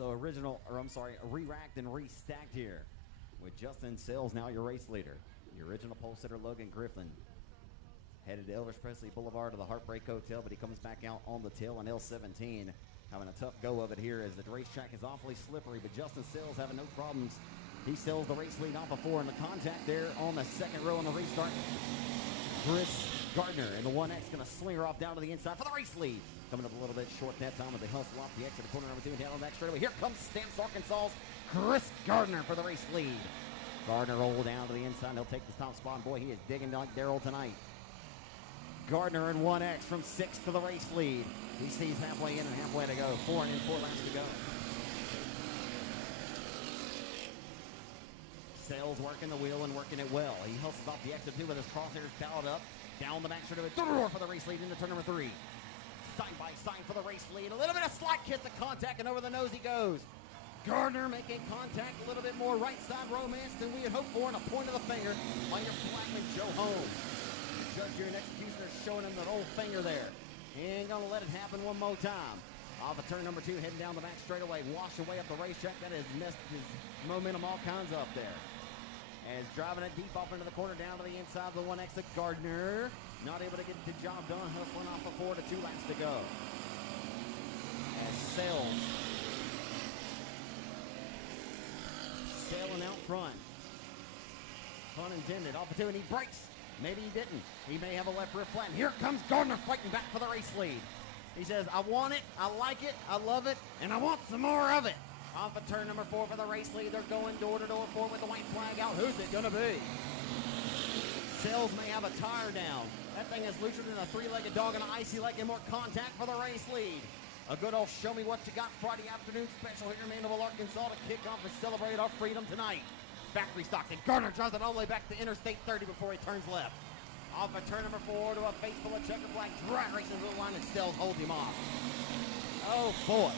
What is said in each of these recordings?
So re-racked and restacked here with Justin Sales, now your race leader. The original pole sitter, Logan Griffin, headed to Elvis Presley Boulevard to the Heartbreak Hotel, but he comes back out on the tail on L17, having a tough go of it here as the racetrack is awfully slippery, but Justin Sales having no problems. He sells the race lead off of 4, and the contact there on the second row on the restart. Chris Gardner and the 1X going to sling her off down to the inside for the race lead. Coming up a little bit short that time as they hustle off the exit of corner number 2 and down on the back straightaway. Here comes Stamps Arkansas's Chris Gardner for the race lead. Gardner rolled down to the inside. He'll take the top spot. And boy, he is digging like Darrell tonight. Gardner and 1X from 6th to the race lead. He sees halfway in and halfway to go. 4 and 4 laps to go. Sales working the wheel and working it well. He hustles off the exit 2 with his crosshairs dialed up. Down the back straightaway for the race lead into turn number 3. Side by side for the race lead. A little bit of slight kiss of contact, and over the nose he goes. Gardner making contact, a little bit more right side romance than we had hoped for, and a point of the finger by your Blackman Joe Holmes. Judge here and executioner showing him that old finger there. He ain't gonna let it happen one more time. Off of turn number 2, heading down the back straightaway, wash away up the racetrack. That has messed his momentum all kinds up there. As driving it deep off into the corner, down to the inside of the 1X of Gardner. Not able to get the job done, hustling off of 4 to 2 laps to go. As Sales sailing out front. Pun intended, off of 2, and he brakes. Maybe he didn't. He may have a left rear flat. And here comes Gardner fighting back for the race lead. He says, I want it, I like it, I love it, and I want some more of it. Off of turn number 4 for the race lead. They're going door to door for with the white flag out. Who's it going to be? Sales may have a tire down. That thing is looser than a 3-legged dog on an icy lake, and more contact for the race lead. A good old show me what you got Friday afternoon special here in Mandeville, Arkansas to kick off and celebrate our freedom tonight. Factory stocks, and Gardner drives it all the way back to Interstate 30 before he turns left. Off of turn number 4 to a face full of checker black, drag racing to the line, and Sales holds him off. Oh boy.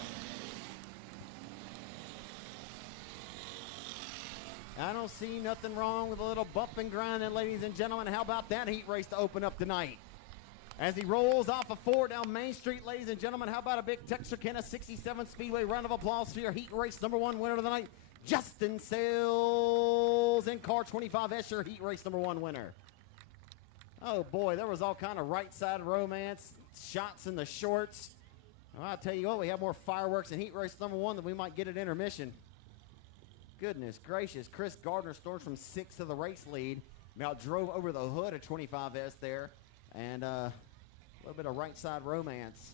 I don't see nothing wrong with a little bump and grind, and ladies and gentlemen, how about that heat race to open up tonight? As he rolls off of 4 down Main Street, ladies and gentlemen, how about a big Texarkana 67 Speedway round of applause for your heat race number 1 winner of the night, Justin Sales in car 25S, your heat race number 1 winner. Oh boy, there was all kind of right side romance, shots in the shorts. Well, I'll tell you what, we have more fireworks in heat race number 1 than we might get at intermission. Goodness gracious, Chris Gardner storms from 6th to the race lead. Now drove over the hood of 25S there, and a little bit of right side romance.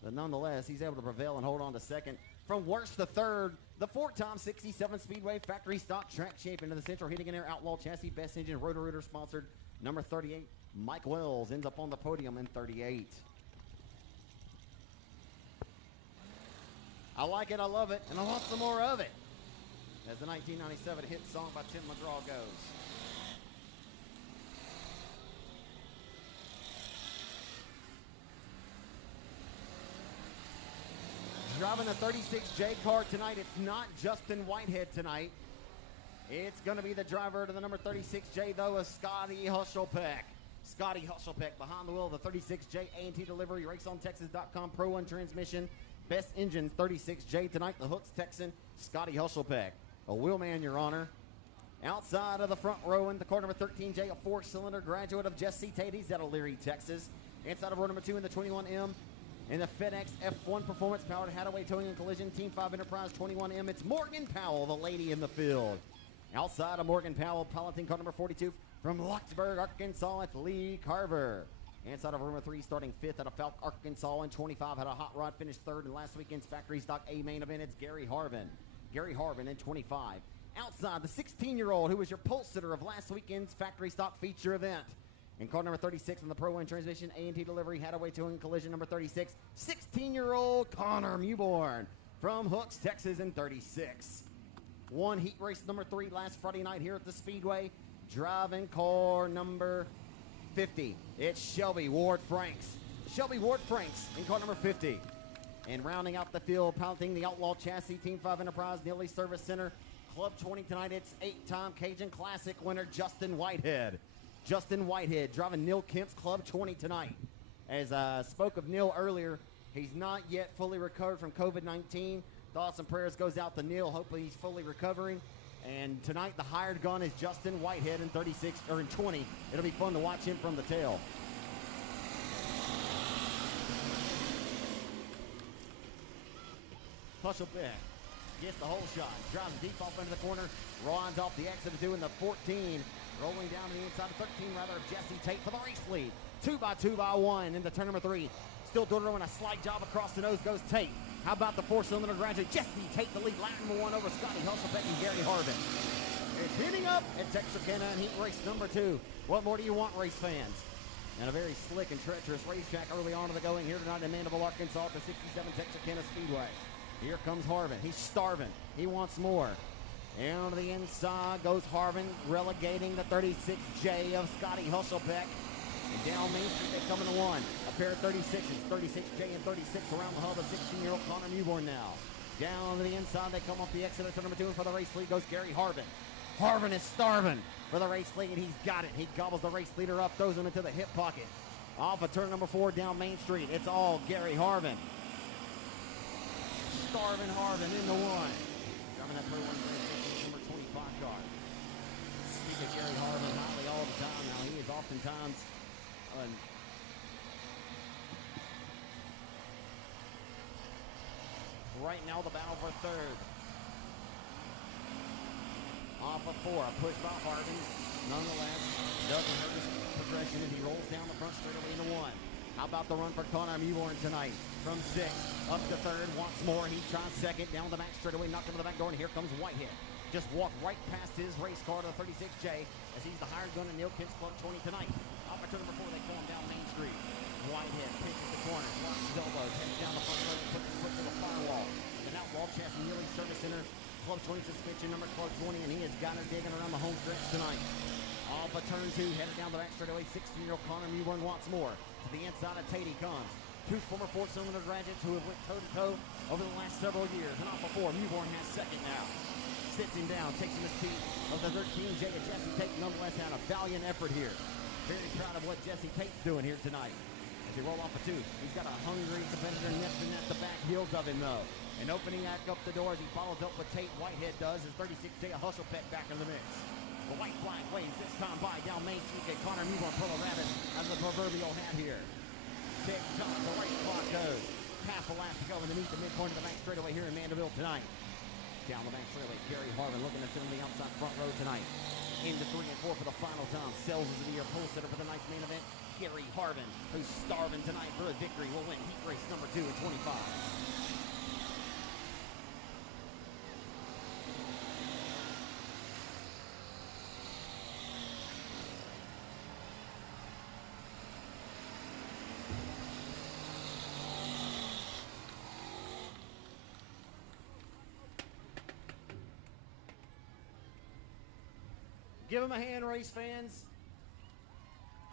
But nonetheless, he's able to prevail and hold on to 2nd. From worst to 3rd, the 4-time 67 Speedway factory stock track champion of the Central Heating and Air Outlaw Chassis Best Engine Roto-Rooter sponsored number 38, Mike Wells, ends up on the podium in 38. I like it, I love it, and I want some more of it. As the 1997 hit song by Tim McGraw goes. Driving the 36J car tonight, it's not Justin Whitehead tonight. It's going to be the driver to the number 36J, though, is Scotty Hushelpeck. Scotty Hushelpeck behind the wheel of the 36J A&T Delivery, RaceOnTexas.com Pro 1 transmission. Best engines 36J tonight, the Hooks Texan, Scotty Hushelpeck. A wheelman, Your Honor. Outside of the front row in the car number 13J, a 4-cylinder graduate of Jesse Tate's out of Leary, Texas. Inside of row number 2 in the 21M. In the FedEx F1 Performance Powered Hadaway Towing and Collision Team 5 Enterprise 21M, it's Morgan Powell, the lady in the field. Outside of Morgan Powell, piloting car number 42 from Luxburg, Arkansas, it's Lee Carver. Inside of row number 3, starting 5th out of Falk, Arkansas in 25, had a hot rod, finished 3rd in last weekend's Factory Stock A main event. It's Gary Harvin. Gary Harvin in 25. Outside, the 16-year-old who was your pole sitter of last weekend's Factory Stock feature event. In car number 36 on the Pro 1 transmission, A&T Delivery, Hadaway Towing Collision number 36, 16-year-old Connor Mewborn from Hooks, Texas in 36. Won heat race number 3 last Friday night here at the Speedway. Driving car number 50. It's Shelby Ward Franks. Shelby Ward Franks in car number 50. And rounding out the field, piloting the Outlaw Chassis Team 5 Enterprise Neely Service Center Club 20 tonight, it's 8-time Cajun Classic winner Justin Whitehead. Justin Whitehead driving Neil Kemp's Club 20 tonight. As I spoke of Neil earlier, he's not yet fully recovered from COVID-19, Thoughts and prayers goes out to Neil. Hopefully he's fully recovering. And tonight the hired gun is Justin Whitehead in 36 or in 20. It'll be fun to watch him from the tail. Hushelbeck gets the hole shot, drives deep off into the corner, runs off the exit of 2 in the 14, rolling down to the inside of 13 rather of Jesse Tate for the race lead. 2x1 into turn number 3. Still doing a slide job across the nose goes Tate. How about the 4-cylinder graduate? Jesse Tate the lead, lap number 1 over Scotty Hushelbeck and Gary Harvin. It's heating up at Texarkana in heat race number 2. What more do you want, race fans? And a very slick and treacherous racetrack early on to the going here tonight in Mandeville, Arkansas at the 67 Texarkana Speedway. Here comes Harvin. He's starving. He wants more. And to the inside goes Harvin, relegating the 36J of Scotty Hushelbeck. And down Main Street, they come into 1. A pair of 36s, 36J and 36 around the hub of 16-year-old Connor Newborn now. Down to the inside, they come off the exit of turn number 2, and for the race lead goes Gary Harvin. Harvin is starving for the race lead, and he's got it. He gobbles the race leader up, throws him into the hip pocket. Off of turn number 4 down Main Street, it's all Gary Harvin. Starving Harvin into 1. Driving that 31 number 25 car. Speak of Gary Harvin hotly all the time now. He is oftentimes right now the battle for third. Off of 4, a push by Harvin. Nonetheless, doesn't hurt his progression as he rolls down the front straightaway into 1. How about the run for Connor Newborn tonight? From 6 up to 3rd, once more. He tries 2nd, down the back straightaway, knocked into the back door, and here comes Whitehead. Just walked right past his race car to the 36J as he's the hired gun in Neil Kemp's Club 20 tonight. Off of turn number 4, they call him down Main Street. Whitehead pitches the corner, blocks his elbows, heads down the front road, puts his foot to the firewall. An outlaw chassis, Neely Service Center, Club 20 suspension, number Club 20, and he has got her digging around the home stretch tonight. Off of turn 2, headed down the back straightaway, 16-year-old Connor Newborn wants more. To the inside of Tate he comes. 2 former 4-cylinder graduates who have went toe-to-toe over the last several years. And off of 4, Newborn has 2nd now. Sits him down, takes him a seat of the 13J of Jesse Tate. Nonetheless, had a valiant effort here. Very proud of what Jesse Tate's doing here tonight. As they roll off of 2, he's got a hungry competitor nesting at the back heels of him though. And opening back up the door as he follows up what Tate Whitehead does is 36J of Hushelbeck back in the mix. The white flag waves this time by down Main Street. Connor Newborn pull a rabbit out of the proverbial hat here. Tick-tock, the race clock goes. Half a lap to go underneath the midpoint of the back straightaway here in Mandeville tonight. Down the back straightaway, Gary Harvin looking to sit on the outside front row tonight. Into 3 and 4 for the final time. Sells as the year pole sitter for the night's main event. Gary Harvin, who's starving tonight for a victory, will win heat race number 2 in 25. Give him a hand, race fans.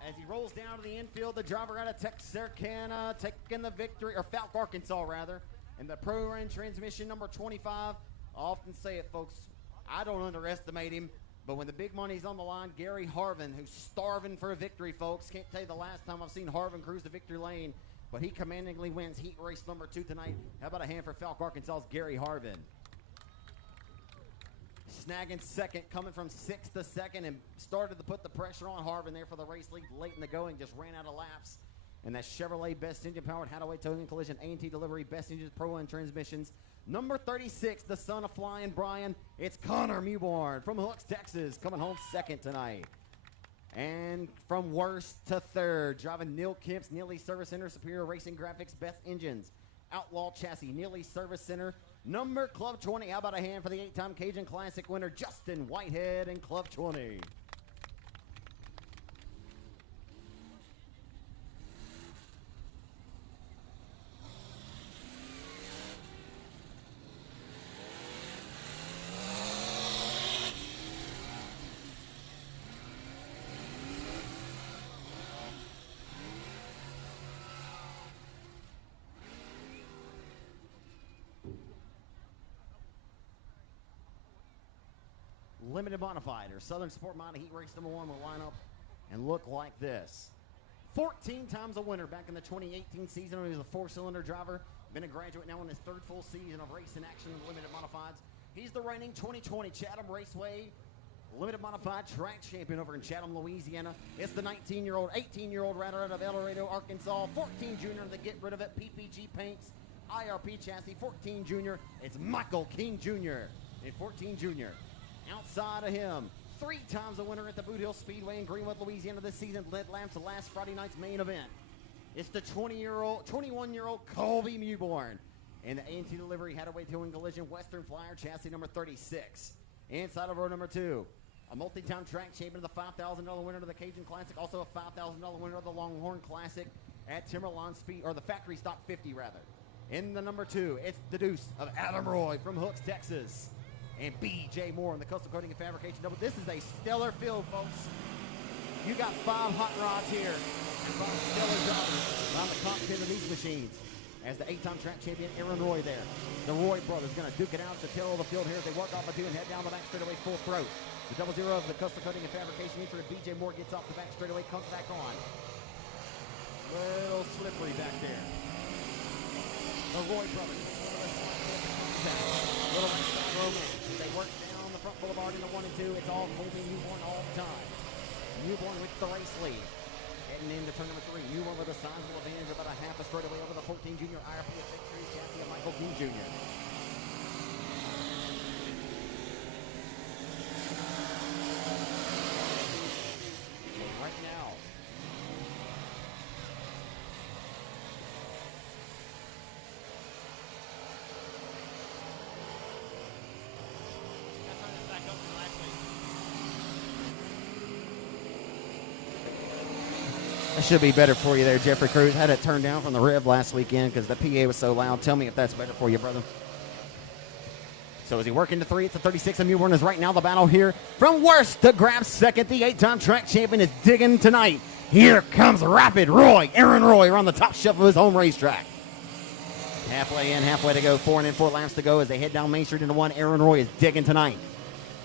As he rolls down to the infield, the driver out of Texarkana taking the victory, or Falk, Arkansas, rather. And the pro-run transmission number 25. I often say it, folks, I don't underestimate him. But when the big money's on the line, Gary Harvin, who's starving for a victory, folks. Can't tell you the last time I've seen Harvin cruise the victory lane. But he commandingly wins heat race number 2 tonight. How about a hand for Falk, Arkansas's Gary Harvin? Snagging 2nd, coming from 6th to 2nd, and started to put the pressure on Harvin there for the race lead late in the going. Just ran out of laps. And that Chevrolet Best Engine Powered Hadaway Towing and Collision A&T Delivery Best Engines Pro and Transmissions. Number 36, the son of Flying Brian. It's Connor Newborn from Hooks, Texas, coming home 2nd tonight. And from worst to 3rd, driving Neil Kemp's Neely Service Center Superior Racing Graphics Best Engines. Outlaw Chassis, Neely Service Center. Number Club 20. How about a hand for the 8-time Cajun Classic winner, Justin Whitehead in Club 20. Limited modified or Southern Sport Mod Heat Race number 1 will line up and look like this. 14 times a winner back in the 2018 season when he was a four-cylinder driver. Been a graduate now in his third full season of racing action in limited modifieds. He's the reigning 2020 Chatham Raceway Limited Modified Track Champion over in Chatham, Louisiana. It's the 18-year-old rather out of El Dorado, Arkansas. 14 junior to get rid of it. PPG Paints, IRP chassis. 14 junior. It's Michael King Jr. And 14 junior. Outside of him, 3 times a winner at the Boot Hill Speedway in Greenwood, Louisiana this season. Led laps last Friday night's main event. It's the 21-year-old Colby Mewborn. And the A&T delivery had away to in collision. Western Flyer chassis number 36. Inside of row number 2. A multi-time track champion of the $5,000 winner of the Cajun Classic, also a $5,000 winner of the Longhorn Classic at Timberline Speed, or the Factory Stock 50 rather. In the number 2, it's the deuce of Adam Roy from Hooks, Texas, and B.J. Moore in the Custom Coating and Fabrication double. This is a stellar field, folks. You got 5 hot rods here and 5 stellar drivers around the cockpit of these machines. As the 8-time track champion Aaron Roy there. The Roy brothers going to duke it out at the tail of the field here as they work off a 2 and head down the back straightaway full throat. The 00 of the Custom Coating and Fabrication for B.J. Moore gets off the back straightaway, comes back on. Little slippery back there. The Roy brothers. Little outside romance. They work down the front boulevard into 1 and 2. It's all Colby Mewborn all the time. Mewborn with the race lead. Heading into turn number 3. Mewborn with a sizable advantage, about a half a straightaway over the 14 junior IRP of Victory chassis of Michael King Jr. Right now, that should be better for you there, Jeffrey Cruz. Had it turned down from the Rev last weekend because the PA was so loud. Tell me if that's better for you, brother. So as he working to 3, it's the 36 of Mewborn is right now the battle here. From worst to grab second, the 8-time track champion is digging tonight. Here comes Rapid Roy. Aaron Roy around the top shelf of his home racetrack. Halfway in, halfway to go. 4 and 4 laps to go as they head down Main Street into 1. Aaron Roy is digging tonight.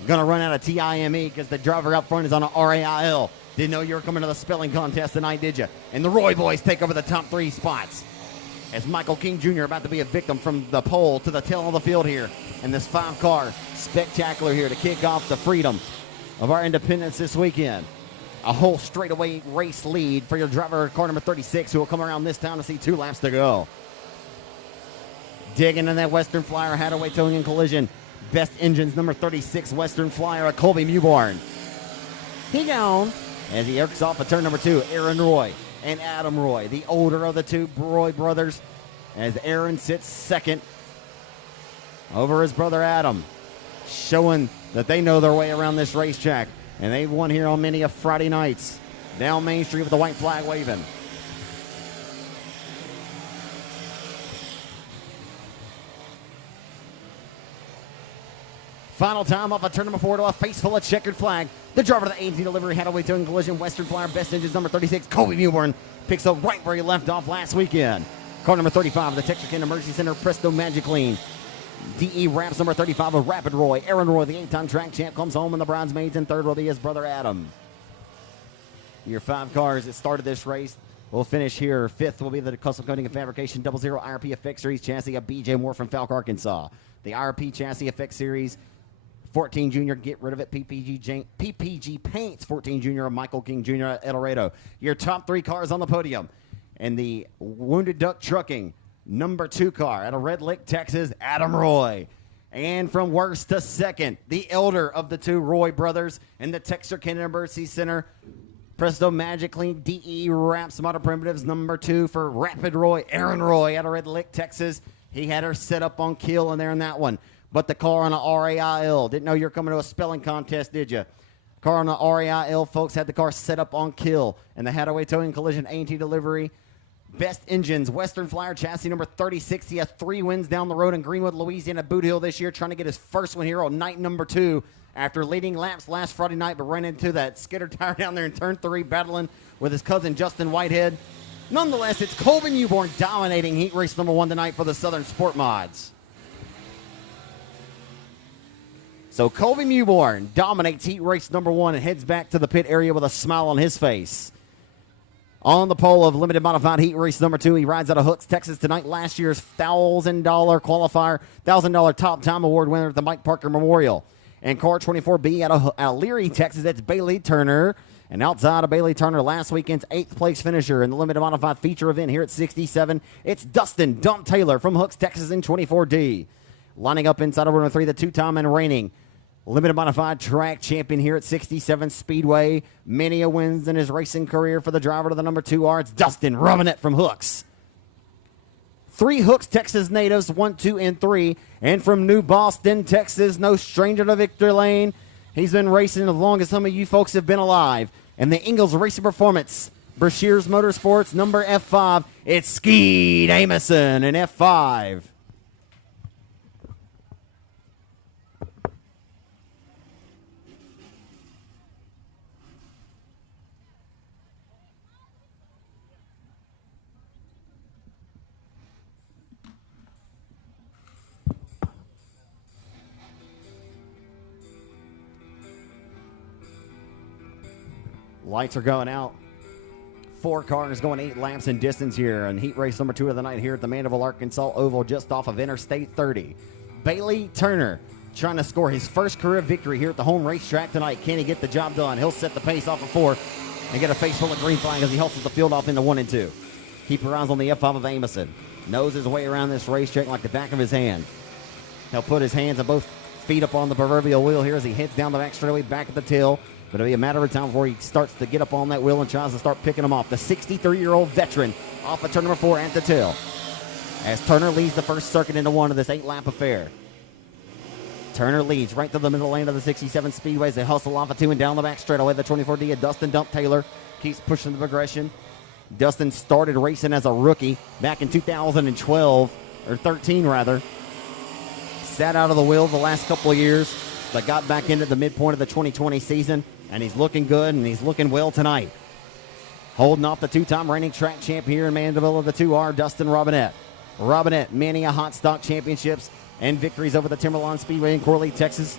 Gonna run out of TIME because the driver up front is on an RAIL. Didn't know you were coming to the spelling contest tonight, did you? And the Roy boys take over the top 3 spots. As Michael King Jr. about to be a victim from the pole to the tail of the field here. And this 5-car spectacular here to kick off the freedom of our independence this weekend. A whole straightaway race lead for your driver, car number 36, who will come around this time to see 2 laps to go. Digging in that Western Flyer, Hadaway Towing and Collision. Best Engines, number 36, Western Flyer, a Colby Mewborn. He gone as he irks off of turn number 2, Aaron Roy and Adam Roy, the older of the 2 Roy brothers, as Aaron sits second over his brother Adam, showing that they know their way around this racetrack, and they've won here on many of Friday nights. Down Main Street with the white flag waving. Final time off of turn number 4 to a face full of checkered flag. The driver of the A&T delivery had away to in collision. Western Flyer, Best Engines, number 36, Colby Mewborn, picks up right where he left off last weekend. Car number 35, the Texarkana Emergency Center, Presto Magic Clean. DE Wraps, number 35 of Rapid Roy. Aaron Roy, the 8-time track champ, comes home in the bridesmaids, and third will be his brother Adam. Your 5 cars that started this race will finish here. 5th will be the Custom Coating and Fabrication 00 IRP Effect Series chassis of B.J. Moore from Falk, Arkansas. The IRP chassis Effect Series 14 Junior, get rid of it. PPG Paints, 14 Junior of Michael King Jr. at El Dorado. Your top 3 cars on the podium. And the Wounded Duck Trucking, number 2 car out of Red Lick, Texas, Adam Roy. And from worst to second, the elder of the 2 Roy brothers in the Texarkana Emergency Center, Presto Magic Clean DE Wraps Motor Primitives, number 2 for Rapid Roy, Aaron Roy out of Red Lick, Texas. He had her set up on kill in there in that one. But the car on a RAIL. Didn't know you were coming to a spelling contest, did you? Car on the RAIL, folks, had the car set up on kill. And the Hadaway Towing Collision A&T delivery. Best Engines, Western Flyer chassis number 36. He has 3 wins down the road in Greenwood, Louisiana, Boot Hill this year, trying to get his first one here on night number 2 after leading laps last Friday night, but ran into that skidder tire down there in turn 3, battling with his cousin Justin Whitehead. Nonetheless, it's Colby Mewborn dominating heat race number 1 tonight for the Southern Sport Mods. So Colby Mewborn dominates heat race number 1 and heads back to the pit area with a smile on his face. On the pole of limited modified heat race number 2, he rides out of Hooks, Texas tonight. Last year's $1,000 qualifier, $1,000 top time award winner at the Mike Parker Memorial. And car 24B out of Leary, Texas, that's Bailey Turner. And outside of Bailey Turner, last weekend's 8th place finisher in the limited modified feature event here at 67, it's Dustin Dump Taylor from Hooks, Texas in 24D. Lining up inside of number 3, the two-time and reigning limited modified track champion here at 67 Speedway. Many a wins in his racing career for the driver to the number 2R. It's Dustin Robinette from Hooks. 3 Hooks, Texas natives, 1, 2, and 3. And from New Boston, Texas, no stranger to victory lane. He's been racing as long as some of you folks have been alive. And the Ingalls Racing Performance, Brashears Motorsports, number F5. It's Skeet Amison in F5. Lights are going out. 4 cars going 8 laps in distance here in heat race number 2 of the night here at the Mandeville, Arkansas Oval, just off of Interstate 30. Bailey Turner trying to score his first career victory here at the home racetrack tonight. Can he get the job done? He'll set the pace off of 4 and get a face full of green flag as he hustles the field off into 1 and 2. Keep your eyes on the F5 of Amison. Knows his way around this racetrack like the back of his hand. He'll put his hands and both feet up on the proverbial wheel here as he heads down the back straightaway back at the till. But it'll be a matter of time before he starts to get up on that wheel and tries to start picking them off. The 63-year-old veteran off of turn number 4 at the till. As Turner leads the first circuit into 1 of this 8-lap affair. Turner leads right to the middle lane of the 67 Speedway as they hustle off of 2 and down the back straightaway. The 24D of Dustin Dump Taylor keeps pushing the progression. Dustin started racing as a rookie back in 2012, or 13 rather. Sat out of the wheel the last couple of years, but got back into the midpoint of the 2020 season. And he's looking good, and he's looking well tonight. Holding off the 2-time reigning track champ here in Mandeville of the 2R, Dustin Robinette. Robinette, many a hot stock championships and victories over the Timberline Speedway in Corley, Texas.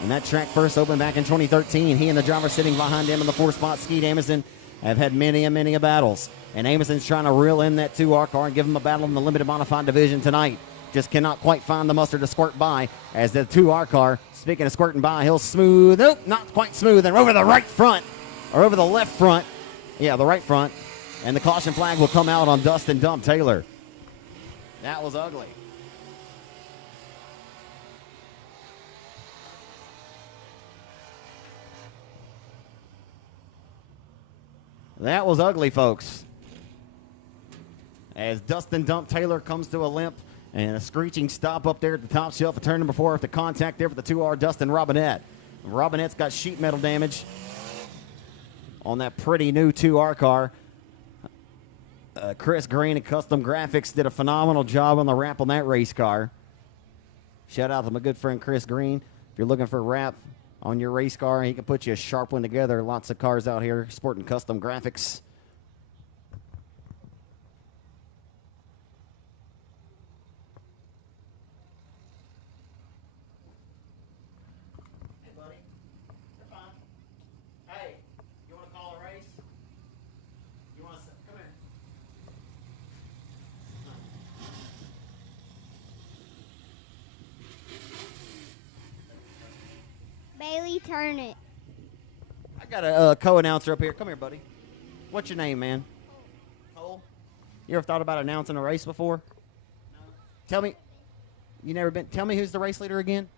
And that track first opened back in 2013. He and the driver sitting behind him in the 4-spot, Skeet Amison, have had many a battles. And Amison's trying to reel in that 2R car and give him a battle in the limited modified division tonight. Just cannot quite find the mustard to squirt by as the 2R car, speaking of squirting by, he'll smooth, nope, not quite smooth, and over the right front, or over the left front, yeah, the right front, and the caution flag will come out on Dustin Dump Taylor. That was ugly. That was ugly, folks. As Dustin Dump Taylor comes to a limp, and a screeching stop up there at the top shelf of turn number 4 with the contact there with the 2R Dustin Robinette. Robinette's got sheet metal damage on that pretty new 2R car. Chris Green at Custom Graphics did a phenomenal job on the wrap on that race car. Shout out to my good friend Chris Green. If you're looking for a wrap on your race car, he can put you a sharp one together. Lots of cars out here sporting Custom Graphics. Bailey Turner. I got a co-announcer up here. Come here, buddy. What's your name, man? Cole. You ever thought about announcing a race before? No. Tell me. You never been. Tell me who's the race leader again?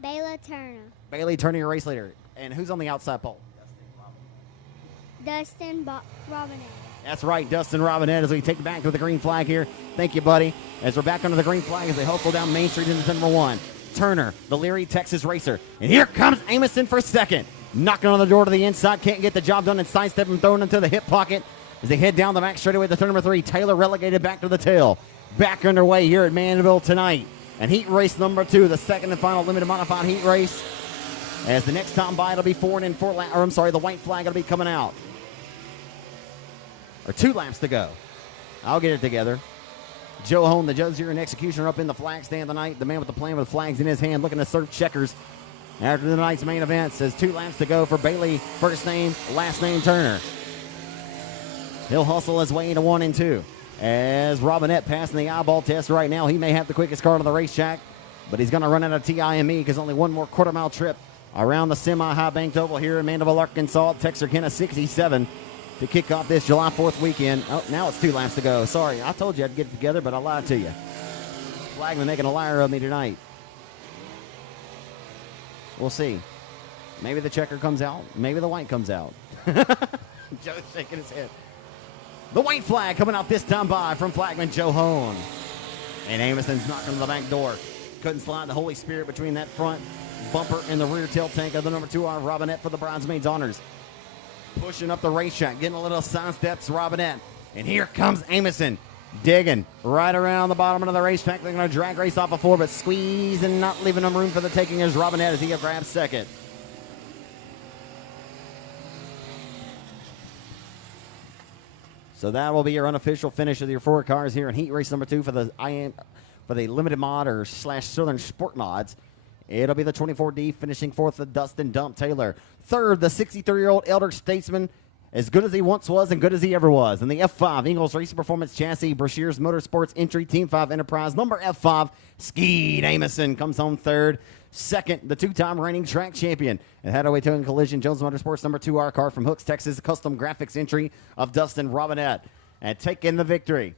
Bailey Turner. Bailey Turner, your race leader. And who's on the outside pole? Dustin Robinette. That's right, Dustin Robinette, as we take it back to the green flag here. Thank you, buddy. As we're back under the green flag as they hustle down Main Street into number 1. Turner, the Leary, Texas racer. And here comes Amison for second. Knocking on the door to the inside. Can't get the job done and sidestepping, throwing into the hip pocket as they head down the back straightaway to turn number 3. Taylor relegated back to the tail. Back underway here at Mandeville tonight. And heat race number 2, the second and final limited modified heat race. As the next time by, it'll be the white flag will be coming out. Or 2 laps to go. I'll get it together. Joe Hone, the judge here and executioner up in the flag stand tonight. The man with the plan with the flags in his hand looking to serve checkers after the night's main event. Says 2 laps to go for Bailey, first name, last name Turner. He'll hustle his way into 1 and 2. As Robinette passing the eyeball test right now, he may have the quickest car on the racetrack, but he's going to run out of TIME because only one more quarter-mile trip around the semi-high banked oval here in Mandeville, Arkansas, Texarkana 67 to kick off this July 4th weekend. Oh, now it's 2 laps to go. Sorry, I told you I'd get it together, but I lied to you. Flagman making a liar of me tonight. We'll see. Maybe the checker comes out. Maybe the white comes out. Joe's shaking his head. The white flag coming out this time by from Flagman Joe Hone. And Amison's knocking on the back door. Couldn't slide the Holy Spirit between that front bumper and the rear tail tank of the number 2R Robinette for the Bridesmaids Honors. Pushing up the racetrack, getting a little sidesteps Robinette. And here comes Amison. Digging right around the bottom of the racetrack. They're going to drag race off before, but squeeze and not leaving them room for the taking is Robinette as he grabs second. So that will be your unofficial finish of your 4 cars here in heat race number 2 for the limited mod or / Southern Sport mods. It'll be the 24D finishing 4th, the Dustin Dump Taylor. 3rd, the 63-year-old elder statesman, as good as he once was and good as he ever was. And the F5 Ingles Racing Performance Chassis, Brashears Motorsports Entry Team 5 Enterprise, number F5, Skeed Amison comes home 3rd. 2nd, the 2-time reigning track champion and Hadaway Towing Collision Jones Motorsports number 2R car from Hooks, Texas, custom graphics entry of Dustin Robinette. And taking the victory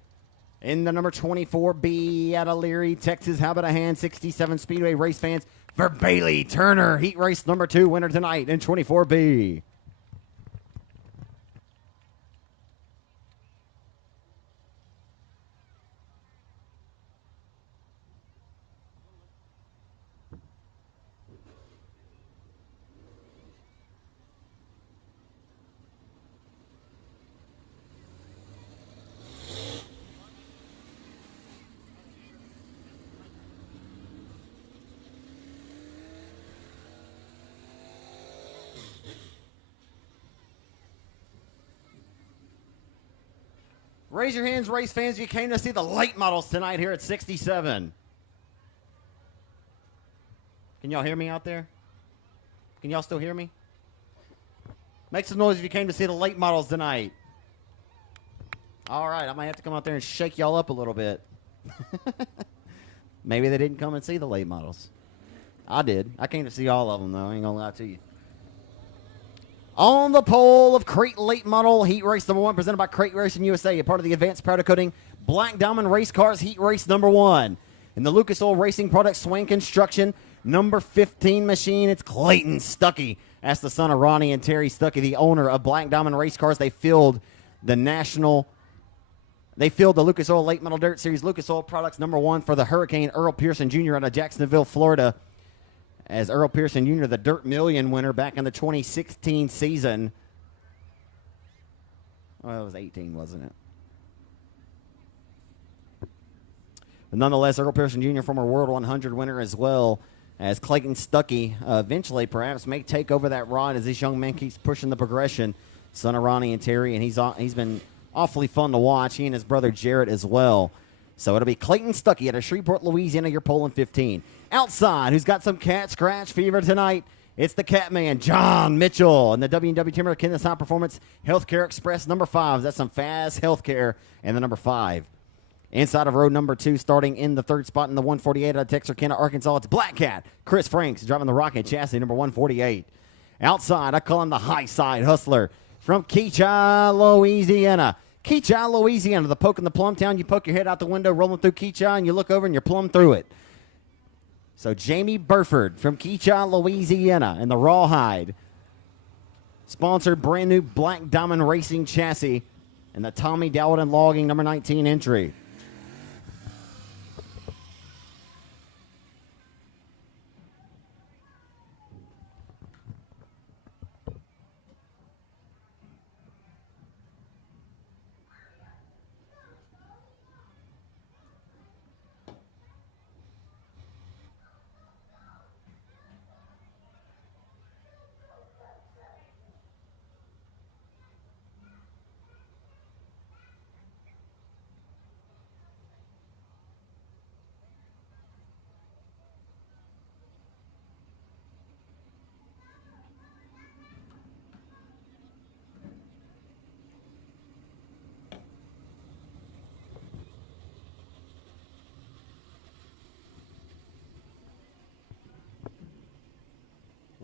in the number 24B out of Leary, Texas. How about a hand, 67 Speedway race fans for Bailey Turner, heat race number 2 winner tonight in 24B. Raise your hands, race fans, if you came to see the late models tonight here at 67. Can y'all hear me out there? Can y'all still hear me? Make some noise if you came to see the late models tonight. All right, I might have to come out there and shake y'all up a little bit. Maybe they didn't come and see the late models. I did. I came to see all of them, though. I ain't going to lie to you. On the pole of Crate Late Model Heat Race number 1, presented by Crate Racing USA, a part of the Advanced Powder Coating Black Diamond Race Cars Heat Race number 1. In the Lucas Oil Racing Products Swain Construction number 15 machine, it's Clayton Stuckey. That's the son of Ronnie and Terry Stuckey, the owner of Black Diamond Race Cars. They filled the Lucas Oil Late Model Dirt Series Lucas Oil Products number 1 for the Hurricane Earl Pearson Jr. out of Jacksonville, Florida. As Earl Pearson Jr., the Dirt Million winner back in the 2016 season. Well, it was 18, wasn't it? But nonetheless, Earl Pearson Jr., former World 100 winner as well, as Clayton Stuckey eventually perhaps may take over that rod as this young man keeps pushing the progression. Son of Ronnie and Terry, and he's been awfully fun to watch. He and his brother Jarrett as well. So it'll be Clayton Stuckey out of Shreveport, Louisiana, your pole in 15. Outside, who's got some cat scratch fever tonight? It's the cat man, John Mitchell, and the W&W Timber Kansas High Performance Healthcare Express number 5. That's some fast healthcare and the number 5. Inside of row number 2, starting in the 3rd spot in the 148 out of Texarkana, Arkansas, it's Black Cat. Chris Franks driving the Rocket chassis, number 148. Outside, I call him the high side hustler from Keachai, Louisiana. Keachai, Louisiana, the poke in the plum town. You poke your head out the window, rolling through Keachai, and you look over and you're plumb through it. So Jamie Burford from Keachai, Louisiana, in the Rawhide. Sponsored brand new Black Diamond Racing chassis and the Tommy Dowden Logging number 19 entry.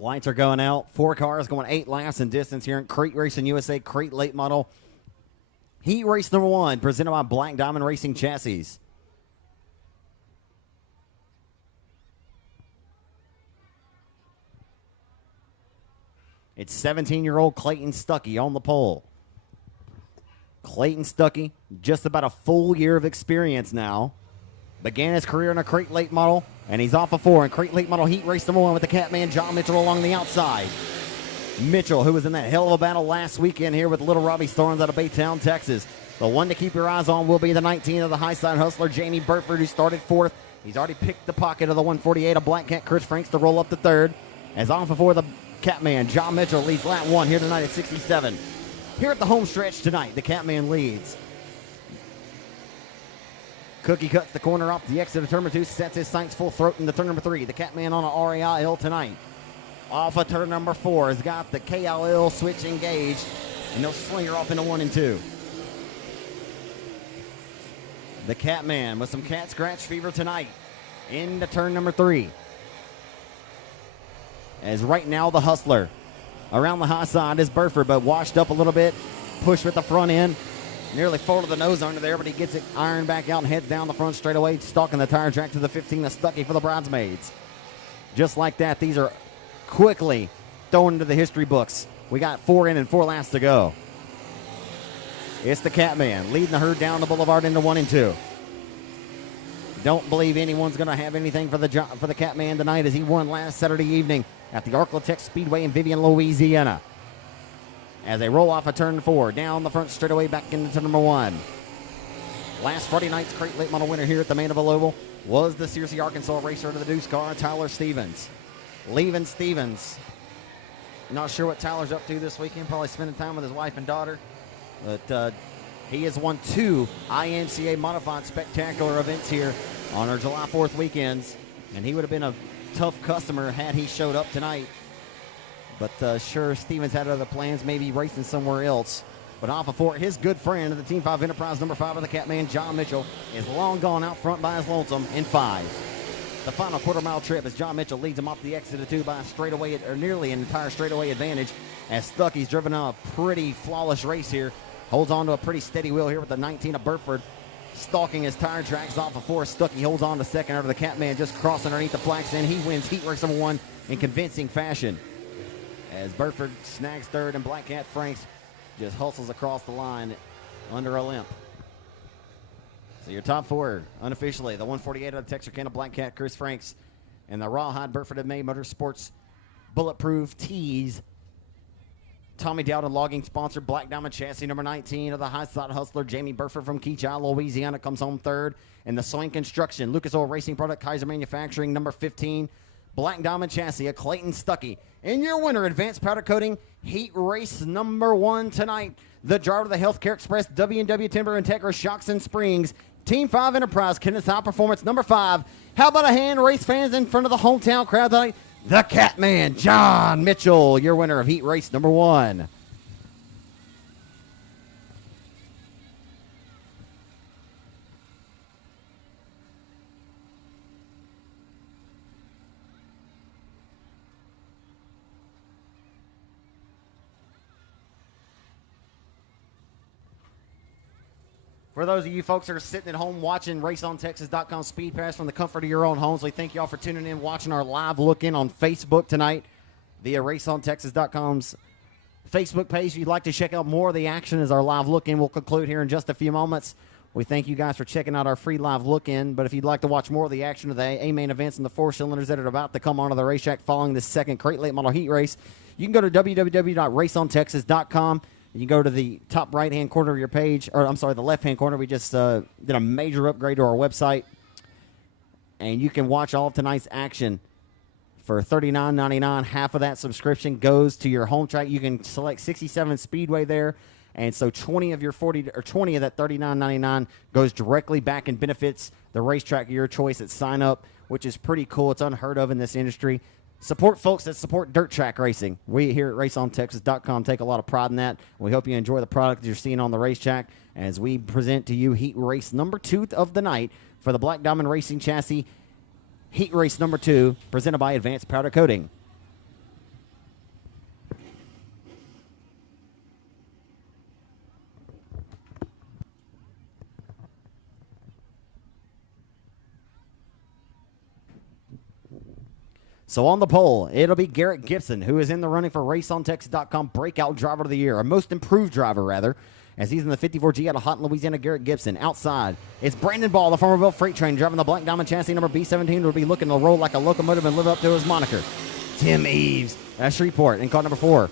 Lights are going out. 4 cars going 8 laps in distance here in Crete Racing USA Crete Late Model Heat Race number 1, presented by Black Diamond Racing Chassis. It's 17-year-old Clayton Stuckey on the pole. Clayton Stuckey, just about a full year of experience now. Began his career in a Crete Late Model, and he's off of 4 in Crete Late Model Heat Race number 1 with the Catman John Mitchell along the outside. Mitchell, who was in that hell of a battle last weekend here with Little Robbie Storms out of Baytown, Texas. The one to keep your eyes on will be the 19 of the High-Side Hustler, Jamie Burford, who started 4th. He's already picked the pocket of the 148 of Black Cat Chris Franks to roll up to 3rd. As on before the Catman, John Mitchell leads lap 1 here tonight at 67. Here at the home stretch tonight, the Catman leads. Cookie cuts the corner off the exit of turn number 2, sets his sights full throat into turn number 3. The Catman on an RAIL tonight. Off of turn number 4 has got the KLL switch engaged, and they'll slinger off into 1 and 2. The Catman with some cat scratch fever tonight into turn number 3. As right now the Hustler around the high side is Burford, but washed up a little bit, pushed with the front end. Nearly folded the nose under there, but he gets it ironed back out and heads down the front straightaway, stalking the tire track to the 15 of Stuckey for the bridesmaids. Just like that, these are quickly thrown into the history books. We got 4 in and 4 laps to go. It's the Catman leading the herd down the boulevard into 1 and 2. Don't believe anyone's going to have anything for the Catman tonight, as he won last Saturday evening at the Arklatex Speedway in Vivian, Louisiana. As they roll off a turn 4, down the front straightaway back into turn number 1. Last Friday night's Crete Late Model winner here at the Mandeville Oval was the Searcy, Arkansas racer to the Deuce car, Tyler Stevens. Leaving Stevens. Not sure what Tyler's up to this weekend, probably spending time with his wife and daughter. But he has won 2 INCA modified spectacular events here on our July 4th weekends, and he would have been a tough customer had he showed up tonight. But sure, Stevens had other plans, maybe racing somewhere else. But off of 4, his good friend of the Team 5 Enterprise, number 5 of the Catman, John Mitchell, is long gone out front by his lonesome in 5. The final quarter-mile trip as John Mitchell leads him off the exit of 2 by a straightaway, or nearly an entire straightaway advantage, as Stuckey's driven on a pretty flawless race here. Holds on to a pretty steady wheel here with the 19 of Burford, stalking his tire tracks off of 4. Stuckey holds on to 2nd over the Catman, just crossing underneath the flags in. He wins heat race number 1 in convincing fashion, as Burford snags 3rd and Black Cat Franks just hustles across the line under a limp. So your top 4, unofficially, the 148 out of Texarkana, Black Cat, Chris Franks, and the Rawhide Burford of May Motorsports Bulletproof Tees, Tommy Dowden Logging sponsor, Black Diamond Chassis, number 19 of the High-Side Hustler, Jamie Burford from Keachai, Louisiana, comes home 3rd. And the Swain Construction, Lucas Oil Racing Product, Kaiser Manufacturing, number 15, Black Diamond Chassis, a Clayton Stuckey. And your winner, Advanced Powder Coating, Heat Race number 1 tonight. The driver of the Healthcare Express, W&W Timber Integra Shocks and Springs, Team 5 Enterprise, Kenneth High Performance, number 5. How about a hand, race fans, in front of the hometown crowd tonight? The Catman, John Mitchell, your winner of Heat Race number 1. For those of you folks that are sitting at home watching RaceOnTexas.com Speed Pass from the comfort of your own homes, we thank you all for tuning in, watching our live look-in on Facebook tonight via RaceOnTexas.com's Facebook page. If you'd like to check out more of the action as our live look-in will conclude here in just a few moments. We thank you guys for checking out our free live look-in, but if you'd like to watch more of the action of the A-main events and the 4 cylinders that are about to come onto the racetrack following this second Crete Late Model Heat Race, you can go to www.raceontexas.com. You can go to the top right-hand corner of your page, or I'm sorry, the left-hand corner. We just did a major upgrade to our website, and you can watch all of tonight's action for $39.99. Half of that subscription goes to your home track. You can select 67 Speedway there, and so 20 of your 40 or 20 of that $39.99 goes directly back and benefits the racetrack of your choice at sign up, which is pretty cool. It's unheard of in this industry. Support folks that support dirt track racing. We here at RaceOnTexas.com take a lot of pride in that. We hope you enjoy the product that you're seeing on the racetrack as we present to you Heat Race number 2 of the night for the Black Diamond Racing Chassis. Heat Race number 2, presented by Advanced Powder Coating. So on the pole, it'll be Garrett Gibson, who is in the running for RaceOnTexas.com Breakout Driver of the Year, or Most Improved Driver, rather, as he's in the 54G out of Houghton, Louisiana. Garrett Gibson. Outside, it's Brandon Ball, the Farmerville Freight Train, driving the Black Diamond chassis number B17, will be looking to roll like a locomotive and live up to his moniker. Tim Eves at Shreveport in car number 4.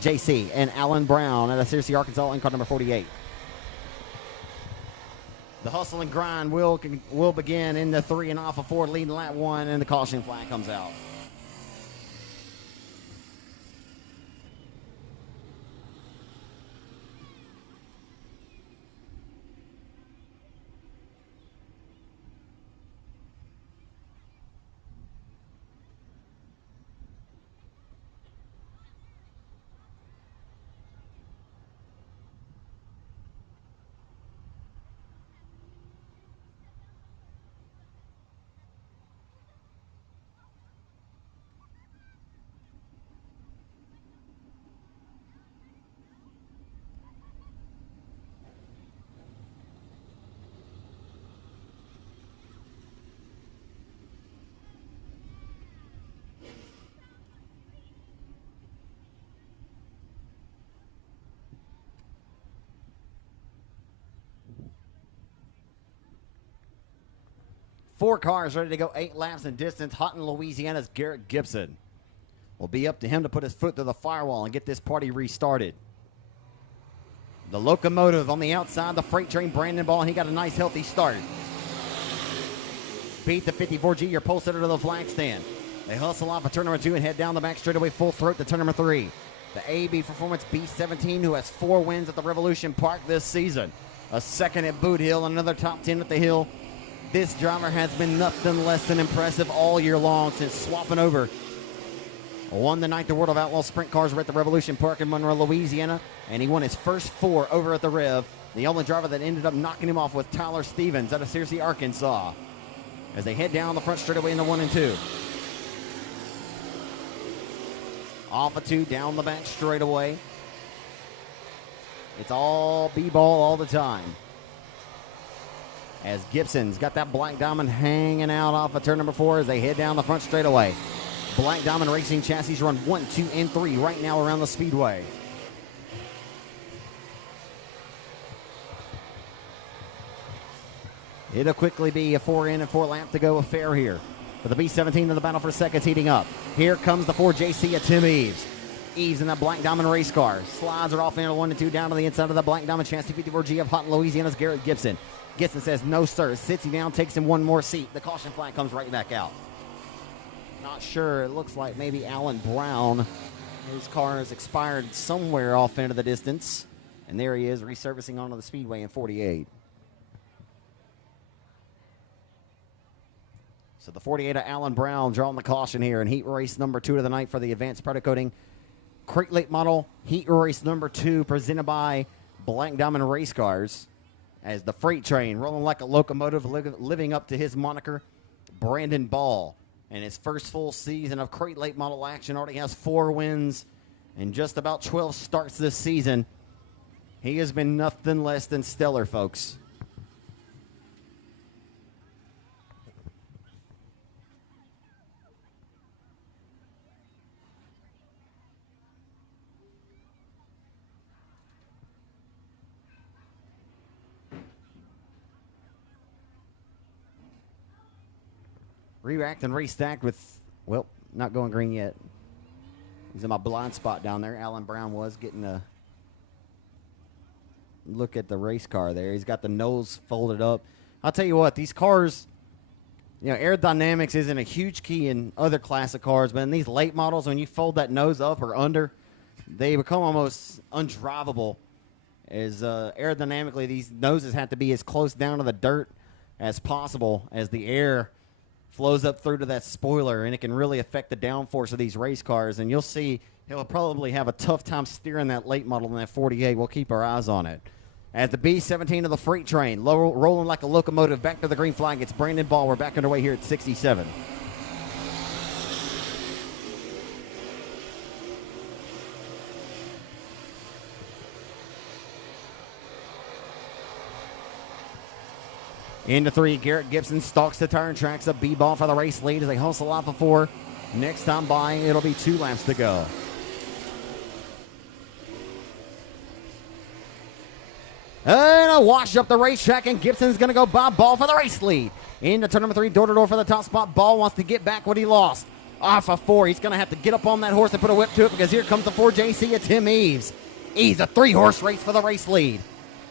JC and Alan Brown at Searcy, Arkansas in car number 48. The hustle and grind will begin in the 3 and off of 4, leading lap 1, and the caution flag comes out. Four cars ready to go 8 laps in distance. Houghton, Louisiana's Garrett Gibson. Will be up to him to put his foot through the firewall and get this party restarted. The locomotive on the outside, the freight train, Brandon Ball, and he got a nice healthy start. Beat the 54G, your pole sitter to the flag stand. They hustle off of turn number 2 and head down the back straightaway full throat to turn number 3. The AB Performance B17, who has 4 wins at the Revolution Park this season. A second at Boot Hill, and another top 10 at the Hill. This driver has been nothing less than impressive all year long since swapping over. Won the night the World of Outlaw Sprint Cars were at the Revolution Park in Monroe, Louisiana, and he won his first 4 over at the Rev. The only driver that ended up knocking him off was Tyler Stevens out of Searcy, Arkansas, as they head down the front straightaway into 1 and 2. Off of 2, down the back straightaway. It's all B-ball all the time, as Gibson's got that Black Diamond hanging out off of turn number 4 as they head down the front straightaway. Black Diamond Racing chassis run 1, 2, and 3 right now around the Speedway. It'll quickly be a 4 in and 4 lap to go affair here. For the B17 in the battle for seconds heating up. Here comes the 4JC at Tim Eves. Eves in that Black Diamond race car. Slides her off into 1 and 2 down to the inside of the Black Diamond chassis 54G of Houghton, Louisiana's Garrett Gibson. Gibson says no, sir. Sits him down, takes him 1 more seat. The caution flag comes right back out. Not sure. It looks like maybe Alan Brown. His car has expired somewhere off into the distance. And there he is, resurfacing onto the Speedway in 48. So the 48 of Alan Brown drawing the caution here in heat race number 2 of the night for the Advanced Powder Coating Crate Late Model heat race number 2 presented by Black Diamond Race Cars. As the freight train rolling like a locomotive, living up to his moniker, Brandon Ball. And his first full season of crate late model action, already has 4 wins and just about 12 starts this season. He has been nothing less than stellar, folks. Re-racked and restacked with, well, not going green yet. He's in my blind spot down there. Alan Brown was getting a look at the race car there. He's got the nose folded up. I'll tell you what, these cars, you know, aerodynamics isn't a huge key in other classic cars, but in these late models, when you fold that nose up or under, they become almost undrivable. As aerodynamically, these noses have to be as close down to the dirt as possible as the air flows up through to that spoiler, and it can really affect the downforce of these race cars. And you'll see he'll probably have a tough time steering that late model in that 48. We'll keep our eyes on it. As the B17 of the freight train, rolling like a locomotive back to the green flag, it's Brandon Ball. We're back underway here at 67. Into 3, Garrett Gibson stalks the turn, tracks up B-Ball for the race lead as they hustle off of 4. Next time by, it'll be 2 laps to go. And a wash up the racetrack, and Gibson's going to go by Ball for the race lead. Into turn number 3, door-to-door for the top spot. Ball wants to get back what he lost. Off of 4, he's going to have to get up on that horse and put a whip to it, because here comes the 4JC of Tim Eves. He's a 3-horse race for the race lead.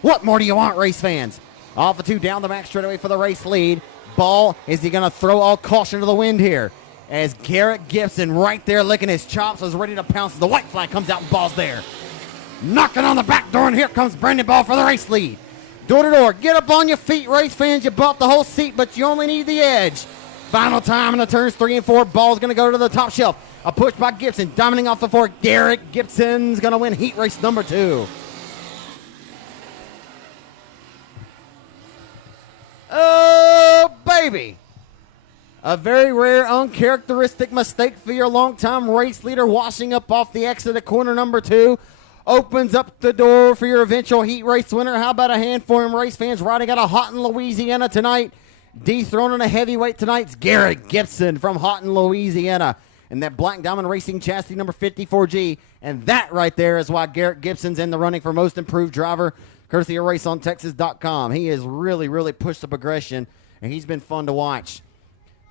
What more do you want, race fans? Off of 2, down the back straightaway for the race lead. Ball, is he going to throw all caution to the wind here? As Garrett Gibson right there licking his chops was ready to pounce. The white flag comes out and Ball's there. Knocking on the back door, and here comes Brandon Ball for the race lead. Door to door, get up on your feet, race fans. You bought the whole seat, but you only need the edge. Final time in the turns 3 and 4. Ball's going to go to the top shelf. A push by Gibson, dominating off the 4. Garrett Gibson's going to win heat race number 2. Oh, baby. A very rare, uncharacteristic mistake for your longtime race leader, washing up off the exit of corner number 2. Opens up the door for your eventual heat race winner. How about a hand for him, race fans? Riding out of Houghton, Louisiana tonight. Dethroning a heavyweight tonight's Garrett Gibson from Houghton, Louisiana. And that Black Diamond Racing chassis number 54G. And that right there is why Garrett Gibson's in the running for most improved driver, courtesy of RaceOnTexas.com. He has really pushed up aggression, and he's been fun to watch.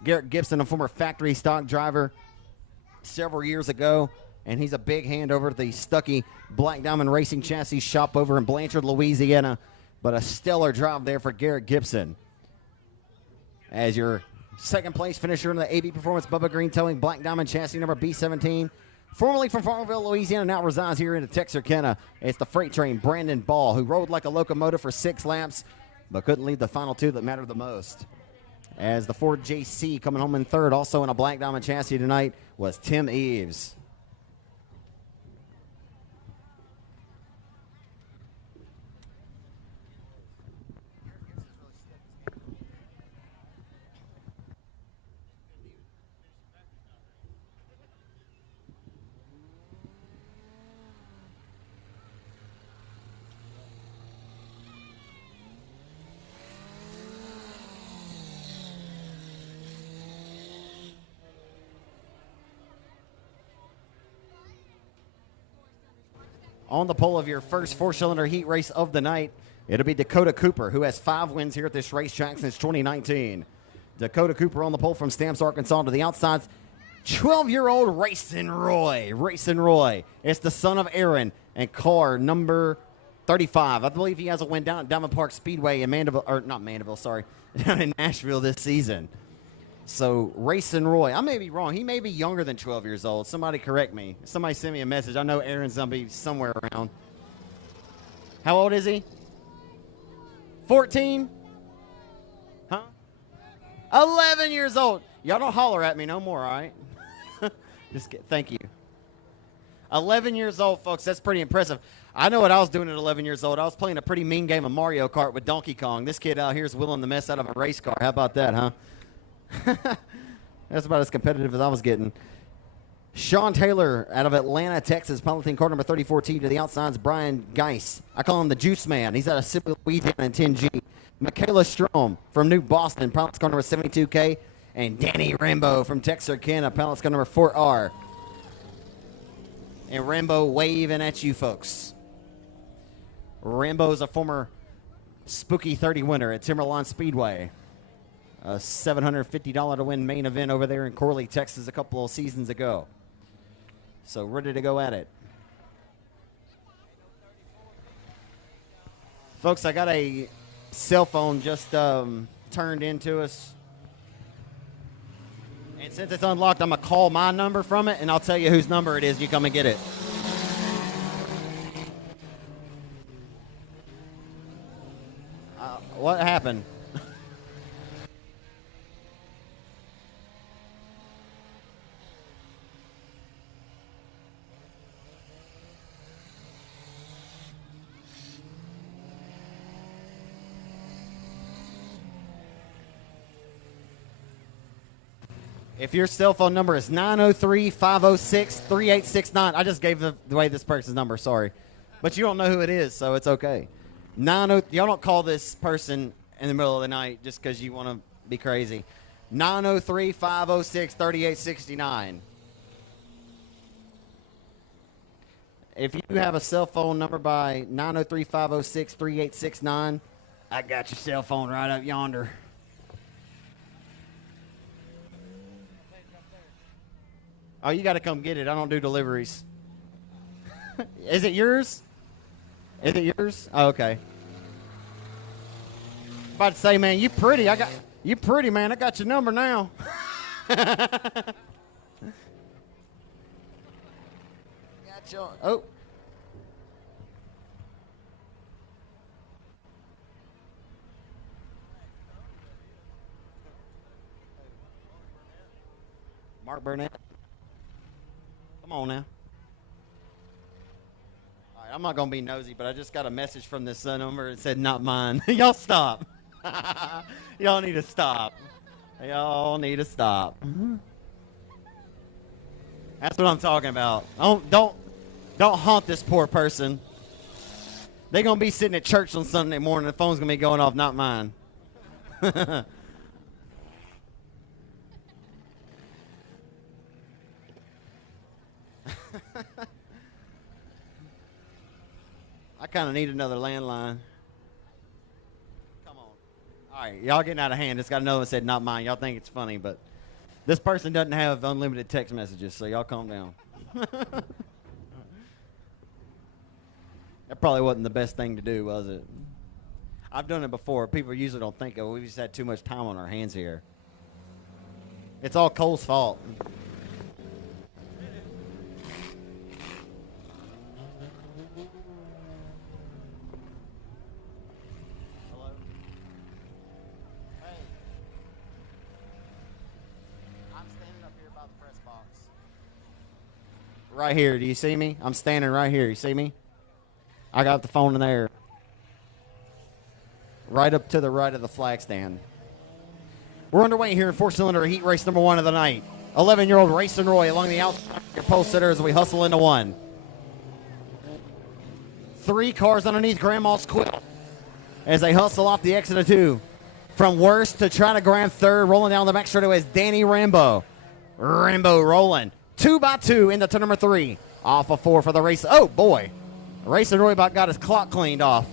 Garrett Gibson, a former factory stock driver several years ago, and he's a big hand over at the Stuckey Black Diamond Racing Chassis shop over in Blanchard, Louisiana. But a stellar drive there for Garrett Gibson. As your second place finisher in the AB Performance, Bubba Green Towing Black Diamond Chassis number B17. Formerly from Farmville, Louisiana, now resides here in Texarkana. It's the freight train, Brandon Ball, who rode like a locomotive for 6 laps, but couldn't lead the final 2 that mattered the most. As the Ford JC coming home in third, also in a Black Diamond chassis tonight, was Tim Eves. On the pole of your first 4-cylinder heat race of the night, it'll be Dakota Cooper, who has 5 wins here at this racetrack since 2019. Dakota Cooper on the pole from Stamps, Arkansas. To the outside, 12-year-old Racing Roy. Racing Roy. It's the son of Aaron and car number 35. I believe he has a win down at Diamond Park Speedway in Mandeville, or not Mandeville, sorry, down in Nashville this season. So, Racing Roy, I may be wrong. He may be younger than 12 years old. Somebody correct me. Somebody send me a message. I know Aaron's going to be somewhere around. How old is he? 14? Huh? 11 years old. Y'all don't holler at me no more, all right? Thank you. 11 years old, folks. That's pretty impressive. I know what I was doing at 11 years old. I was playing a pretty mean game of Mario Kart with Donkey Kong. This kid out here is willing to mess out of a race car. How about that, huh? That's about as competitive as I was getting. Sean Taylor out of Atlanta, Texas, piloting car number 34T. To the outside's Brian Geis. I call him the Juice Man. He's out of Sibley, Louisiana, in 10G. Michaela Strom from New Boston, pilots car number 72K. And Danny Rambo from Texarkana, pilots car number 4R. And Rambo waving at you folks. Rambo is a former Spooky 30 winner at Timberline Speedway. A $750 to win main event over there in Corley, Texas a couple of seasons ago. So ready to go at it. Folks, I got a cell phone just turned into us. And since it's unlocked, I'm going to call my number from it, and I'll tell you whose number it is. You come and get it. What happened? If your cell phone number is 903-506-3869, I just gave away this person's number, sorry. But you don't know who it is, so it's okay. Y'all don't call this person in the middle of the night just because you want to be crazy. 903-506-3869. If you have a cell phone number by 903-506-3869, I got your cell phone right up yonder. Oh, you got to come get it. I don't do deliveries. Is it yours? Is it yours? Oh, okay. About to say, man, you pretty. You pretty, man. I got your number now. Got your. Oh. Mark Burnett. Come on now. All right, I'm not going to be nosy, but I just got a message from this number. It said, not mine. Y'all stop. Y'all need to stop. Y'all need to stop. That's what I'm talking about. Don't haunt this poor person. They're going to be sitting at church on Sunday morning. The phone's going to be going off, not mine. I kind of need another landline. Come on. All right, y'all getting out of hand. It's got another one that said not mine. Y'all think it's funny, but this person doesn't have unlimited text messages, so y'all calm down. That probably wasn't the best thing to do, was it? I've done it before. People usually don't think of it. We've just had too much time on our hands here. It's all Cole's fault. Hello? Hey. I'm standing up here by the press box. Right here. Do you see me? I'm standing right here. You see me? I got the phone in there. Right up to the right of the flag stand. We're underway here in four-cylinder heat race number 1 of the night. 11-year-old Racing Roy along the outside of your pole sitter as we hustle into one. 3 cars underneath Grandma's quilt as they hustle off the exit of 2. From worst to trying to grab third, rolling down the back straightaway is Danny Rambo. Rambo rolling. 2 by 2 into turn number 3. Off of 4 for the race. Oh, boy. Racing Roy about got his clock cleaned off.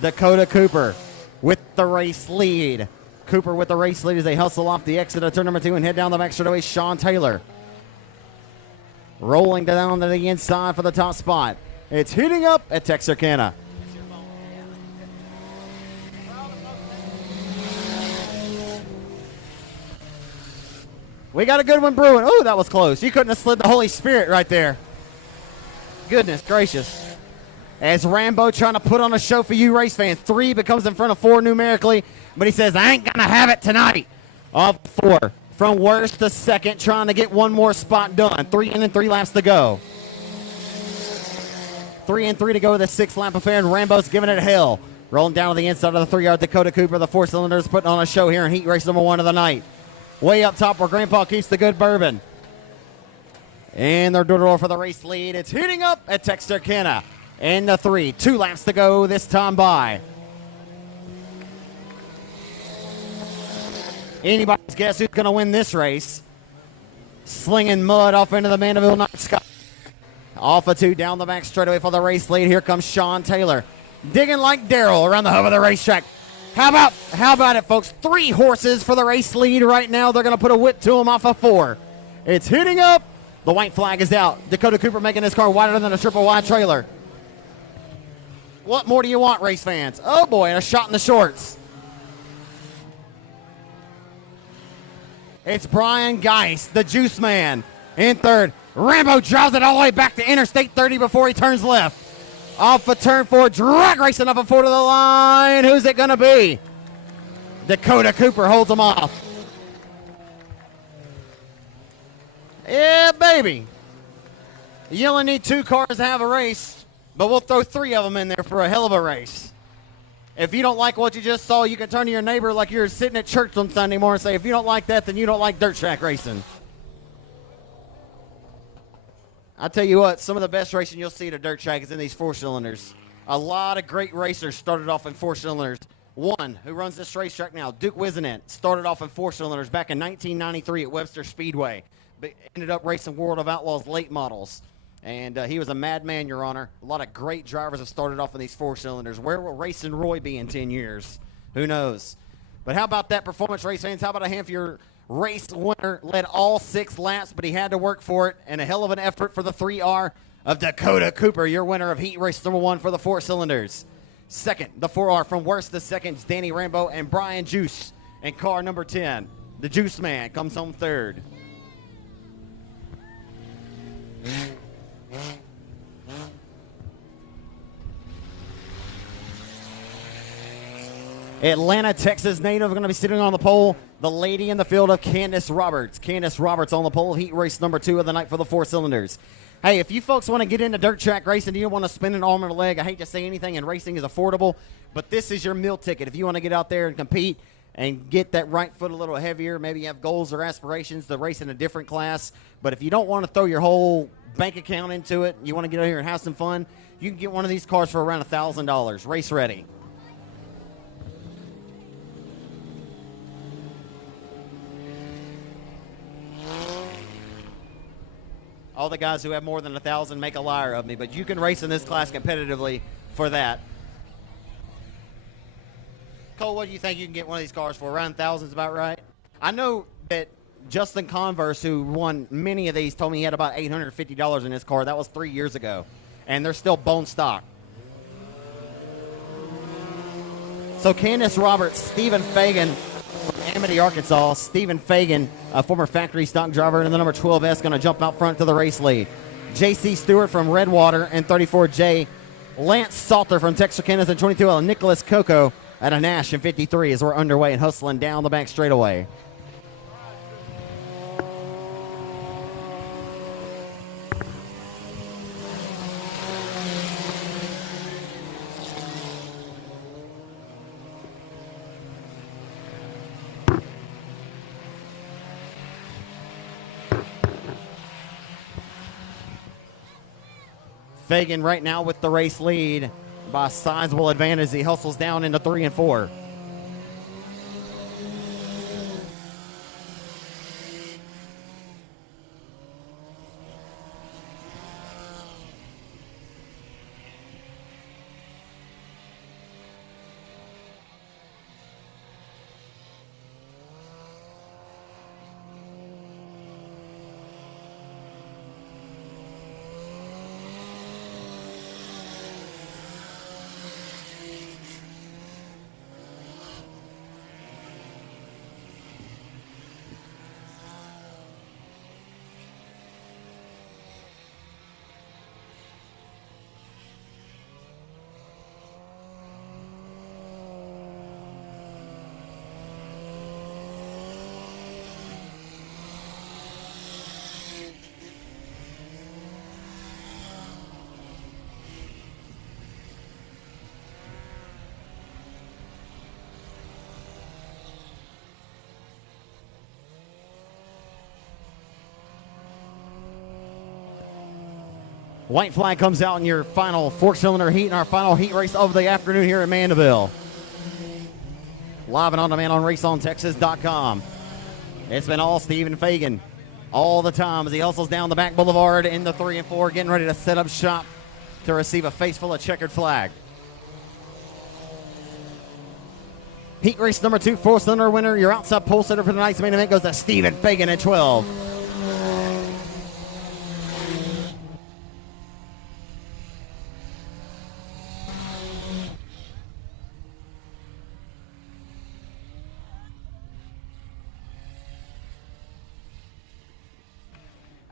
Dakota Cooper with the race lead. Cooper with the race lead as they hustle off the exit of turn number 2 and head down the back straightaway. Sean Taylor rolling down to the inside for the top spot. It's heating up at Texarkana. We got a good one brewing. Oh, that was close. You couldn't have slid the Holy Spirit right there. Goodness gracious. As Rambo trying to put on a show for you race fans. 3 becomes in front of 4 numerically, but he says, I ain't going to have it tonight. Off 4. From worst to second, trying to get one more spot done. 3 in and 3 laps to go. 3 and 3 to go with the 6th lap affair, and Rambo's giving it hell. Rolling down to the inside of the 3-yard Dakota Cooper, the 4-cylinders, putting on a show here in heat race number 1 of the night. Way up top where Grandpa keeps the good bourbon. And they're door for the race lead. It's heating up at Texarkana. And the 3. 2 laps to go this time by. Anybody's guess who's going to win this race? Slinging mud off into the Mandeville night sky. Off of 2 down the back straightaway for the race lead. Here comes Sean Taylor. Digging like Daryl around the hub of the racetrack. How about it, folks? 3 horses for the race lead right now. They're going to put a whip to them off of 4. It's heating up. The white flag is out. Dakota Cooper making his car wider than a triple wide trailer. What more do you want, race fans? Oh, boy, and a shot in the shorts. It's Brian Geist, the juice man, in third. Rambo drives it all the way back to Interstate 30 before he turns left. Off of turn 4, drag racing up a 4 to the line. Who's it going to be? Dakota Cooper holds him off. Yeah, baby. You only need 2 cars to have a race, but we'll throw 3 of them in there for a hell of a race. If you don't like what you just saw, you can turn to your neighbor like you're sitting at church on Sunday morning and say, if you don't like that, then you don't like dirt track racing. I tell you what, some of the best racing you'll see at a dirt track is in these 4-cylinders. A lot of great racers started off in 4-cylinders. One who runs this racetrack now, Duke Wisenant, started off in 4-cylinders back in 1993 at Webster Speedway. But ended up racing World of Outlaws late models. And he was a madman, Your Honor. A lot of great drivers have started off in these 4-cylinders. Where will Racing Roy be in 10 years? Who knows? But how about that, performance race fans? How about a hand for your race winner? Led all 6 laps, but he had to work for it. And a hell of an effort for the 3R of Dakota Cooper, your winner of heat race number 1 for the 4-cylinders. Second, the 4R from worst to seconds, Danny Rambo and Brian Juice in car number 10. The Juice Man comes home third. Atlanta, Texas native going to be sitting on the pole. The lady in the field of Candace Roberts. Candace Roberts on the pole, heat race number 2 of the night for the 4-cylinders. Hey, if you folks want to get into dirt track racing, you don't want to spend an arm and a leg. I hate to say anything, and racing is affordable, but this is your meal ticket. If you want to get out there and compete and get that right foot a little heavier, maybe you have goals or aspirations to race in a different class, but if you don't want to throw your whole bank account into it, you want to get out here and have some fun, you can get one of these cars for around $1,000. Race ready. All the guys who have more than 1,000 make a liar of me, but you can race in this class competitively for that. Cole, what do you think you can get one of these cars for? Around 1,000 is about right? I know that Justin Converse, who won many of these, told me he had about $850 in his car. That was 3 years ago, and they're still bone stock. So Candace Roberts, Stephen Fagan, Amity, Arkansas. Stephen Fagan, a former factory stock driver, and the number 12S going to jump out front to the race lead. J.C. Stewart from Redwater and 34J. Lance Salter from Texarkana and 22L. Nicholas Coco at a Nash in 53 as we're underway and hustling down the back straightaway. Fagan right now with the race lead by a sizable advantage. He hustles down into 3 and 4. White flag comes out in your final 4-cylinder heat in our final heat race of the afternoon here in Mandeville. Live and on demand on RaceOnTexas.com. It's been all Stephen Fagan all the time as he hustles down the back boulevard in the 3 and 4, getting ready to set up shop to receive a face full of checkered flag. Heat race number 2, 4-cylinder winner. Your outside pole sitter for tonight's main event goes to Stephen Fagan at 12.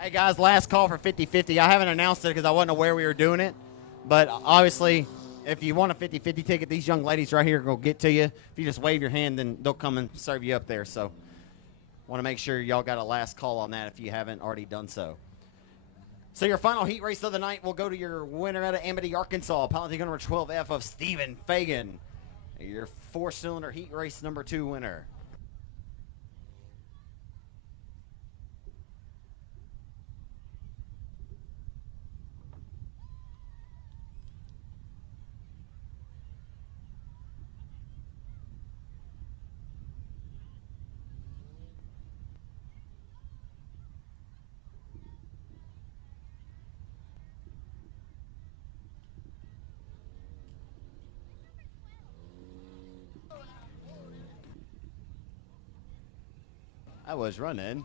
Hey guys, last call for 50-50. I haven't announced it because I wasn't aware we were doing it. But obviously, if you want a 50-50 ticket, these young ladies right here will get to you. If you just wave your hand, then they'll come and serve you up there. So want to make sure y'all got a last call on that if you haven't already done so. So your final heat race of the night will go to your winner out of Amity, Arkansas, piloting number 12F of Stephen Fagan. Your 4-cylinder heat race number 2 winner. I was running.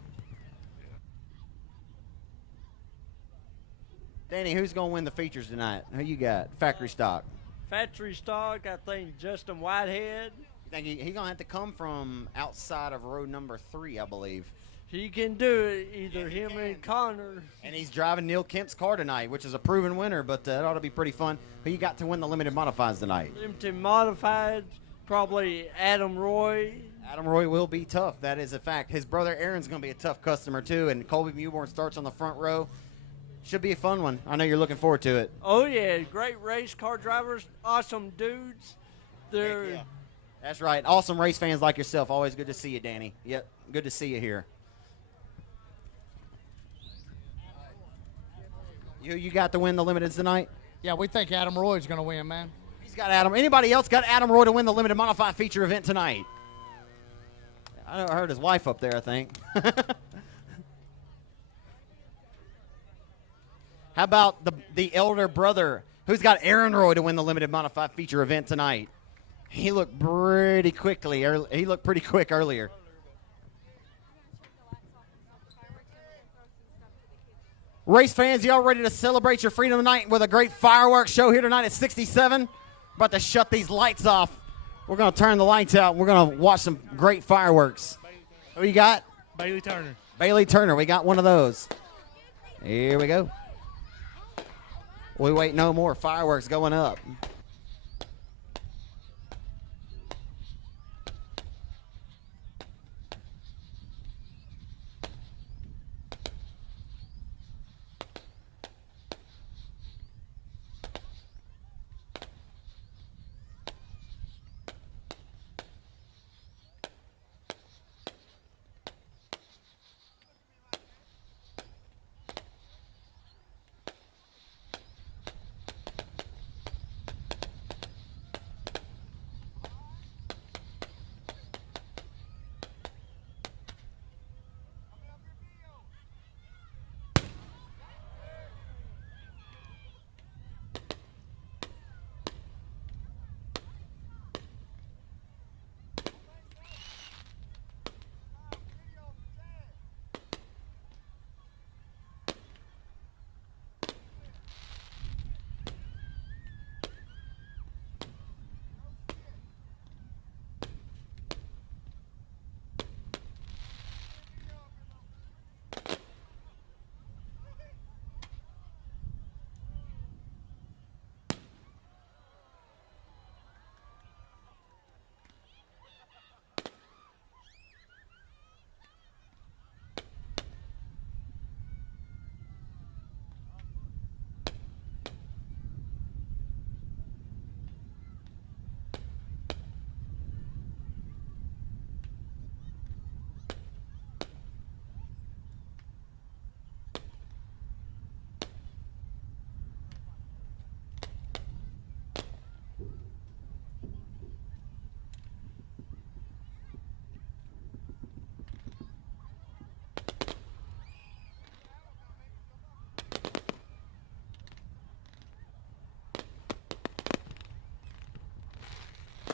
Danny, who's going to win the features tonight? Who you got? Factory stock. Factory stock, I think Justin Whitehead. You think he's going to have to come from outside of row number 3, I believe. He can do it, either him and Connor. And he's driving Neil Kemp's car tonight, which is a proven winner, but it ought to be pretty fun. Who you got to win the limited modifieds tonight? Limited modified, probably Adam Roy. Adam Roy will be tough. That is a fact. His brother Aaron's going to be a tough customer, too, and Colby Mewborn starts on the front row. Should be a fun one. I know you're looking forward to it. Oh, yeah. Great race car drivers, awesome dudes. They're Yeah. That's right. Awesome race fans like yourself. Always good to see you, Danny. Yep, good to see you here. You got to win the limiteds tonight? Yeah, we think Adam Roy's going to win, man. He's got Adam. Anybody else got Adam Roy to win the limited modified feature event tonight? I heard his wife up there, I think. How about the elder brother? Who's got Aaron Roy to win the limited modified feature event tonight? He looked pretty quickly. He looked pretty quick earlier. Race fans, y'all ready to celebrate your freedom tonight with a great fireworks show here tonight at 67? About to shut these lights off. We're going to turn the lights out. We're going to watch some great fireworks. Who you got? Bailey Turner. Bailey Turner. We got one of those. Here we go. We wait no more. Fireworks going up.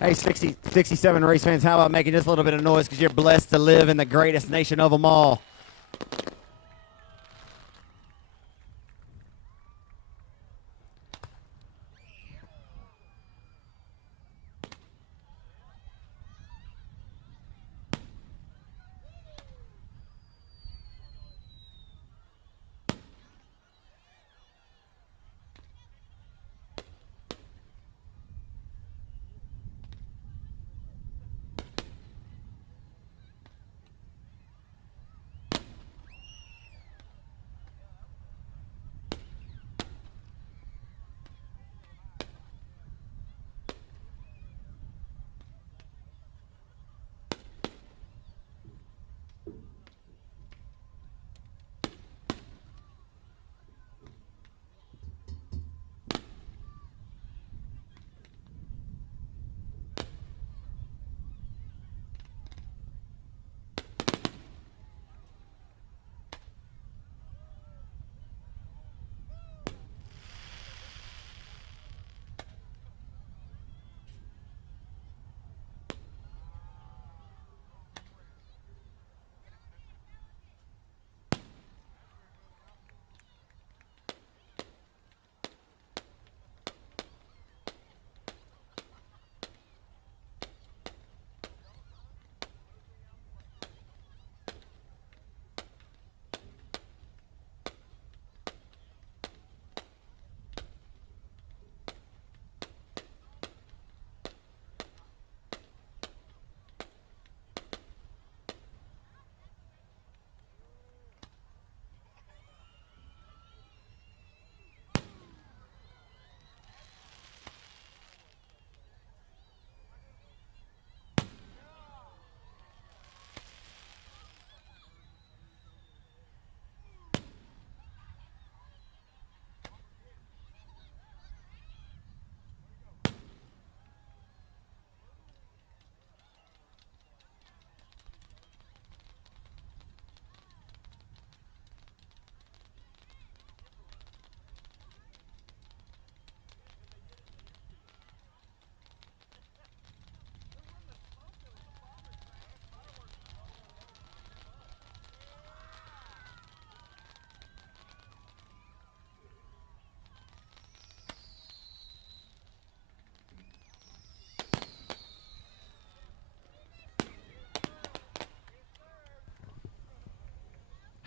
Hey, 67 race fans, how about making just a little bit of noise because you're blessed to live in the greatest nation of them all.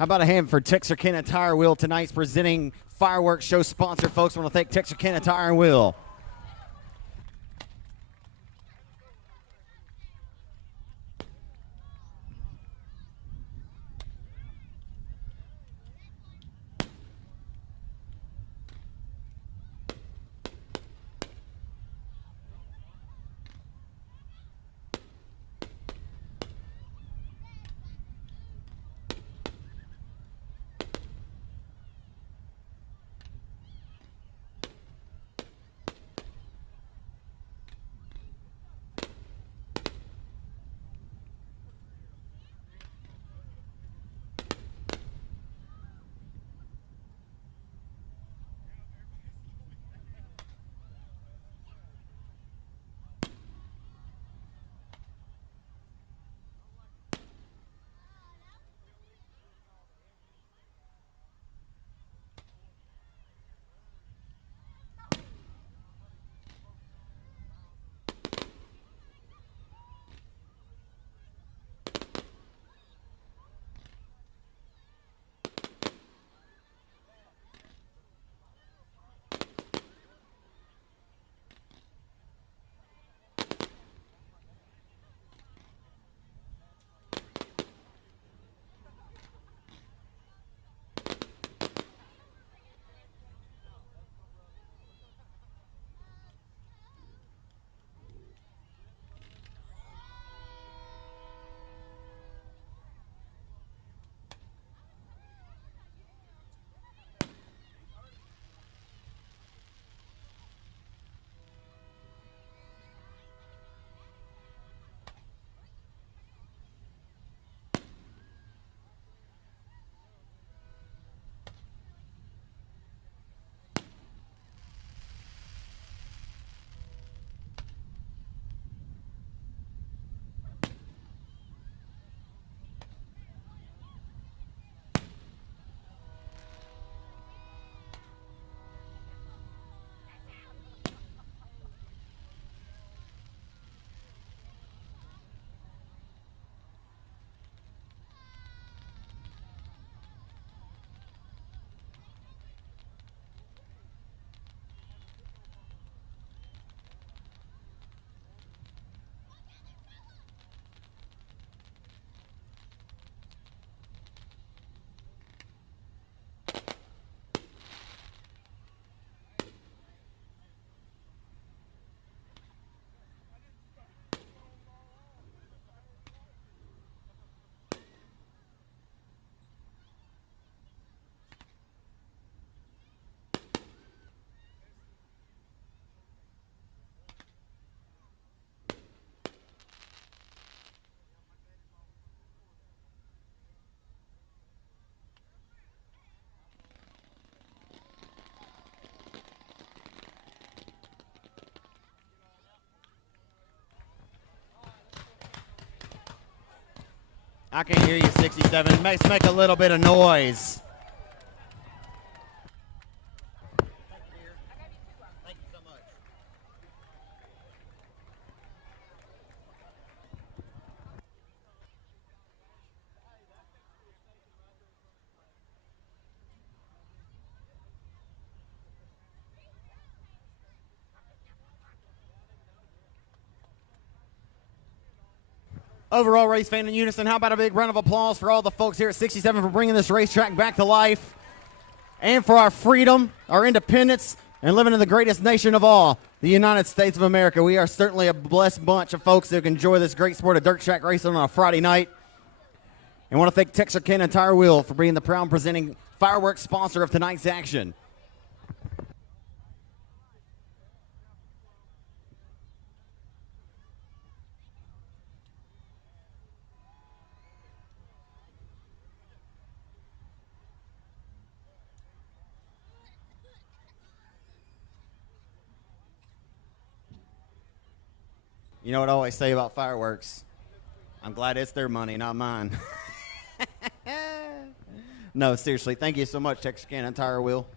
How about a hand for Texarkana Tire Wheel, tonight's presenting fireworks show sponsor, folks. I want to thank Texarkana Tire and Wheel. I can't hear you, 67. Make a little bit of noise. Thank you so much. Overall race fan in unison, how about a big round of applause for all the folks here at 67 for bringing this racetrack back to life, and for our freedom, our independence, and living in the greatest nation of all, the United States of America. We are certainly a blessed bunch of folks that can enjoy this great sport of dirt track racing on a Friday night. And I want to thank Texarkana Tire Wheel for being the proud presenting fireworks sponsor of tonight's action. You know what I always say about fireworks? I'm glad it's their money, not mine. No, seriously, thank you so much, Texarkana Tire Wheel.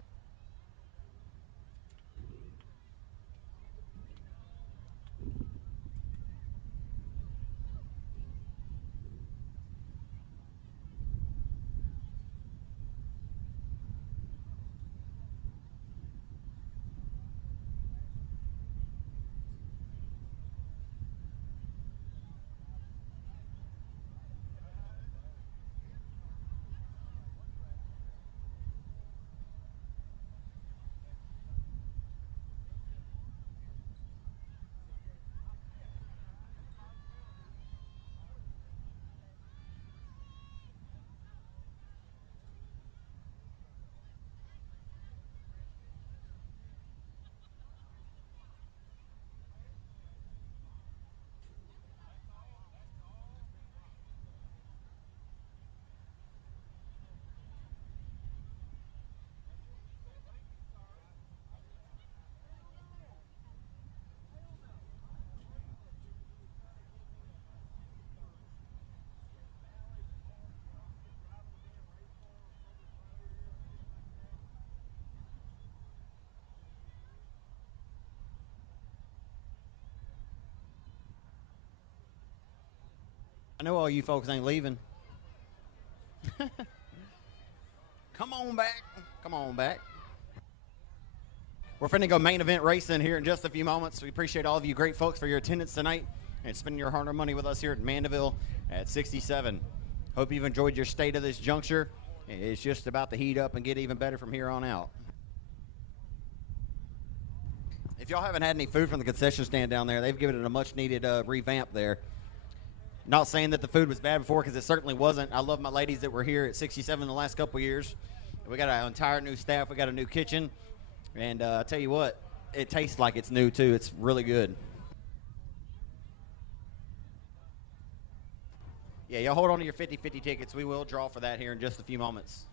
know all you folks ain't leaving. Come on back. Come on back. We're finna go main event racing here in just a few moments. We appreciate all of you great folks for your attendance tonight and spending your hard-earned money with us here at Mandeville at 67. Hope you've enjoyed your stay to this juncture. It's just about to heat up and get even better from here on out. If y'all haven't had any food from the concession stand down there, they've given it a much-needed revamp there. Not saying that the food was bad before, because it certainly wasn't. I love my ladies that were here at 67 the last couple years. We got an entire new staff. We got a new kitchen. And I tell you what, it tastes like it's new, too. It's really good. Yeah, y'all hold on to your 50-50 tickets. We will draw for that here in just a few moments.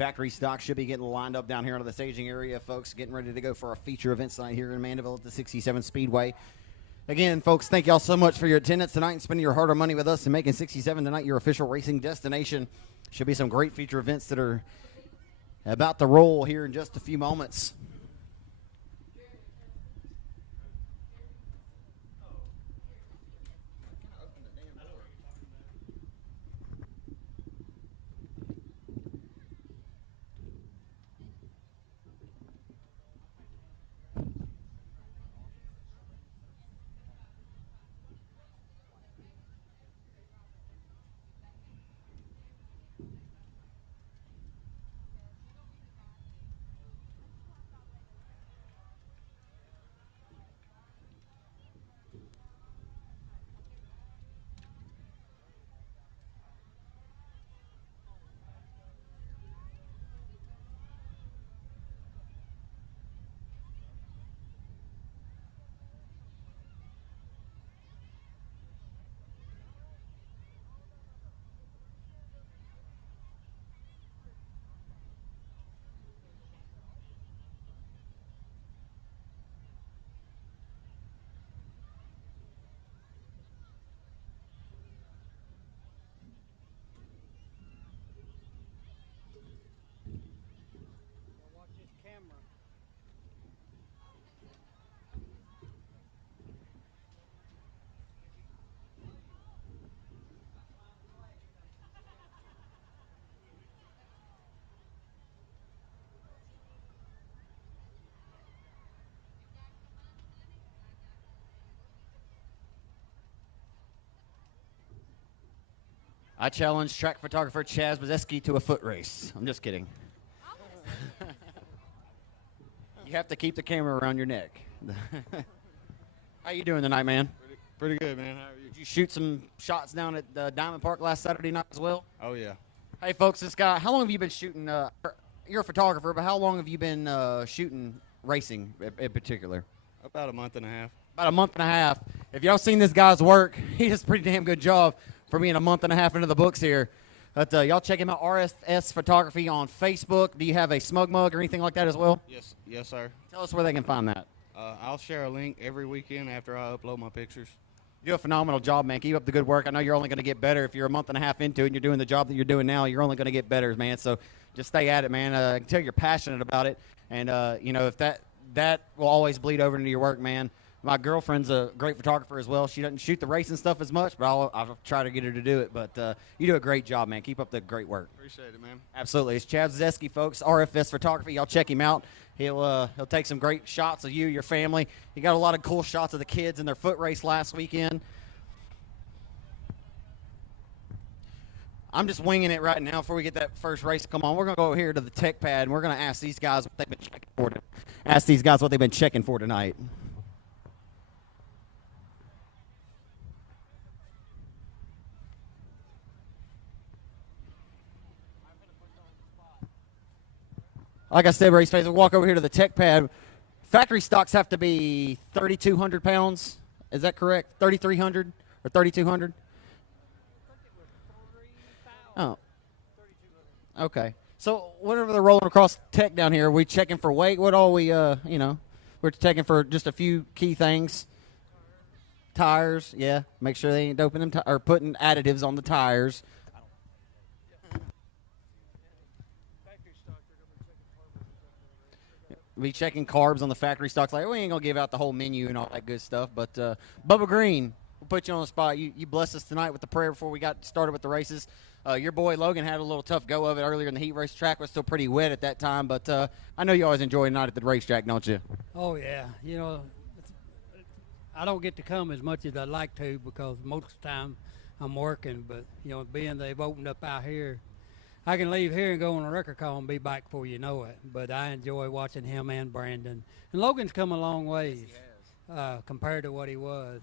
Factory stock should be getting lined up down here into the staging area, folks. Getting ready to go for a feature event tonight here in Mandeville at the 67 Speedway. Again, folks, thank y'all so much for your attendance tonight and spending your hard-earned money with us and making 67 tonight your official racing destination. Should be some great feature events that are about to roll here in just a few moments. I challenge track photographer Chaz Bazeski to a foot race. I'm just kidding. You have to keep the camera around your neck. How you doing tonight, man? Pretty good, man. How are you? Did you shoot some shots down at Diamond Park last Saturday night as well? Oh, yeah. Hey, folks, this guy, how long have you been shooting? You're a photographer, but how long have you been shooting racing in particular? About a month and a half. About a month and a half. If y'all seen this guy's work, he does a pretty damn good job for being a month and a half into the books here. But y'all check him out, RFS Photography on Facebook. Do you have a smug mug or anything like that as well? Yes, sir. Tell us where they can find that. I'll share a link every weekend after I upload my pictures. You do a phenomenal job, man. Keep up the good work. I know you're only going to get better. If you're a month and a half into it and you're doing the job that you're doing now, you're only going to get better, man. So just stay at it, man. I can tell you're passionate about it. And, you know, if that will always bleed over into your work, man. My girlfriend's a great photographer as well. She doesn't shoot the racing stuff as much, but I'll try to get her to do it. But you do a great job, man. Keep up the great work. Appreciate it, man. Absolutely. It's Chad Zeski, folks, RFS Photography. Y'all check him out. He'll take some great shots of you, your family. He got a lot of cool shots of the kids in their foot race last weekend. I'm just winging it right now before we get that first race to come on. We're going to go over here to the tech pad, and we're going to ask these guys what they've been checking for. Ask these guys what they've been checking for tonight. Like I said, race fans, we'll walk over here to the tech pad. Factory stocks have to be 3,200 pounds. Is that correct? 3,300 or 3,200? Oh. Okay. So whenever they're rolling across tech down here, are we checking for weight? What all we, you know, we're checking for just a few key things. Tires, yeah. Make sure they ain't doping them or putting additives on the tires. Be checking carbs on the factory stocks. Like, we ain't going to give out the whole menu and all that good stuff. But Bubba Green, we'll put you on the spot. You blessed us tonight with the prayer before we got started with the races. Your boy Logan had a little tough go of it earlier in the heat race. Track was still pretty wet at that time. But I know you always enjoy a night at the racetrack, don't you? Oh, yeah. You know, I don't get to come as much as I'd like to because most of the time I'm working. But, you know, being they've opened up out here, I can leave here and go on a record call and be back before you know it. But I enjoy watching him and Brandon. And Logan's come a long ways compared to what he was.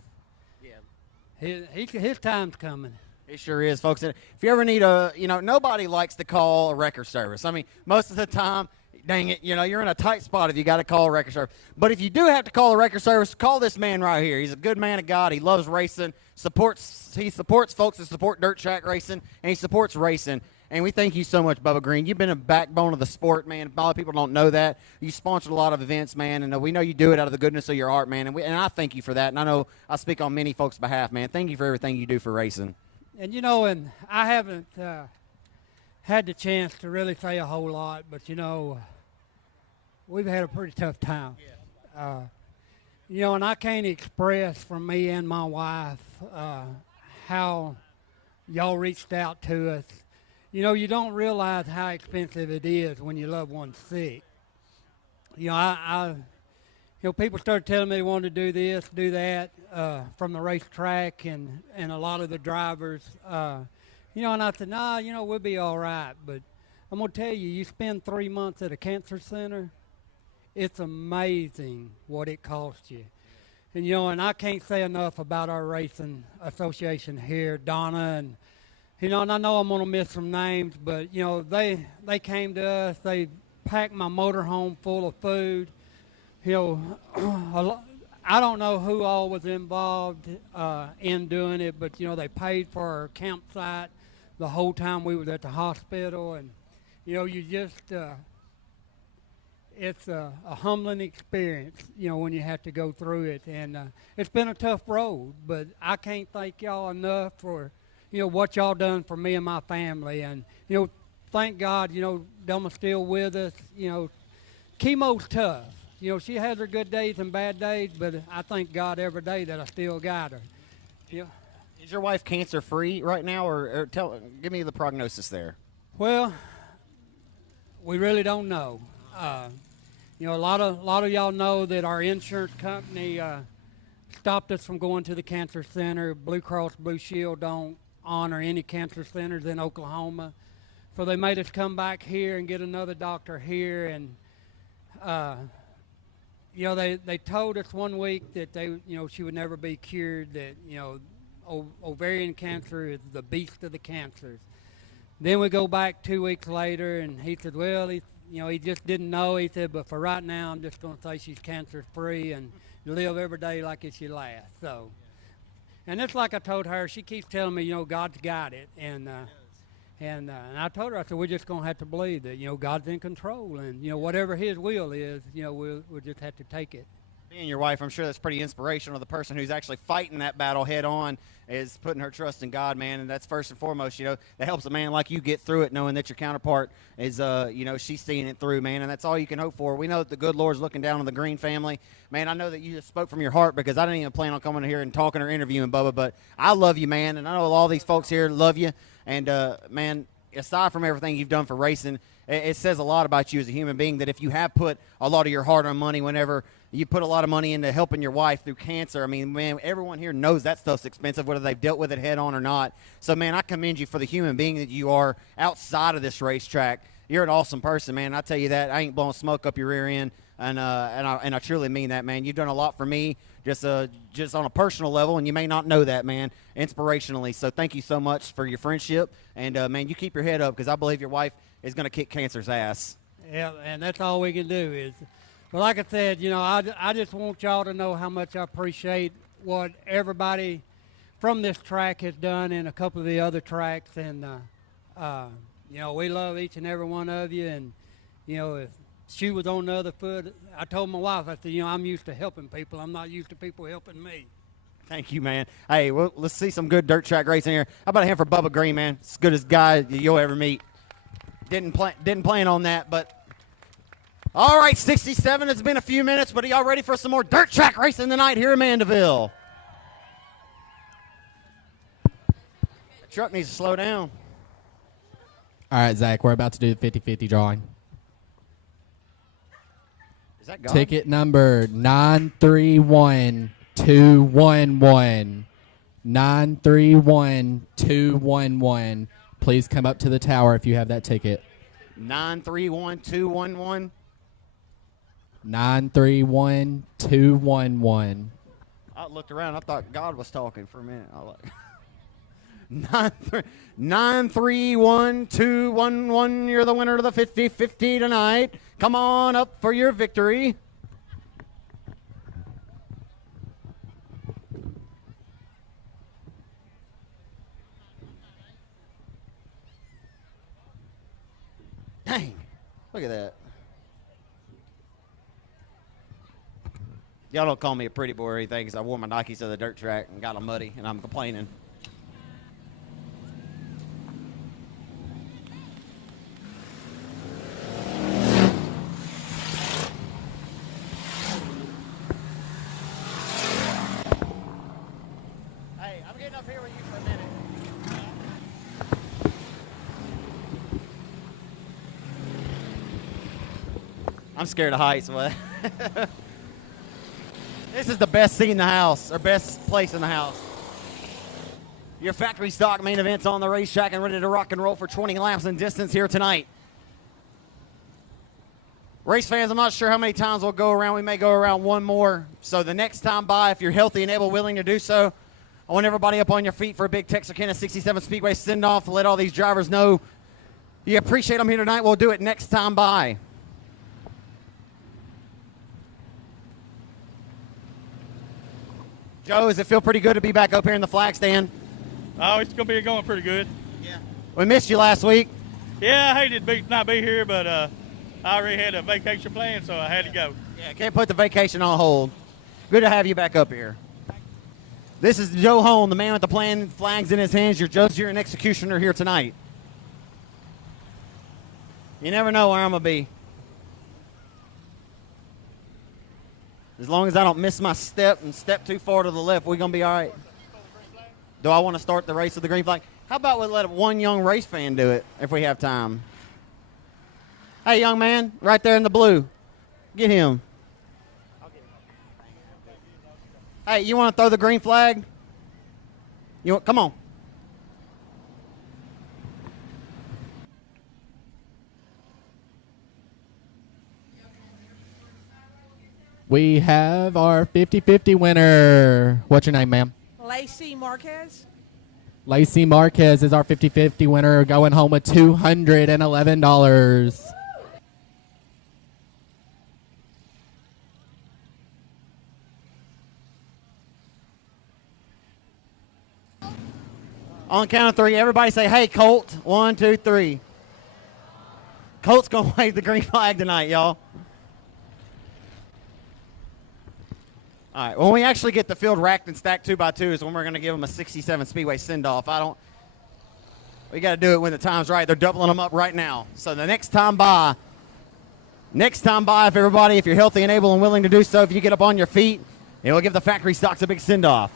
Yeah. His time's coming. It sure is, folks. If you ever need nobody likes to call a record service. I mean, most of the time, dang it, you're in a tight spot if you got to call a record service. But if you do have to call a record service, call this man right here. He's a good man of God. He loves racing, he supports folks that support dirt track racing, and he supports racing. And we thank you so much, Bubba Green. You've been a backbone of the sport, man. A lot of people don't know that. You sponsored a lot of events, man, and we know you do it out of the goodness of your heart, man. And I thank you for that. And I know I speak on many folks' behalf, man. Thank you for everything you do for racing. And, you know, and I haven't had the chance to really say a whole lot, but, you know, we've had a pretty tough time. You know, and I can't express from me and my wife how y'all reached out to us. You know, you don't realize how expensive it is when your loved one's sick. You know, you know, people started telling me they wanted to do this, do that from the racetrack and a lot of the drivers. You know, and I said, nah, you know, we'll be all right. But I'm going to tell you, you spend 3 months at a cancer center, it's amazing what it costs you. And, you know, and I can't say enough about our racing association here, Donna, and, you know, and I know I'm going to miss some names, but, you know, they came to us, they packed my motorhome full of food. You know, I don't know who all was involved in doing it, but, you know, they paid for our campsite the whole time we were at the hospital. And, you know, you just, it's a humbling experience, you know, when you have to go through it. And it's been a tough road, but I can't thank y'all enough for, you know, what y'all done for me and my family. And, you know, thank God, you know, Delma's still with us. You know, chemo's tough. You know, she has her good days and bad days, but I thank God every day that I still got her. You know, Is your wife cancer-free right now, or give me the prognosis there? well, we really don't know. You know, a lot of y'all know that our insurance company stopped us from going to the cancer center. Blue Cross Blue Shield don't honor any cancer centers in Oklahoma, so they made us come back here and get another doctor here. And you know, they told us one week that you know, she would never be cured. That, you know, ovarian cancer is the beast of the cancers. Then we go back 2 weeks later, and he said, well, you know, he just didn't know. He said, but for right now, I'm just going to say she's cancer-free and live every day like it's your last. So, and it's like I told her, she keeps telling me, you know, God's got it. And I told her, I said, we're just going to have to believe that, you know, God's in control. And, you know, whatever his will is, you know, we'll just have to take it. Being your wife, I'm sure that's pretty inspirational. The person who's actually fighting that battle head on is putting her trust in God, man, and that's first and foremost. You know, that helps a man like you get through it, knowing that your counterpart is, you know, she's seeing it through, man, and that's all you can hope for. We know that the good Lord's looking down on the Green family. Man, I know that you just spoke from your heart, because I didn't even plan on coming here and talking or interviewing Bubba, but I love you, man, and I know all these folks here love you, and, man, aside from everything you've done for racing, it says a lot about you as a human being, that if you have put a lot of your hard-earned money, whenever you put a lot of money into helping your wife through cancer, I mean, man, everyone here knows that stuff's expensive, whether they've dealt with it head on or not. So, man, I commend you for the human being that you are outside of this racetrack. You're an awesome person, man. I tell you that. I ain't blowing smoke up your rear end, and I truly mean that, man. You've done a lot for me, just on a personal level, and you may not know that, man, inspirationally. So thank you so much for your friendship, and, man, you keep your head up, because I believe your wife is going to kick cancer's ass. Yeah, and that's all we can do is, well, like I said, you know, I just want y'all to know how much I appreciate what everybody from this track has done and a couple of the other tracks. And, you know, we love each and every one of you. And, you know, if she was on the other foot, I told my wife, I said, you know, I'm used to helping people. I'm not used to people helping me. Thank you, man. Hey, well, let's see some good dirt track racing here. How about a hand for Bubba Green, man? It's as good as guy you'll ever meet. Didn't plan on that, but all right, 67. It's been a few minutes, but are y'all ready for some more dirt track racing tonight here in Mandeville? The truck needs to slow down. All right, Zach, we're about to do the 50-50 drawing. Is that God? Ticket number 931211. 931211. Please come up to the tower if you have that ticket. 931211. 931211. I looked around. I thought God was talking for a minute. I like 931211. You're the winner of the 50-50 tonight. Come on up for your victory. Look at that. Y'all don't call me a pretty boy or anything because I wore my Nikes to the dirt track and got them muddy, and I'm complaining. Hey, I'm getting up here with you for a minute. I'm scared of heights, but this is the best seat in the house, or best place in the house. Your factory stock main event's on the racetrack and ready to rock and roll for 20 laps in distance here tonight. Race fans, I'm not sure how many times we'll go around. We may go around one more. So the next time by, if you're healthy and able, willing to do so, I want everybody up on your feet for a big Texarkana 67 Speedway send-off to let all these drivers know you appreciate them here tonight. We'll do it next time by. Joe, does it feel pretty good to be back up here in the flag stand? Oh, it's going to be going pretty good. Yeah. We missed you last week. Yeah, I hated to not be here, but I already had a vacation planned, so I had to go. Yeah, can't put the vacation on hold. Good to have you back up here. This is Joe Hone, the man with the plan, flags in his hands. Your judge, you're an executioner here tonight. You never know where I'm going to be. As long as I don't miss my step and step too far to the left, we're going to be all right. Do I want to start the race with the green flag? How about we let one young race fan do it if we have time? Hey, young man, right there in the blue. Get him. Hey, you want to throw the green flag? Come on. We have our 50-50 winner. What's your name, ma'am? Lacey Marquez. Lacey Marquez is our 50-50 winner, going home with $211. On the count of three, everybody say, hey, Colt. 1, 2, 3. Colt's going to wave the green flag tonight, y'all. All right, when we actually get the field racked and stacked 2x2 is when we're going to give them a 67 Speedway send-off. We got to do it when the time's right. They're doubling them up right now. So the next time by, if you're healthy and able and willing to do so, if you get up on your feet, it will give the factory stocks a big send-off.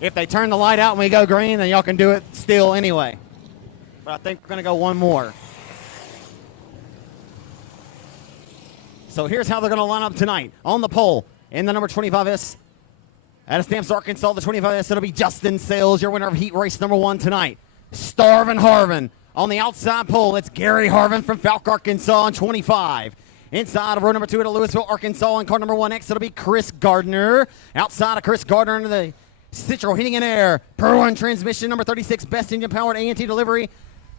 If they turn the light out and we go green, then y'all can do it still anyway. But I think we're going to go one more. So here's how they're going to line up tonight. On the pole, in the number 25S, out of Stamps, Arkansas, the 25S, it'll be Justin Sales, your winner of heat race number 1 tonight. Starvin' Harvin. On the outside pole, it's Gary Harvin from Falk, Arkansas on 25. Inside of row number 2 at Louisville, Arkansas, on car number 1X, it'll be Chris Gardner. Outside of Chris Gardner into the Citro Heating and Air, Per One Transmission, number 36, Best Engine Powered A&T Delivery.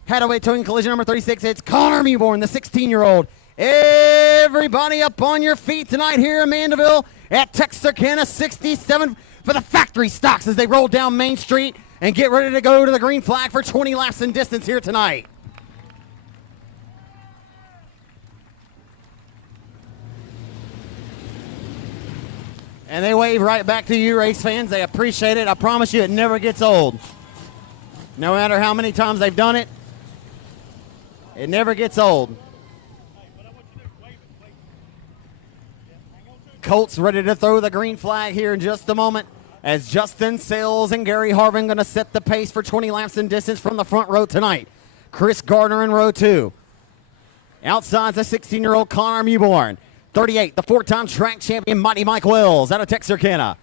Hadaway Towing Collision, number 36, it's Connor Mewborn, the 16-year-old. Everybody up on your feet tonight here in Mandeville at Texarkana 67 for the factory stocks as they roll down Main Street and get ready to go to the green flag for 20 laps in distance here tonight. And they wave right back to you, race fans. They appreciate it. I promise you it never gets old. No matter how many times they've done it, it never gets old. Colts ready to throw the green flag here in just a moment as Justin Sales and Gary Harvin going to set the pace for 20 laps in distance from the front row tonight. Chris Gardner in row 2. Outside's the 16-year-old Connor Mewborn. 38, the 4-time track champion Mighty Mike Wells out of Texarkana.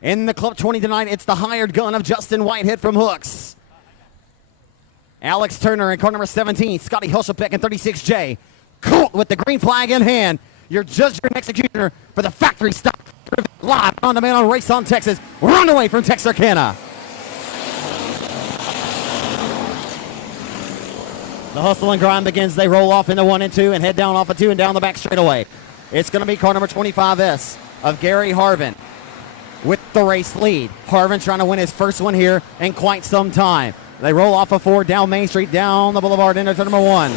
In the Club 20 tonight, it's the hired gun of Justin Whitehead from Hooks. Alex Turner in car number 17, Scotty Hushelpeck in 36J. Colt with the green flag in hand. Your judge and executioner for the factory stop. Live on demand on Race on Texas. Run away from Texarkana. The hustle and grind begins. They roll off into 1 and 2 and head down off of 2 and down the back straightaway. It's going to be car number 25S of Gary Harvin with the race lead. Harvin trying to win his first one here in quite some time. They roll off of 4 down Main Street, down the boulevard into turn number 1.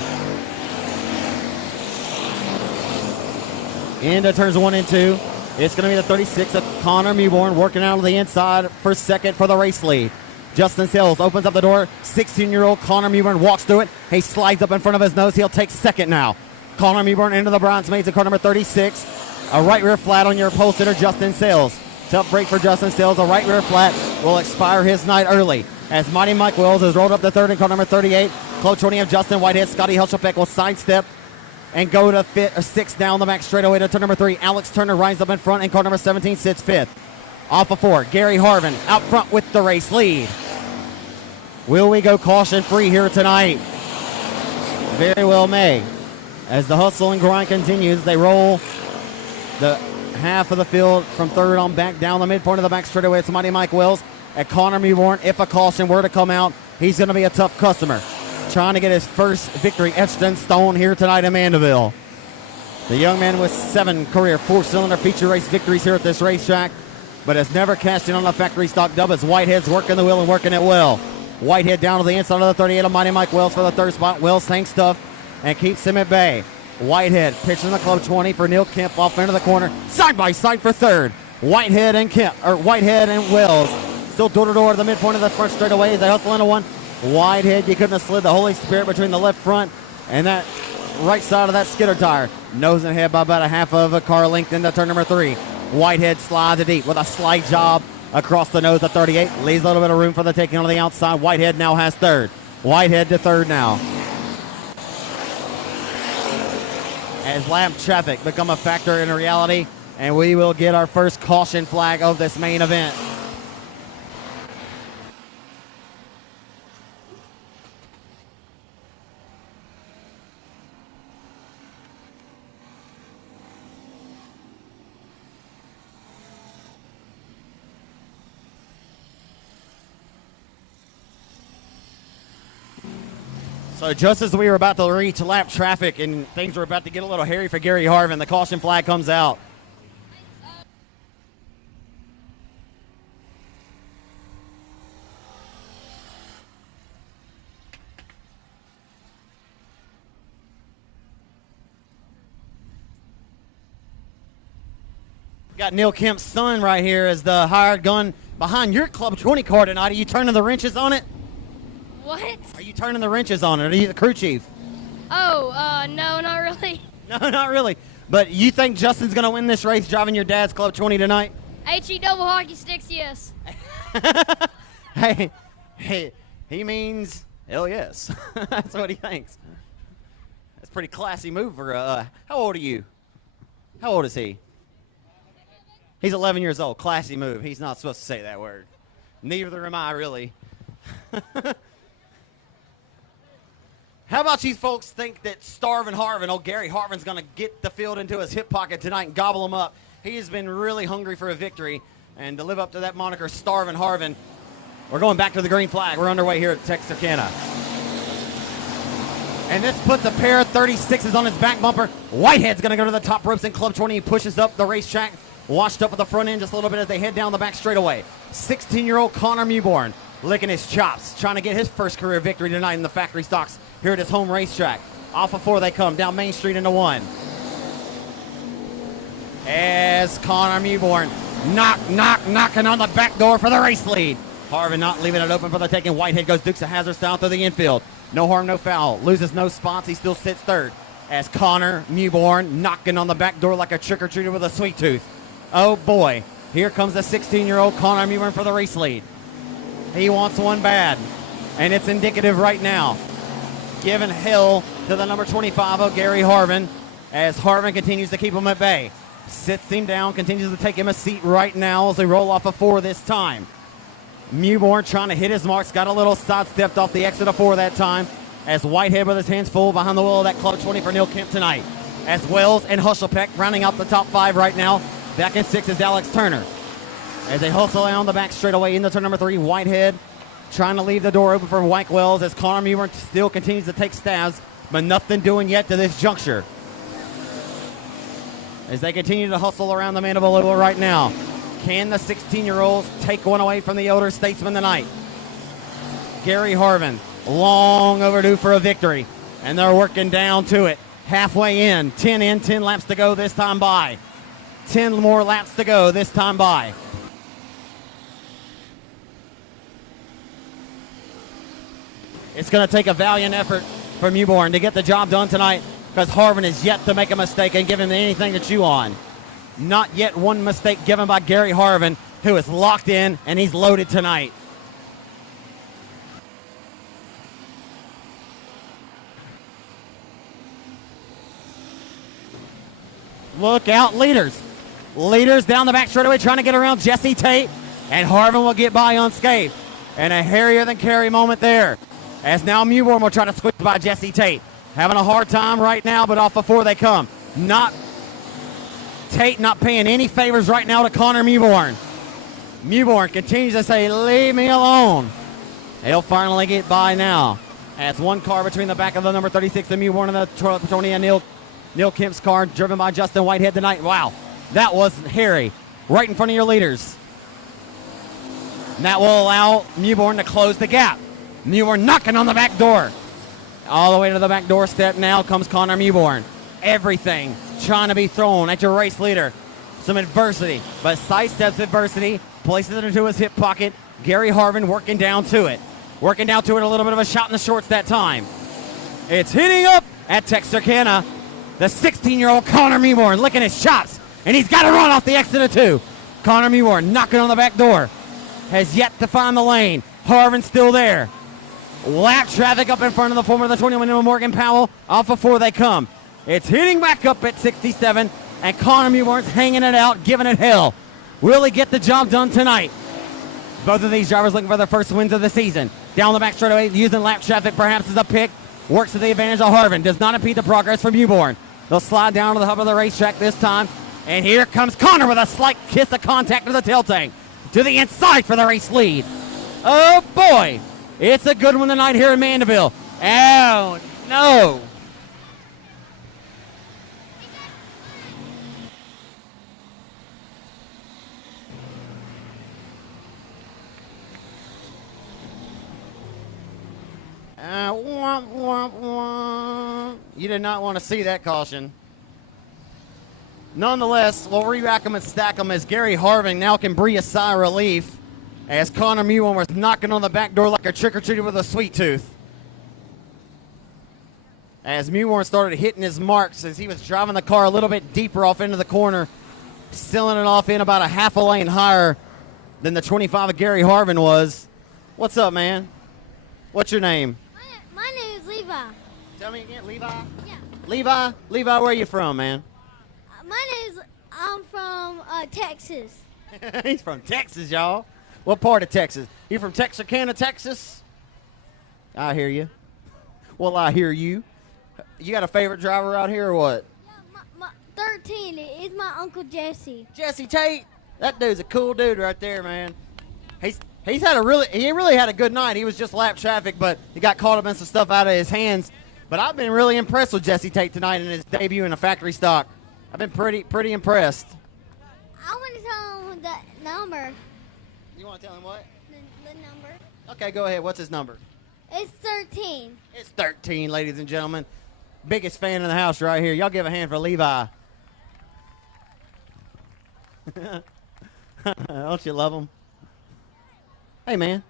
Into turns 1 and 2. It's going to be the 36 of Connor Mewborn working out of the inside for second for the race lead. Justin Sills opens up the door. 16-year-old Connor Mewborn walks through it. He slides up in front of his nose. He'll take second now. Connor Mewborn into the bridesmaids at car number 36. A right rear flat on your pole sitter, Justin Sills. Tough break for Justin Sills. A right rear flat will expire his night early. As Mighty Mike Wells is rolled up to third in car number 38. Club 20 of Justin Whitehead. Scotty Hushelpeck will sidestep and go to 6 down the back straightaway to turn number 3. Alex Turner rides up in front, and car number 17 sits 5th. Off of 4, Gary Harvin out front with the race lead. Will we go caution free here tonight? Very well may. As the hustle and grind continues, they roll the half of the field from third on back down the midpoint of the back straightaway. It's Mighty Mike Wells at Connor Mewborn. If a caution were to come out, he's going to be a tough customer. Trying to get his first victory etched in stone here tonight in Mandeville. The young man with 7 career 4-cylinder feature race victories here at this racetrack, but has never cashed in on a factory stock dub as Whitehead's working the wheel and working it well. Whitehead down to the inside of the 38 of Mighty Mike Wells for the third spot. Wells hangs tough and keeps him at bay. Whitehead pitching the club 20 for Neil Kemp off into the corner. Side by side for third. Whitehead and Wells still door to door to the midpoint of the front straightaway as they hustle into one. Whitehead, you couldn't have slid the Holy Spirit between the left front and that right side of that skidder tire. Nose and head by about a half of a car length into turn number 3. Whitehead slides it deep with a slight job across the nose of 38. Leaves a little bit of room for the taking on the outside. Whitehead now has third. Whitehead to third now. As lap traffic become a factor in reality, and we will get our first caution flag of this main event. So just as we were about to reach lap traffic and things were about to get a little hairy for Gary Harvin, the caution flag comes out. Got Neil Kemp's son right here as the hired gun behind your Club 20 car tonight. Are you turning the wrenches on it? What? Are you turning the wrenches on it? Are you the crew chief? Oh, no, not really. No, not really. But you think Justin's going to win this race driving your dad's Club 20 tonight? HE double hockey sticks, yes. Hey, he means hell yes. That's what he thinks. That's a pretty classy move for, how old are you? How old is he? He's 11 years old. Classy move. He's not supposed to say that word. Neither am I, really. How about you folks think that Starvin Harvin, old Gary Harvin's going to get the field into his hip pocket tonight and gobble him up? He has been really hungry for a victory, and to live up to that moniker, Starvin Harvin, we're going back to the green flag. We're underway here at Texarkana. And this puts a pair of 36s on his back bumper. Whitehead's going to go to the top ropes in Club 20. He pushes up the racetrack, washed up at the front end just a little bit as they head down the back straightaway. 16-year-old Connor Mewborn licking his chops, trying to get his first career victory tonight in the factory stocks here at his home racetrack. Off of 4 they come, down Main Street into 1. As Connor Mewborn knocking on the back door for the race lead. Harvin not leaving it open for the taking. Whitehead goes Dukes of Hazzard style through the infield. No harm, no foul. Loses no spots. He still sits third. As Connor Mewborn knocking on the back door like a trick-or-treater with a sweet tooth. Oh boy, here comes the 16-year-old Connor Mewborn for the race lead. He wants one bad, and it's indicative right now. Giving hell to the number 25 of Gary Harvin as Harvin continues to keep him at bay. Sits him down, continues to take him a seat right now as they roll off of 4 this time. Mewborn trying to hit his marks, got a little sidestepped off the exit of 4 that time as Whitehead with his hands full behind the wheel of that Club 20 for Neil Kemp tonight. As Wells and Hushelpeck rounding out the top 5 right now. Back in 6 is Alex Turner. As they hustle down the back straightaway into turn number 3, Whitehead trying to leave the door open for Mike Wells as Connor Mewborn still continues to take stabs, but nothing doing yet to this juncture. As they continue to hustle around the Mandeville Oval right now. Can the 16-year-olds take one away from the elder statesman tonight? Gary Harvin, long overdue for a victory. And they're working down to it. Halfway in, 10 laps to go this time by. 10 more laps to go this time by. It's going to take a valiant effort from Mewborn to get the job done tonight because Harvin is yet to make a mistake and give him anything to chew on. Not yet one mistake given by Gary Harvin, who is locked in and he's loaded tonight. Look out, leaders. Leaders down the back straightaway trying to get around Jesse Tate, and Harvin will get by unscathed. And a hairier than carry moment there. As now Mewborn will try to squeeze by Jesse Tate. Having a hard time right now, but off before they come. Tate not paying any favors right now to Connor Mewborn. Mewborn continues to say, leave me alone. He'll finally get by now. As one car between the back of the number 36 and Mewborn and the Petronia Neil Kemp's car, driven by Justin Whitehead tonight. Wow, that was hairy. Right in front of your leaders. And that will allow Mewborn to close the gap. Mewborn knocking on the back door. All the way to the back doorstep now comes Connor Mewborn. Everything trying to be thrown at your race leader. Some adversity, but sidesteps adversity, places it into his hip pocket. Gary Harvin working down to it. Working down to it, a little bit of a shot in the shorts that time. It's hitting up at Texarkana. The 16-year-old Connor Mewborn licking his chops, and he's got to run off the exit of 2. Connor Mewborn knocking on the back door. Has yet to find the lane. Harvin still there. Lap traffic up in front of the former of the 21 Morgan Powell off before they come. It's hitting back up at 67, and Connor Mewborn's hanging it out, giving it hell. Will he get the job done tonight? Both of these drivers looking for their first wins of the season. Down the back straightaway, using lap traffic perhaps as a pick. Works to the advantage of Harvin. Does not impede the progress from Mewborn. They'll slide down to the hub of the racetrack this time. And here comes Connor with a slight kiss of contact to the tail tank. To the inside for the race lead. Oh boy. It's a good one tonight here in Mandeville. Oh no. Womp, womp, womp. You did not want to see that caution. Nonetheless, we'll re-rack them and stack them as Gary Harvin now can breathe a sigh of relief as Connor Mewborn was knocking on the back door like a trick-or-treater with a sweet tooth. As Mewborn started hitting his marks as he was driving the car a little bit deeper off into the corner, sealing it off in about a half a lane higher than the 25 of Gary Harvin was. What's up, man? What's your name? My name is Levi. Tell me again, Levi? Yeah. Levi, where are you from, man? I'm from Texas. He's from Texas, y'all. What part of Texas? You from Texarkana, Texas? I hear you. Well, I hear you. You got a favorite driver out here or what? Yeah, my 13 is my Uncle Jesse. Jesse Tate. That dude's a cool dude right there, man. He really had a good night. He was just lap traffic, but he got caught up in some stuff out of his hands. But I've been really impressed with Jesse Tate tonight in his debut in a factory stock. I've been pretty impressed. I want to tell him the number. You want to tell him what? The number. Okay, go ahead. What's his number? It's 13. It's 13, ladies and gentlemen. Biggest fan in the house right here. Y'all give a hand for Levi. Don't you love him? Hey, man.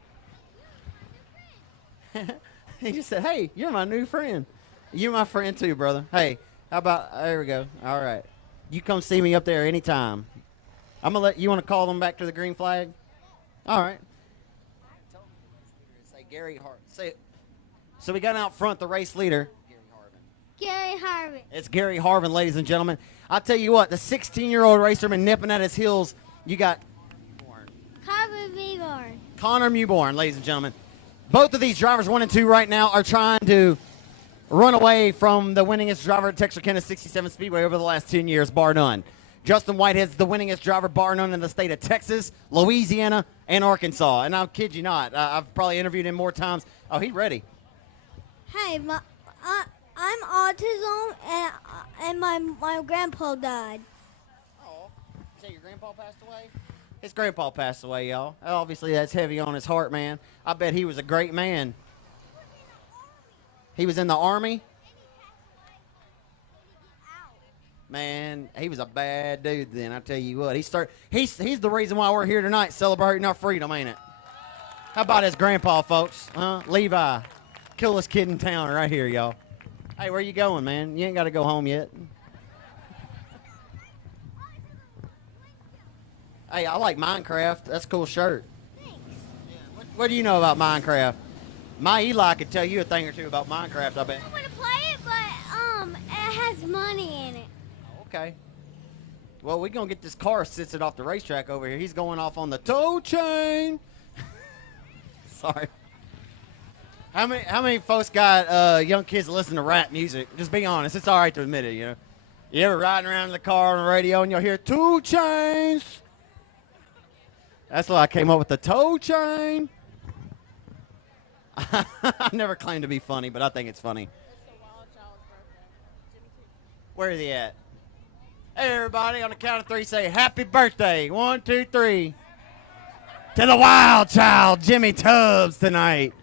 He just said, hey, you're my new friend. You're my friend too, brother. Hey, how about, there we go. All right. You come see me up there anytime. I'm going to let, you want to call them back to the green flag? All right. Say Gary Hart. Say it. So we got out front the race leader. Gary Harvin. It's Gary Harvin, ladies and gentlemen. I'll tell you what, the 16-year-old racerman nipping at his heels, you got Connor Mewborn, ladies and gentlemen. Both of these drivers, 1 and 2 right now, are trying to run away from the winningest driver at Texarkana 67 Speedway over the last 10 years, bar none. Justin Whitehead's the winningest driver, bar none, in the state of Texas, Louisiana, and Arkansas. And I'll kid you not, I've probably interviewed him more times. Oh, he's ready. Hey, I'm autism, and my grandpa died. Oh, you say your grandpa passed away? His grandpa passed away, y'all. Obviously, that's heavy on his heart, man. I bet he was a great man. He was in the Army? Man, he was a bad dude then, I tell you what. He's the reason why we're here tonight celebrating our freedom, ain't it? How about his grandpa, folks? Levi. Coolest kid in town right here, y'all. Hey, where you going, man? You ain't got to go home yet. Hey, I like Minecraft. That's a cool shirt. Thanks. Yeah, what do you know about Minecraft? My Eli could tell you a thing or two about Minecraft, I bet. I want to play it, but it has money in it. Okay. Well, we're going to get this car sitting off the racetrack over here. He's going off on the tow chain. Sorry. How many folks got young kids that listen to rap music? Just be honest. It's all right to admit it, you know. You ever riding around in the car on the radio and you'll hear 2 chains? That's why I came up with the tow chain. I never claimed to be funny, but I think it's funny. Where is he at? Hey, everybody, on the count of 3, say happy birthday. 1, 2, 3. To the wild child, Jimmy Tubbs, tonight.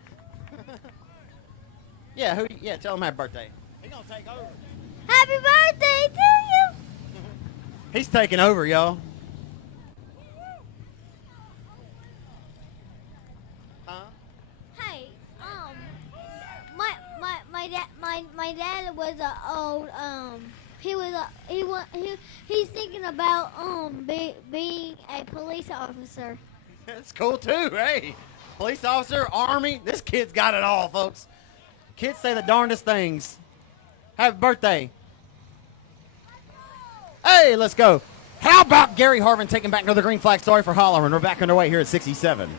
Yeah, tell him happy birthday. He's going to take over. Happy birthday to you. He's taking over, y'all. Hey, my dad was a old he's thinking about being a police officer. That's cool too, hey. Police officer, Army, this kid's got it all, folks. Kids say the darndest things. Happy birthday. Hey, let's go. How about Gary Harvin taking back another green flag? Sorry for hollering. We're back underway here at 67.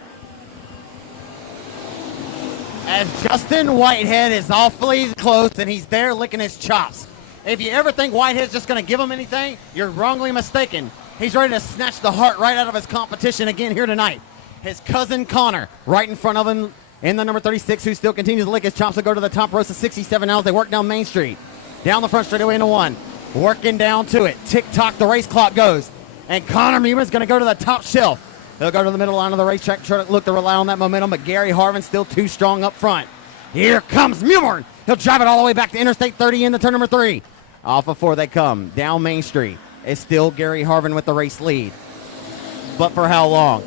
As Justin Whitehead is awfully close and he's there licking his chops. If you ever think Whitehead's just going to give him anything, you're wrongly mistaken. He's ready to snatch the heart right out of his competition again here tonight. His cousin Connor right in front of him in the number 36, who still continues to lick his chops to go to the top rows of 67 now as they work down Main Street. Down the front straightaway into 1. Working down to it. Tick-tock, the race clock goes. And Connor Mewman's going to go to the top shelf. He'll go to the middle line of the racetrack, try to look to rely on that momentum, but Gary Harvin still too strong up front. Here comes Mewborn. He'll drive it all the way back to Interstate 30 into turn number 3. Off of 4 they come. Down Main Street. It's still Gary Harvin with the race lead. But for how long?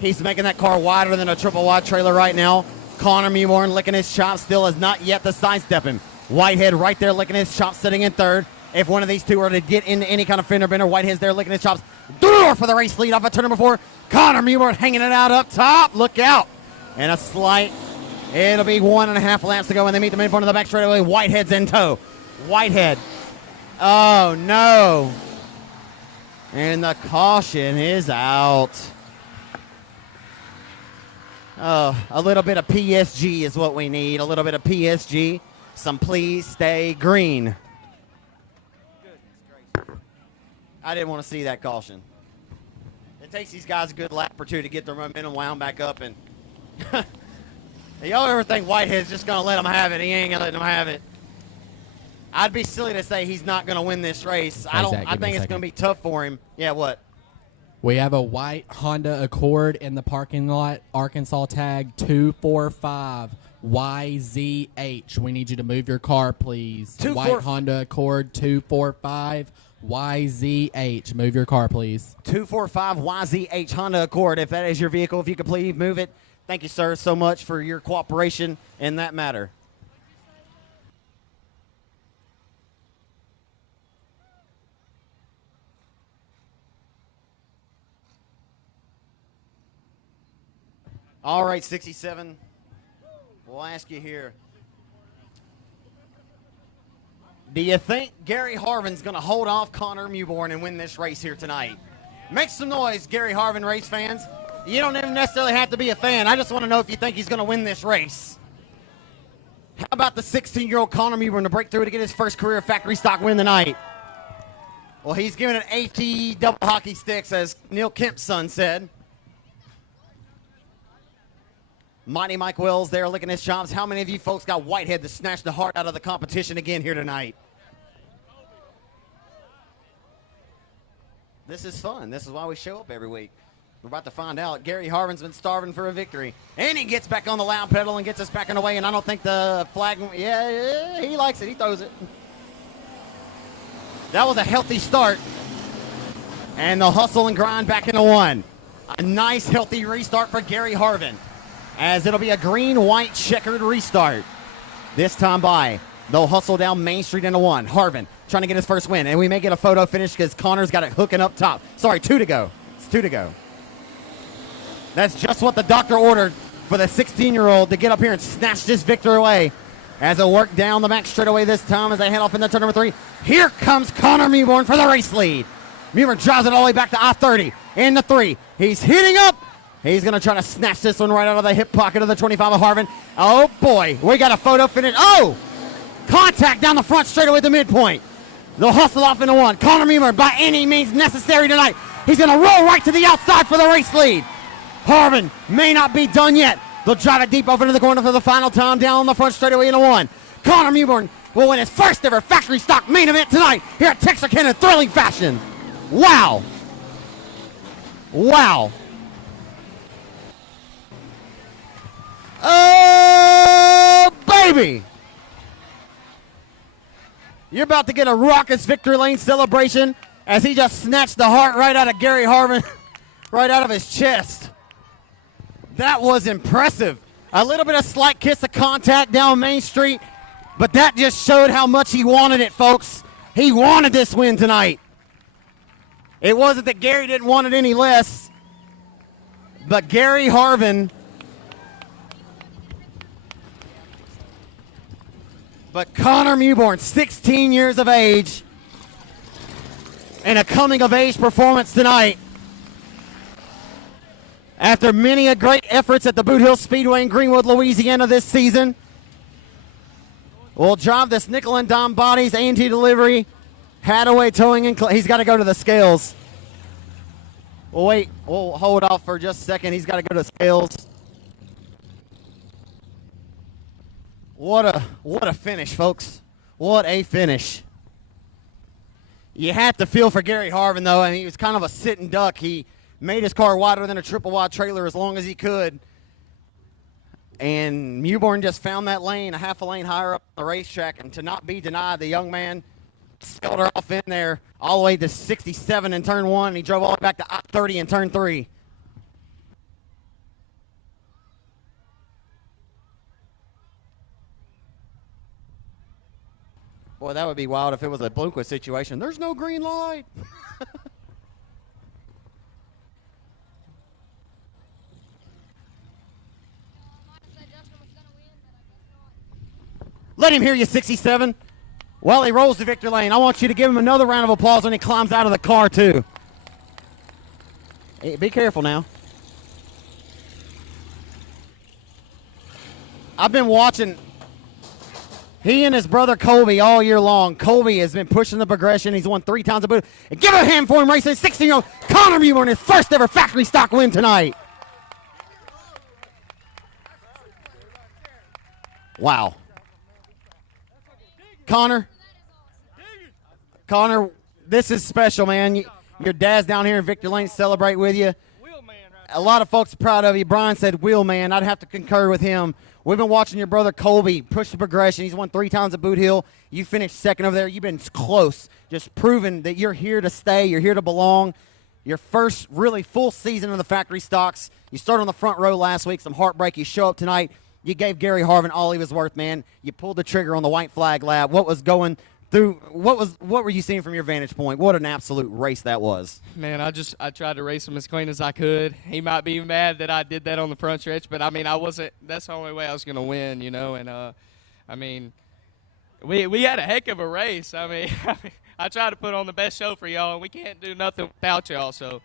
He's making that car wider than a triple wide trailer right now. Connor Mewborn licking his chops, still has not yet to sidestep him. Whitehead right there licking his chops, sitting in 3rd. If one of these two are to get into any kind of fender bender, Whitehead's there licking his chops. Door for the race lead off of turn number 4. Connor Mewborn hanging it out up top. Look out. And a slight, it'll be 1.5 laps to go when they meet the midpoint of the back straightaway. Whitehead's in tow. Whitehead. Oh, no. And the caution is out. Oh, a little bit of PSG is what we need. A little bit of PSG. Some please stay green. I didn't want to see that caution. It takes these guys a good lap or two to get their momentum wound back up. And y'all ever think Whitehead's just going to let them have it? He ain't going to let them have it. I'd be silly to say he's not going to win this race. I think it's going to be tough for him. Yeah, what? We have a white Honda Accord in the parking lot. Arkansas tag 245 YZH. We need you to move your car, please. White Honda Accord 245 YZH. Move your car, please. 245 YZH Honda Accord. If that is your vehicle, if you could please move it. Thank you, sir, so much for your cooperation in that matter. All right, 67. We'll ask you here. Do you think Gary Harvin's going to hold off Connor Mewborn and win this race here tonight? Make some noise, Gary Harvin race fans. You don't even necessarily have to be a fan. I just want to know if you think he's going to win this race. How about the 16-year-old Connor Mewborn to break through to get his first career factory stock win tonight? Well, he's giving it AT double hockey sticks, as Neil Kemp's son said. Mighty Mike Wells there licking his chops. How many of you folks got Whitehead to snatch the heart out of the competition again here tonight? This is fun. This is why we show up every week. We're about to find out. Gary Harvin's been starving for a victory. And he gets back on the loud pedal and gets us back in the way, and I don't think the flag, yeah, he likes it. He throws it. That was a healthy start. And the hustle and grind back into one. A nice, healthy restart for Gary Harvin, as it'll be a green-white checkered restart. This time by, they'll hustle down Main Street into one. Harvin trying to get his first win, and we may get a photo finish because Connor's got it hooking up top. Sorry, 2 to go. It's 2 to go. That's just what the doctor ordered for the 16-year-old to get up here and snatch this victory away. As it worked down the back straightaway this time as they head off into turn number 3. Here comes Connor Mewborn for the race lead. Mewborn drives it all the way back to I-30 in the 3. He's hitting up. He's going to try to snatch this one right out of the hip pocket of the 25 of Harvin. Oh, boy. We got a photo finish. Oh! Contact down the front straightaway at the midpoint. They'll hustle off into one. Connor Mewborn, by any means necessary tonight. He's going to roll right to the outside for the race lead. Harvin may not be done yet. They'll drive it deep over into the corner for the final time down the front straightaway into one. Connor Mewborn will win his first ever factory stock main event tonight here at Texarkana in thrilling fashion. Wow. Wow. Oh, baby. You're about to get a raucous victory lane celebration as he just snatched the heart right out of Gary Harvin, right out of his chest. That was impressive. A little bit of slight kiss of contact down Main Street, but that just showed how much he wanted it, folks. He wanted this win tonight. It wasn't that Gary didn't want it any less, but Gary Harvin, but Connor Mewborn, 16 years of age, and a coming-of-age performance tonight. After many a great efforts at the Boot Hill Speedway in Greenwood, Louisiana this season, we'll drive this nickel and dime bodies, A&T delivery, Hadaway towing, and he's got to go to the scales. Well, wait, we'll hold off for just a second. He's got to go to the scales. What a finish, folks. What a finish. You have to feel for Gary Harvin, though, and he was kind of a sitting duck. He made his car wider than a triple wide trailer as long as he could. And Mewborn just found that lane, a half a lane higher up the racetrack, and to not be denied, the young man scaled her off in there all the way to 67 in turn 1, and he drove all the way back to I-30 in turn 3. Boy, that would be wild if it was a Bloomquist situation. There's no green light. Let him hear you, 67. Well, he rolls the victory lane. I want you to give him another round of applause when he climbs out of the car, too. Hey, be careful now. I've been watching he and his brother Colby all year long. Colby has been pushing the progression. He's won 3 times a boot. And give a hand for him racing 16-year-old Connor Mewborn, his first ever factory stock win tonight. Wow. Connor, this is special, man. Your dad's down here in Victory Lane to celebrate with you. A lot of folks are proud of you. Brian said, "Wheel man." I'd have to concur with him. We've been watching your brother Colby push the progression. He's won 3 times at Boot Hill. You finished second over there. You've been close, just proving that you're here to stay. You're here to belong. Your first really full season in the factory stocks. You started on the front row last week. Some heartbreak. You show up tonight. You gave Gary Harvin all he was worth, man. You pulled the trigger on the white flag lap. What was going through? What were you seeing from your vantage point? What an absolute race that was. Man, I tried to race him as clean as I could. He might be mad that I did that on the front stretch, but I mean, I wasn't. That's the only way I was going to win, you know. And I mean, we had a heck of a race. I mean, I tried to put on the best show for y'all, and we can't do nothing without y'all. So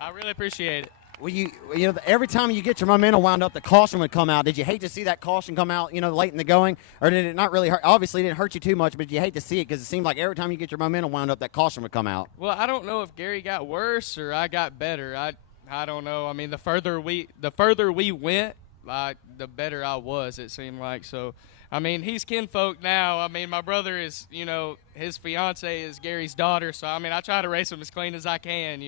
I really appreciate it. Well, you know, every time you get your momentum wound up, the caution would come out. Did you hate to see that caution come out, you know, late in the going? Or did it not really hurt? Obviously, it didn't hurt you too much, but you hate to see it because it seemed like every time you get your momentum wound up, that caution would come out. Well, I don't know if Gary got worse or I got better. I don't know. I mean, the further we went, the better I was, it seemed like. So, I mean, he's kinfolk now. I mean, my brother is, his fiance is Gary's daughter. So, I mean, I try to race him as clean as I can,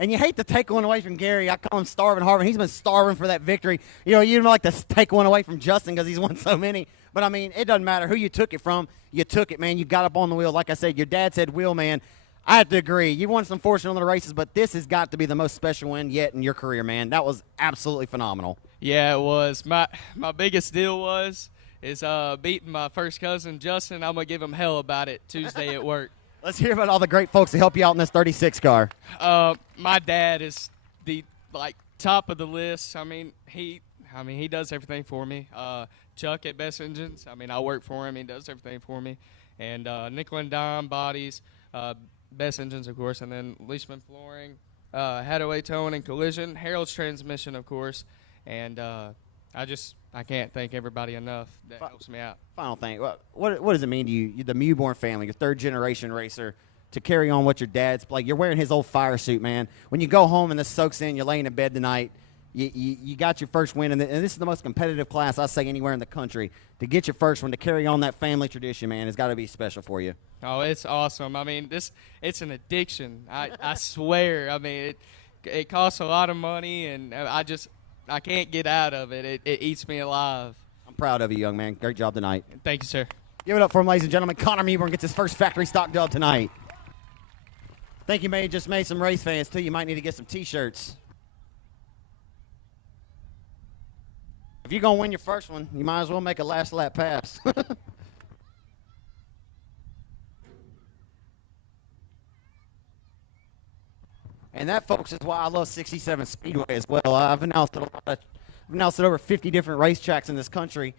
And you hate to take one away from Gary. I call him Starving Harvin. He's been starving for that victory. You don't like to take one away from Justin because he's won so many. But, I mean, it doesn't matter who you took it from. You took it, man. You got up on the wheel. Like I said, your dad said wheel, man. I have to agree. You won some fortune on the races, but this has got to be the most special win yet in your career, man. That was absolutely phenomenal. Yeah, it was. My biggest deal is beating my first cousin, Justin. I'm going to give him hell about it Tuesday at work. Let's hear about all the great folks that help you out in this 36 car. My dad is the top of the list. I mean, he does everything for me. Chuck at Best Engines. I mean, I work for him. He does everything for me. And Nickel and Dime Bodies, Best Engines, of course, and then Leishman Flooring, Hadaway Towing and Collision, Harold's Transmission, of course. And I can't thank everybody enough that helps me out. Final thing. What does it mean to you, the Mewborn family, your third-generation racer, to carry on what your dad's like? You're wearing his old fire suit, man. When you go home and this soaks in, you're laying in bed tonight, you got your first win, and this is the most competitive class, I say, anywhere in the country. To get your first one, to carry on that family tradition, man, has got to be special for you. Oh, it's awesome. I mean, it's an addiction. I swear. I mean, it costs a lot of money, and I can't get out of it. It eats me alive. I'm proud of you, young man. Great job tonight. Thank you, sir. Give it up for him, ladies and gentlemen. Connor Mewborn gets his first factory stock dub tonight. Think you just made some race fans, too. You might need to get some T-shirts. If you're going to win your first one, you might as well make a last lap pass. And that, folks, is why I love 67 Speedway as well. I've announced it over 50 different racetracks in this country,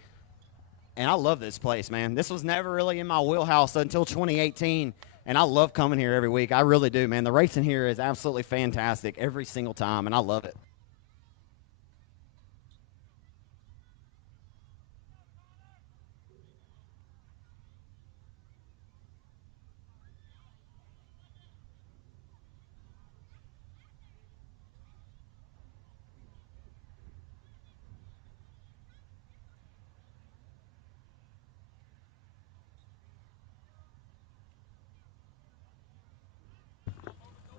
and I love this place, man. This was never really in my wheelhouse until 2018, and I love coming here every week. I really do, man. The racing here is absolutely fantastic every single time, and I love it.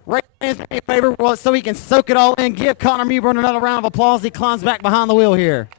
Ray, do me a favor so he can soak it all in. Give Connor Mewborn another round of applause. He climbs back behind the wheel here.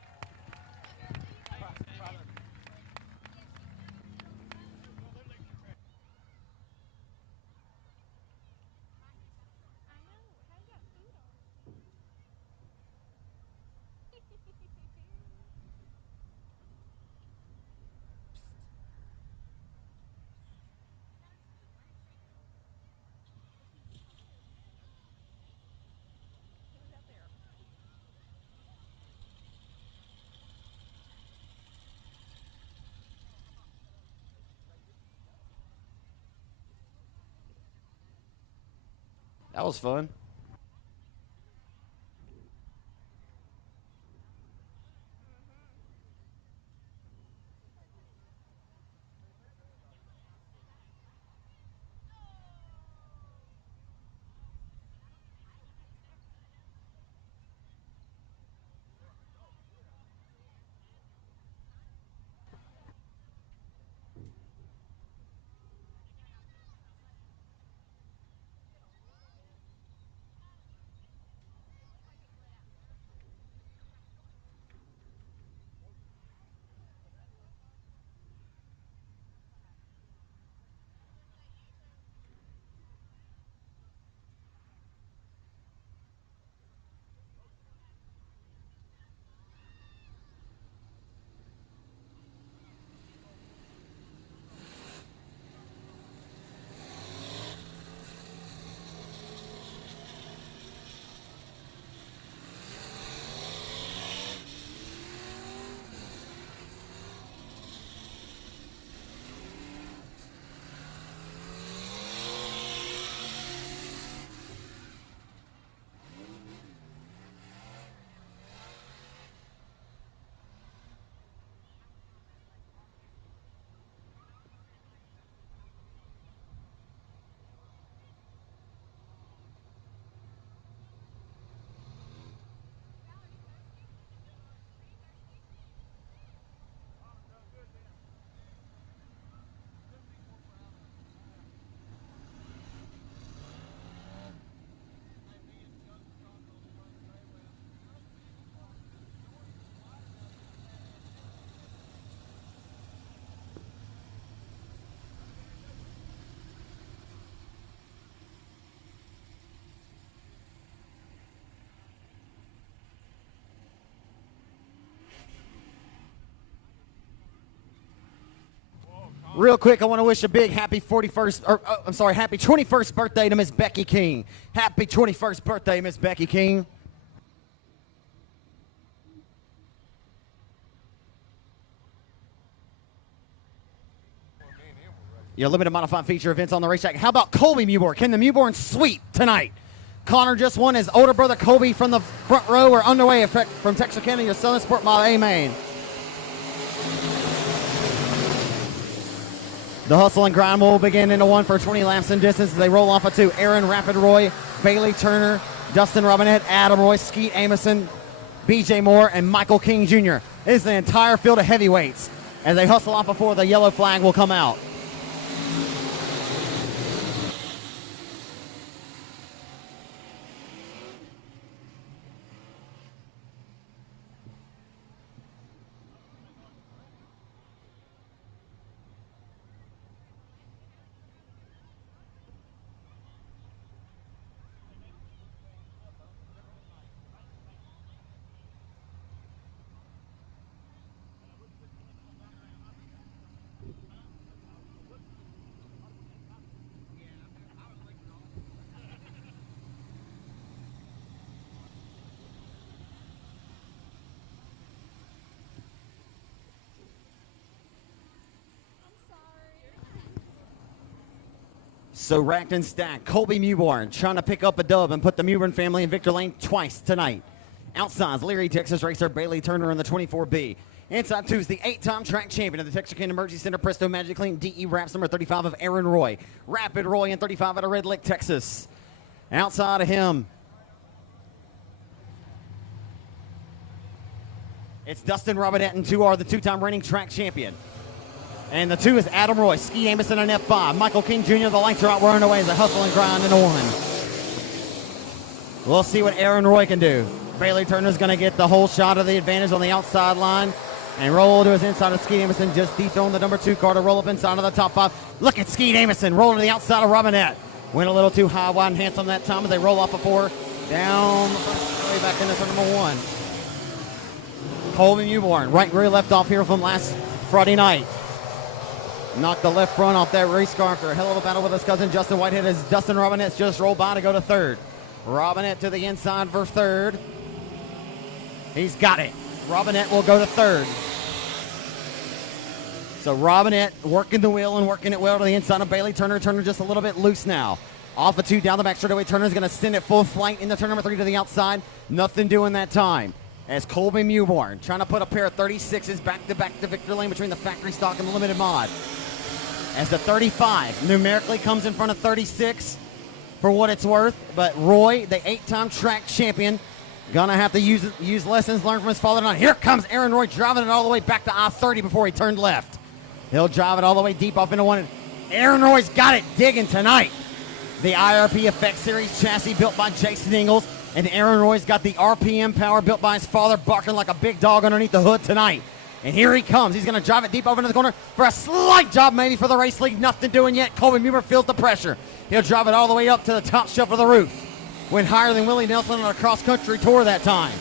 That was fun. Real quick, I want to wish a big happy 21st birthday to Miss Becky King. Happy 21st birthday, Miss Becky King. Your limited modified feature events on the racetrack. How about Colby Mewborn? Can the Mewborn sweep tonight? Connor just won. His older brother Colby from the front row are underway from Texarkana, your Southern Sport Mile A main. The hustle and grind will begin into one for 20 laps in distance as they roll off of two. Aaron Rapid Roy, Bailey Turner, Dustin Robinette, Adam Roy, Skeet Amison, BJ Moore, and Michael King Jr. This is the entire field of heavyweights as they hustle off before the yellow flag will come out. So racked and stacked, Colby Mewborn trying to pick up a dub and put the Mewborn family in Victor Lane twice tonight. Outside's Leary, Texas racer Bailey Turner in the 24B. Inside two is the 8-time track champion of the Texarkana Emergency Center Presto Magic Clean DE Wraps number 35 of Aaron Roy. Rapid Roy in 35 out of Red Lick, Texas. Outside of him, it's Dustin Robinette and two are the two-time reigning track champion. And the two is Adam Roy, Ski Amison, and F5. Michael King Jr., the lights are out, we're underway as they hustle and grind into one. We'll see what Aaron Roy can do. Bailey Turner's going to get the whole shot of the advantage on the outside line and roll to his inside of Skeet Amison, just dethroned the number 2 car to roll up inside of the top 5. Look at Skeet Amison rolling to the outside of Robinette. Went a little too high, wide, and handsome that time as they roll off a 4 down the front way back into turn number 1. Colby Mewborn, right where he left off here from last Friday night. Knocked the left front off that race car after a hell of a battle with his cousin Justin Whitehead as Dustin Robinette's just rolled by to go to third. Robinette to the inside for third. He's got it. Robinette will go to third. So Robinette working the wheel and working it well to the inside of Bailey Turner. Turner just a little bit loose now. Off of 2 down the back straightaway. Turner's going to send it full flight into turn number 3 to the outside. Nothing doing that time. As Colby Mewborn trying to put a pair of 36s back to Victor Lane between the factory stock and the limited mod. As the 35 numerically comes in front of 36 for what it's worth. But Roy, the 8-time track champion, gonna have to use lessons learned from his father tonight. Here comes Aaron Roy driving it all the way back to I-30 before he turned left. He'll drive it all the way deep off into one. Aaron Roy's got it digging tonight. The IRP Effect Series chassis built by Jason Ingalls. And Aaron Roy's got the RPM power built by his father, barking like a big dog underneath the hood tonight. And here he comes. He's going to drive it deep over into the corner for a slight job maybe for the race lead. Nothing doing yet. Colby Mewborn feels the pressure. He'll drive it all the way up to the top shelf of the roof. Went higher than Willie Nelson on a cross-country tour that time.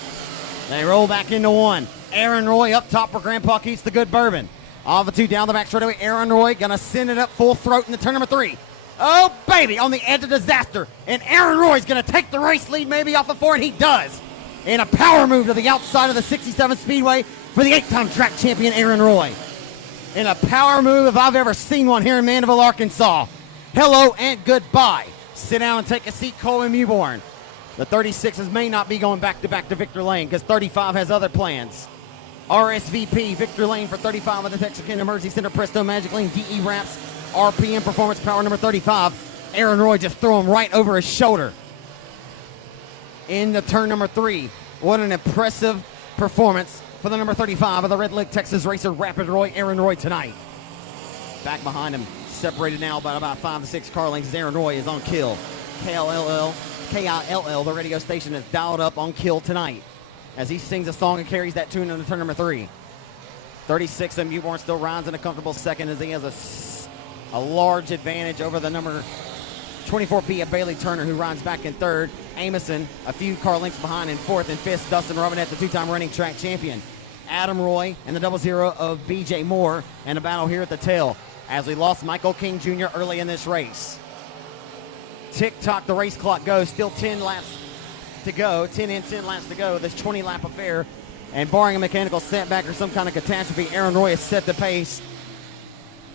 They roll back into one. Aaron Roy up top where Grandpa keeps the good bourbon. Off the 2 down the back straightaway. Aaron Roy going to send it up full throat into turn number 3. Oh, baby, on the edge of disaster. And Aaron Roy's going to take the race lead maybe off of 4, and he does. In a power move to the outside of the 67 Speedway for the 8-time track champion, Aaron Roy. In a power move if I've ever seen one here in Mandeville, Arkansas. Hello and goodbye. Sit down and take a seat, Colby Mewborn. The 36s may not be going back to Victor Lane because 35 has other plans. RSVP, Victor Lane for 35 of the Texarkana Emergency Center Presto Magic Lane DE Wraps. RPM Performance Power number 35. Aaron Roy just threw him right over his shoulder. Into turn number 3. What an impressive performance for the number 35 of the Red Lick, Texas racer, Rapid Roy, Aaron Roy tonight. Back behind him, separated now by about 5 to 6 car lengths. Aaron Roy is on kill. KILL, the radio station, is dialed up on kill tonight as he sings a song and carries that tune into turn number 3. 36 of Mewborn still rides in a comfortable second as he has a large advantage over the number 24P of Bailey Turner, who rides back in third. Amison, a few car lengths behind in fourth, and fifth, Dustin Robinette, the 2-time running track champion. Adam Roy and the 00 of BJ Moore, and a battle here at the tail. as we lost Michael King Jr. early in this race. Tick-tock, the race clock goes. Still 10 laps to go. 10 in, 10 laps to go. This 20-lap affair. And barring a mechanical setback or some kind of catastrophe, Aaron Roy has set the pace.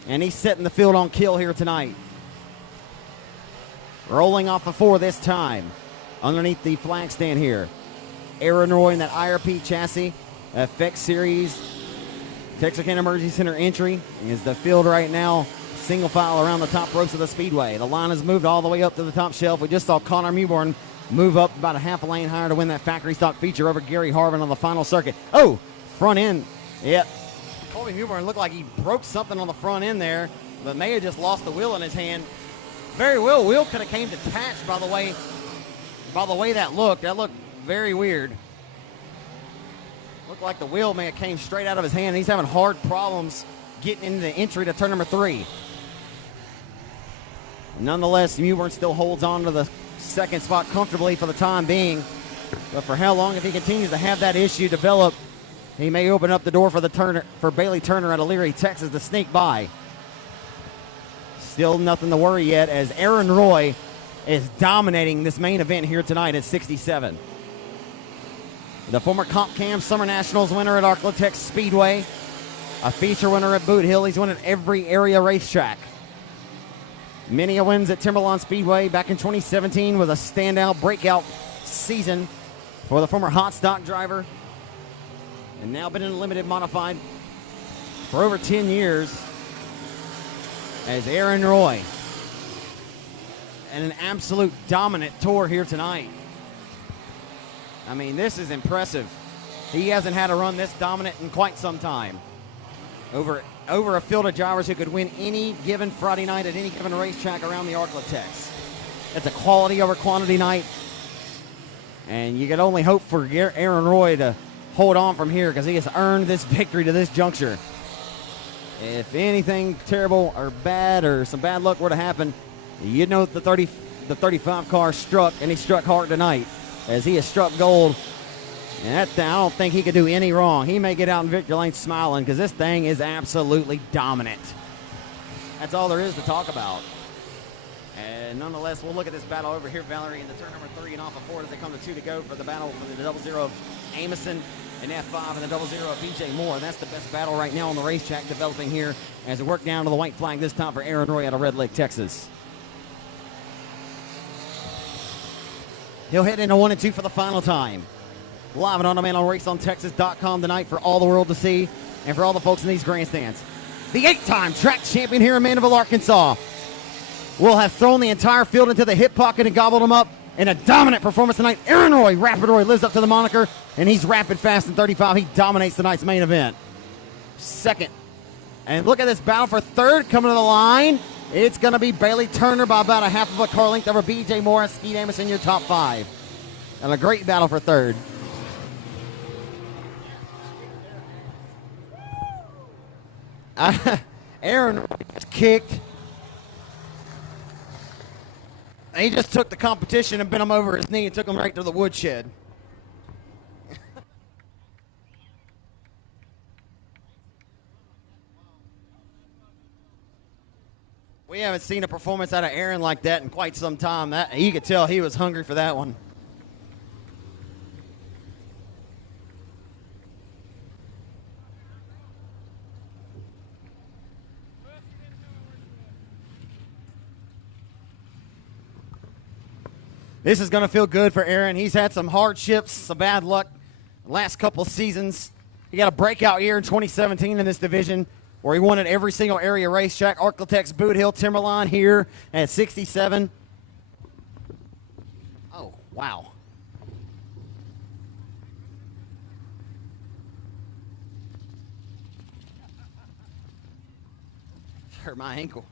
And he's setting the field on kill here tonight. Rolling off of 4 this time. Underneath the flag stand here. Aaron Roy in that IRP chassis. FX Series. Texarkana Emergency Center entry is the field right now. Single file around the top ropes of the Speedway. The line has moved all the way up to the top shelf. We just saw Connor Mewborn move up about a half a lane higher to win that factory stock feature over Gary Harvin on the final circuit. Oh, front end. Yep. Colby Mewborn looked like he broke something on the front end there, but may have just lost the wheel in his hand. Very well, wheel could have came detached by the way that looked. That looked very weird. Looked like the wheel may have came straight out of his hand. He's having hard problems getting into the entry to turn number 3. Nonetheless, Mewborn still holds on to the second spot comfortably for the time being. But for how long, if he continues to have that issue develop, he may open up the door for Bailey Turner out of Leary, Texas to sneak by. Still nothing to worry yet as Aaron Roy is dominating this main event here tonight at 67. The former Comp Cam Summer Nationals winner at Arklatex Speedway, a feature winner at Boot Hill. He's won at every area racetrack. Many wins at Timberlawn Speedway back in 2017 was a standout breakout season for the former hot stock driver, and now been in limited modified for over 10 years as Aaron Roy. And an absolute dominant tour here tonight. I mean, this is impressive. He hasn't had a run this dominant in quite some time. Over a field of drivers who could win any given Friday night at any given racetrack around the Arklatex. It's a quality over quantity night. And you can only hope for Aaron Roy to hold on from here because he has earned this victory to this juncture. If anything terrible or bad or some bad luck were to happen, you know the 35 car struck, and he struck hard tonight as he has struck gold. And I don't think he could do any wrong. He may get out in victory lane smiling because this thing is absolutely dominant. That's all there is to talk about. And nonetheless, we'll look at this battle over here, Valerie, in the turn number 3 and off of 4 as they come to 2 to go for the battle for the 00 of Amison and F5 and the 00 of BJ Moore. And that's the best battle right now on the racetrack developing here as we work down to the white flag this time for Aaron Roy out of Red Lake, Texas. He'll head into 1 and 2 for the final time. Live and on demand on RaceOnTexas.com tonight for all the world to see and for all the folks in these grandstands. The 8-time track champion here in Mandeville, Arkansas will have thrown the entire field into the hip pocket and gobbled them up in a dominant performance tonight. Aaron Roy, Rapid Roy, lives up to the moniker, and he's rapid, fast, and 35. He dominates tonight's main event. Second. And look at this battle for third coming to the line. It's going to be Bailey Turner by about a half of a car length over BJ Morris, Skeet Amos in your top 5. And a great battle for third. Aaron kicked. He just took the competition and bent him over his knee and took him right to the woodshed. We haven't seen a performance out of Aaron like that in quite some time. You could tell he was hungry for that one. This is going to feel good for Aaron. He's had some hardships, some bad luck the last couple seasons. He got a breakout year in 2017 in this division where he won at every single area racetrack, Arklatex, Boot Hill, Timberline here at 67. Oh, wow. Hurt my ankle.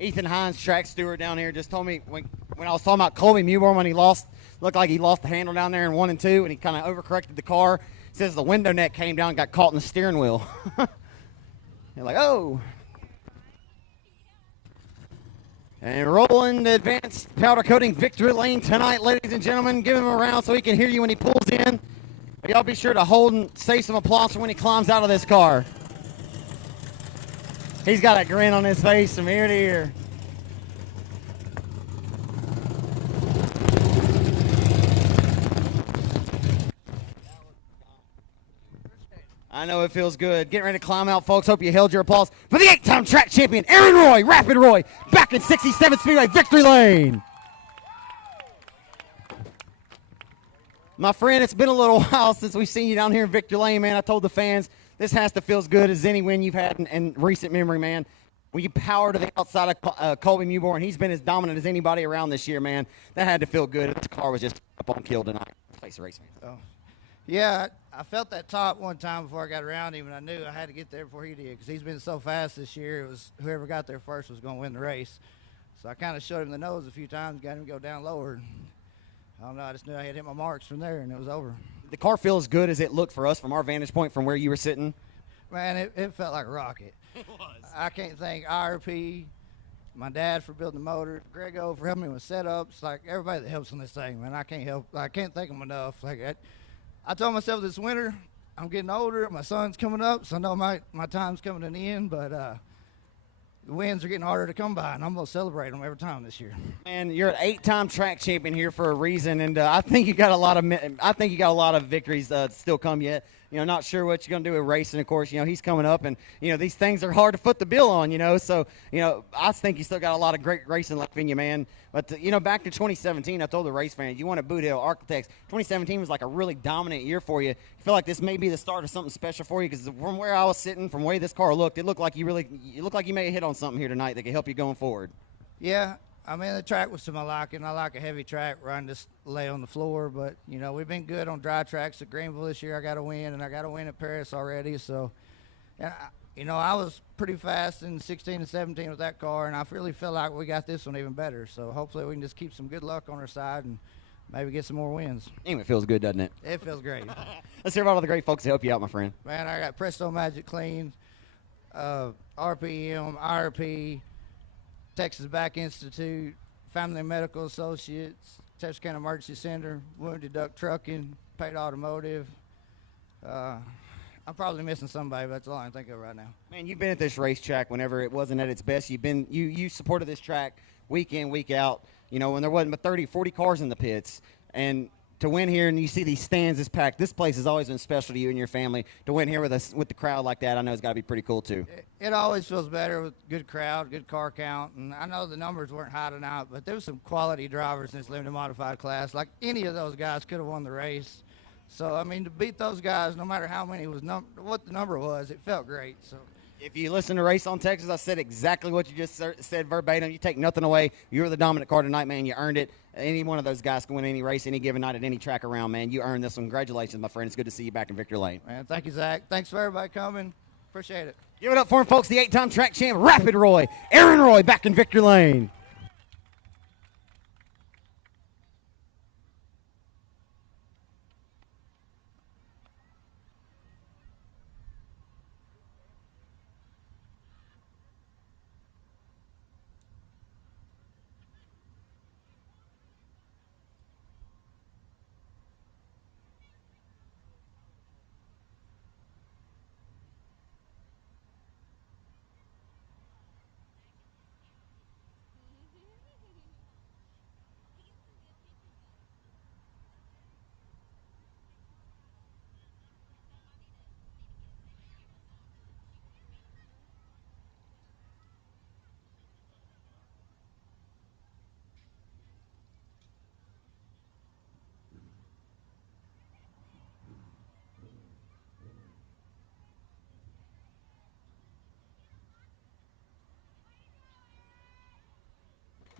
Ethan Hines, track steward down here, just told me when I was talking about Colby Mewborn when he looked like he lost the handle down there in 1 and 2, and he kind of overcorrected the car. He says the window net came down and got caught in the steering wheel. You're like, oh. And rolling the advanced powder coating victory lane tonight, ladies and gentlemen. Give him a round so he can hear you when he pulls in. But y'all be sure to hold and say some applause for when he climbs out of this car. He's got a grin on his face from ear to ear. I know it feels good. Getting ready to climb out, folks. Hope you held your applause for the 8-time track champion, Aaron Roy, Rapid Roy, back in 67 Speedway victory lane. My friend, it's been a little while since we've seen you down here in victory lane, man. I told the fans this has to feel as good as any win you've had in recent memory, man. When you power to the outside of Colby Mewborn, he's been as dominant as anybody around this year, man. That had to feel good. This car was just up on kill tonight. Face the race, man. Oh. Yeah, I felt that top one time before I got around him, and I knew I had to get there before he did because he's been so fast this year. It was whoever got there first was going to win the race. So I kind of showed him the nose a few times, got him to go down lower. I don't know, I just knew I had hit my marks from there, and it was over. The car feel as good as it looked for us from our vantage point from where you were sitting? Man, it felt like a rocket. It was. I can't thank IRP, my dad for building the motor, Grego for helping me with setups, like everybody that helps on this thing, man. I can't thank them enough. Like I told myself this winter, I'm getting older, my son's coming up, so I know my time's coming to an end, but the wins are getting harder to come by, and I'm going to celebrate them every time this year. Man, you're an 8-time track champion here for a reason, and I think you got a lot of victories still come yet. You know, not sure what you're going to do with racing, of course. You know, he's coming up, and, you know, these things are hard to foot the bill on, you know. So, you know, I think you still got a lot of great racing left in you, man. But, you know, back to 2017, I told the race fans, you won at Boot Hill, Architects. 2017 was like a really dominant year for you. You feel like this may be the start of something special for you? Because from where I was sitting, from the way this car looked, it looked like you may have hit on something here tonight that could help you going forward. Yeah. I mean, the track was to my liking. I like a heavy track where I can just lay on the floor. But, you know, we've been good on dry tracks at Greenville this year. I got to win, and I got to win at Paris already. So, and you know, I was pretty fast in 16 and 17 with that car, and I really feel like we got this one even better. So hopefully we can just keep some good luck on our side and maybe get some more wins. Anyway, it feels good, doesn't it? It feels great. Let's hear about all the great folks that help you out, my friend. Man, I got Presto Magic Clean, RPM, IRP, Texas Back Institute, Family Medical Associates, Texarkana Emergency Center, Wounded Duck Trucking, Paid Automotive. I'm probably missing somebody, but that's all I can think of right now. Man, you've been at this racetrack whenever it wasn't at its best. You supported this track week in, week out, you know, when there wasn't but 30, 40 cars in the pits. And to win here and you see these stands this packed, this place has always been special to you and your family. To win here with the crowd like that, I know it's got to be pretty cool too. It always feels better with good crowd, good car count, and I know the numbers weren't high tonight, but there was some quality drivers in this limited modified class. Like any of those guys could have won the race. So I mean, to beat those guys, no matter how many what the number was, it felt great. So. If you listen to Race on Texas, I said exactly what you just said verbatim. You take nothing away. You were the dominant car tonight, man. You earned it. Any one of those guys can win any race, any given night at any track around, man. You earned this one. Congratulations, my friend. It's good to see you back in victory lane. Man, thank you, Zach. Thanks for everybody coming. Appreciate it. Give it up for him, folks. The 8-time track champ, Rapid Roy, Aaron Roy, back in victory lane.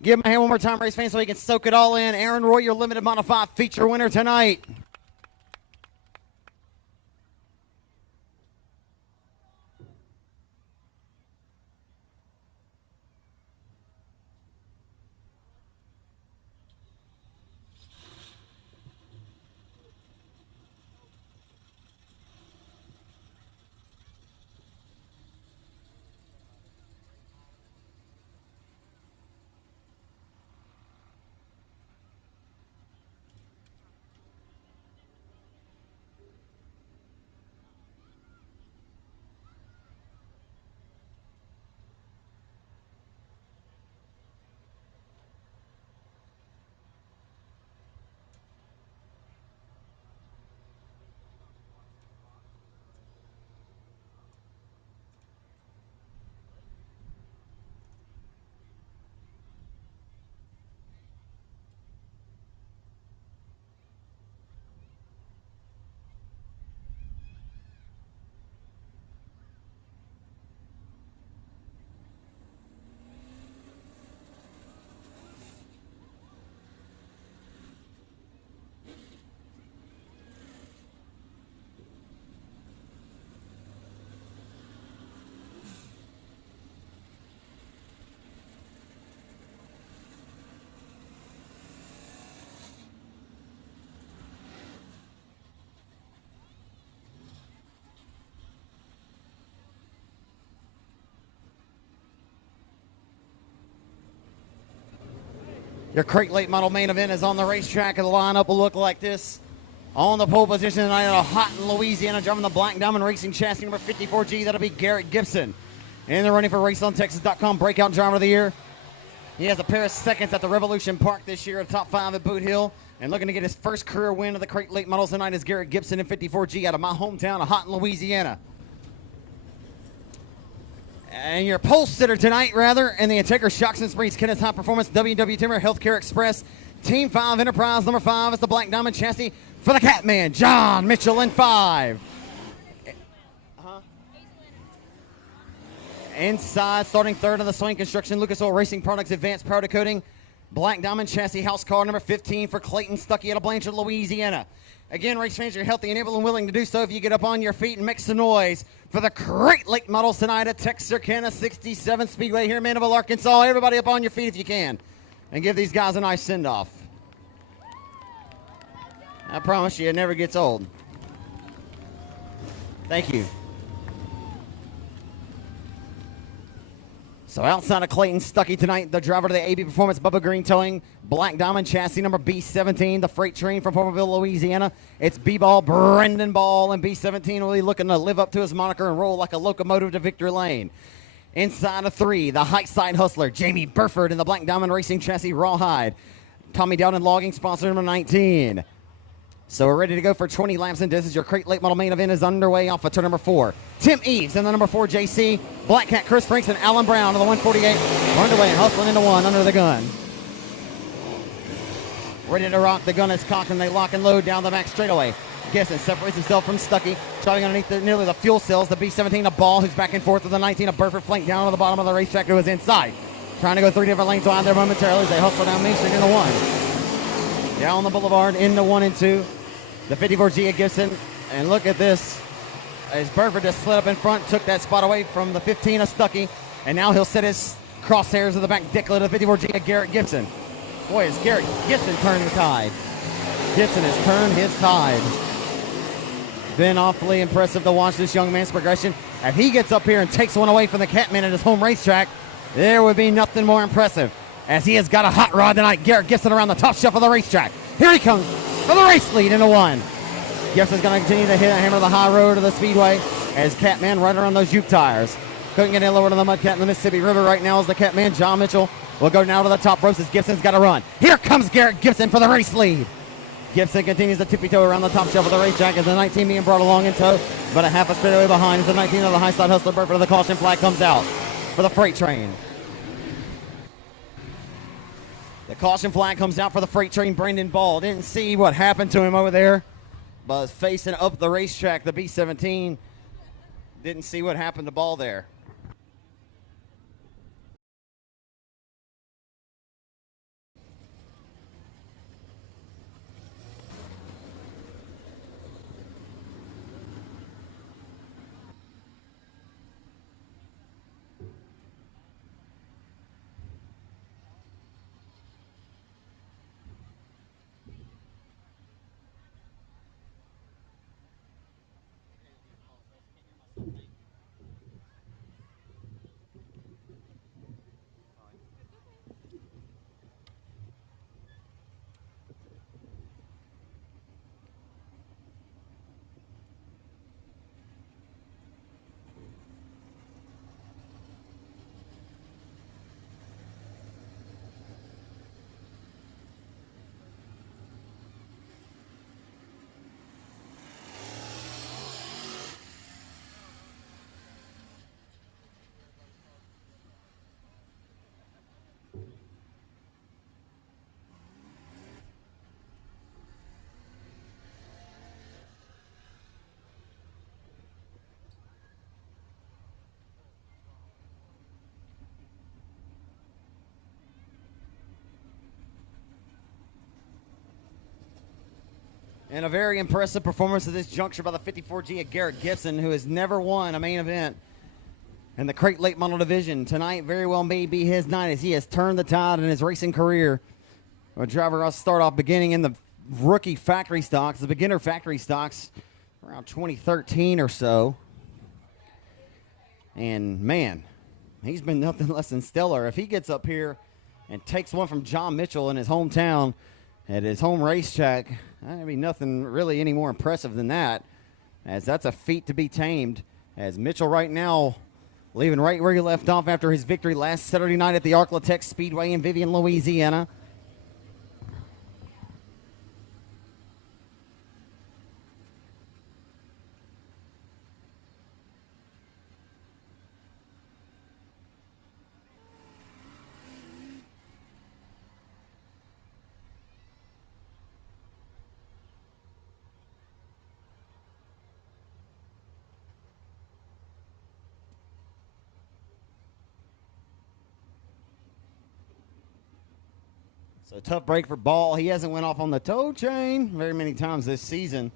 Give him a hand one more time, race fans, so he can soak it all in. Aaron Roy, your limited modified feature winner tonight. Your crate late model main event is on the racetrack, and the lineup will look like this. On the pole position tonight out of Houghton, Louisiana, driving the Black Diamond Racing chassis number 54G. That'll be Garrett Gibson. And they're running for RaceOnTexas.com Breakout Driver of the Year. He has a pair of seconds at the Revolution Park this year, a top 5 at Boot Hill. And looking to get his first career win of the crate late models tonight is Garrett Gibson in 54G out of my hometown of Houghton, Louisiana. And your pole sitter tonight, in the Integra Shocks and Springs, Kenneth High Performance, WW Timber, Healthcare Express, Team 5 Enterprise, number 5 is the Black Diamond chassis for the Catman, John Mitchell in 5. Inside, starting third in the Swain Construction, Lucas Oil Racing Products, Advanced Powder Coating, Black Diamond chassis, house car number 15 for Clayton Stuckey out of Blanchard, Louisiana. Again, race fans, you're healthy and able and willing to do so if you get up on your feet and make some noise for the Crate Lake models tonight at Texarkana 67 Speedway here in Mandeville, Arkansas. Everybody up on your feet if you can and give these guys a nice send-off. I promise you, it never gets old. Thank you. So outside of Clayton Stuckey tonight, the driver to the AB Performance, Bubba Green Towing, Black Diamond chassis number B17, the freight train from Farmerville, Louisiana. It's B-Ball, Brendan Ball, and B17 will be looking to live up to his moniker and roll like a locomotive to victory lane. Inside of 3, the Height Side Hustler, Jamie Burford in the Black Diamond Racing chassis, Rawhide. Tommy Dowden Logging, sponsor number 19. So we're ready to go for 20 laps, and this is your crate late model main event is underway off of turn number 4. Tim Eves in the number 4 JC, Black Cat Chris Franks, and Alan Brown in the 148. We're underway and hustling into 1 under the gun. Ready to rock, the gun is cocked and they lock and load down the back straightaway. Gibson separates himself from Stuckey, driving underneath nearly the fuel cells. The B17, a Ball, who's back and forth with the 19, a Burford flank down on the bottom of the racetrack who is inside. Trying to go 3 different lanes behind there momentarily as they hustle down Main Street into 1. Down the boulevard into 1 and 2. The 54G at Gibson, and look at this. As Burford just slid up in front, took that spot away from the 15 of Stuckey, and now he'll set his crosshairs to the back decklet of the 54G at Garrett Gibson. Boy, has Garrett Gibson turned the tide. Gibson has turned his tide. Been awfully impressive to watch this young man's progression. If he gets up here and takes one away from the Catman at his home racetrack, there would be nothing more impressive. As he has got a hot rod tonight, Garrett Gibson around the top shelf of the racetrack. Here he comes for the race lead into 1. Gibson's going to continue to hammer the high road of the Speedway as Catman right around those Juke tires. Couldn't get in lower to the Mudcat in the Mississippi River right now as the Catman, John Mitchell, will go now to the top ropes as Gibson's got to run. Here comes Garrett Gibson for the race lead. Gibson continues to tippy-toe around the top shelf of the racetrack as the 19 being brought along in tow, but a half a straightaway behind as the 19 of the High Side Hustler Burford of the caution flag comes out for the freight train. The caution flag comes out for the freight train. Brendan Ball didn't see what happened to him over there, but facing up the racetrack, the B17 didn't see what happened to Ball there. And a very impressive performance at this juncture by the 54G of Garrett Gibson, who has never won a main event in the crate late model division. Tonight very well may be his night as he has turned the tide in his racing career. A driver will start off beginning in the rookie factory stocks, the beginner factory stocks, around 2013 or so. And, man, he's been nothing less than stellar. If he gets up here and takes one from John Mitchell in his hometown at his home racetrack. I mean, nothing really any more impressive than that, as that's a feat to be tamed, as Mitchell right now leaving right where he left off after his victory last Saturday night at the Arklatex Speedway in Vivian, Louisiana. So tough break for Ball. He hasn't went off on the toe chain very many times this season.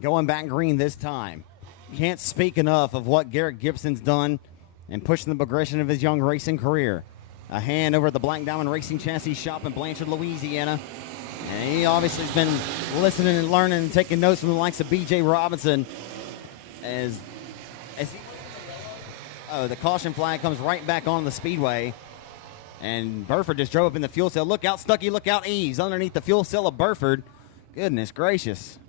Going back green this time. Can't speak enough of what Garrett Gibson's done and pushing the progression of his young racing career. A hand over at the Black Diamond Racing Chassis Shop in Blanchard, Louisiana. And he obviously has been listening and learning and taking notes from the likes of B.J. Robinson as the caution flag comes right back on the speedway. And Burford just drove up in the fuel cell. Look out, Stuckey, look out, Eves underneath the fuel cell of Burford. Goodness gracious.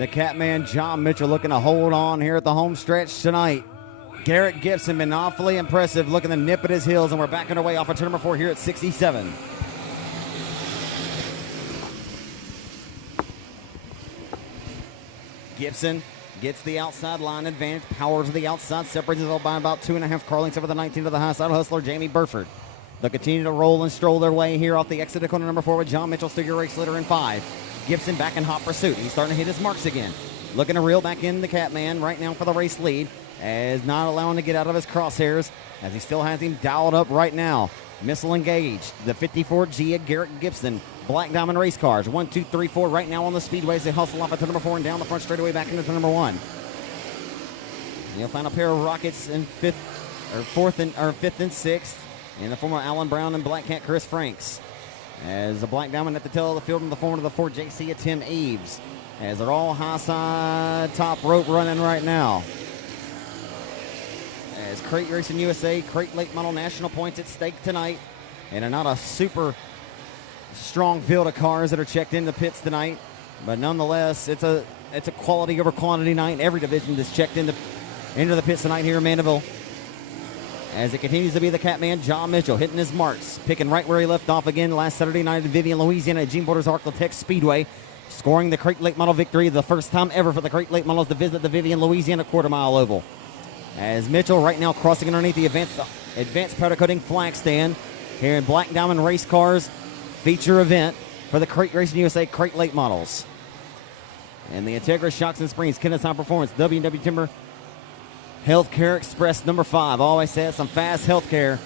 The Catman, John Mitchell, looking to hold on here at the home stretch tonight. Garrett Gibson been awfully impressive, looking to nip at his heels, and we're back underway off of turn number 4 here at 67. Gibson gets the outside line advantage, power to the outside, separates himself by about 2.5 car lengths over the 19 to the high side hustler, Jamie Burford. They'll continue to roll and stroll their way here off the exit of corner number 4 with John Mitchell still your race leader in 5. Gibson back in hot pursuit. He's starting to hit his marks again. Looking to reel back in the Catman right now for the race lead, as not allowing to get out of his crosshairs, as he still has him dialed up right now. Missile engaged. The 54G of Garrett Gibson. Black Diamond race cars. 1, 2, 3, 4 right now on the speedways. They hustle off at turn number 4 and down the front straightaway back into turn number 1. You'll find a pair of rockets in 5th and 6th in the form of Alan Brown and Black Cat Chris Franks. As the Black Diamond at the tail of the field in the form of the 4JC of Tim Eves. As they're all high side top rope running right now. As Crate Racing USA, Crate Late Model National points at stake tonight. And not a super strong field of cars that are checked into pits tonight. But nonetheless, it's a quality over quantity night. Every division is checked into the pits tonight here in Mandeville. As it continues to be the Catman, John Mitchell hitting his marks. Picking right where he left off again last Saturday night in Vivian, Louisiana at Gene Borders Arclitect Speedway. Scoring the Crate Late Model victory, the first time ever for the Crate Late Models to visit the Vivian, Louisiana quarter-mile oval. As Mitchell right now crossing underneath the advanced powder coating flag stand here in Black Diamond Race Cars feature event for the Crate Racing USA Crate Late Models. And the Integra Shocks and Springs Kenneth High Performance W&W Timber Healthcare Express number 5 always has some fast healthcare,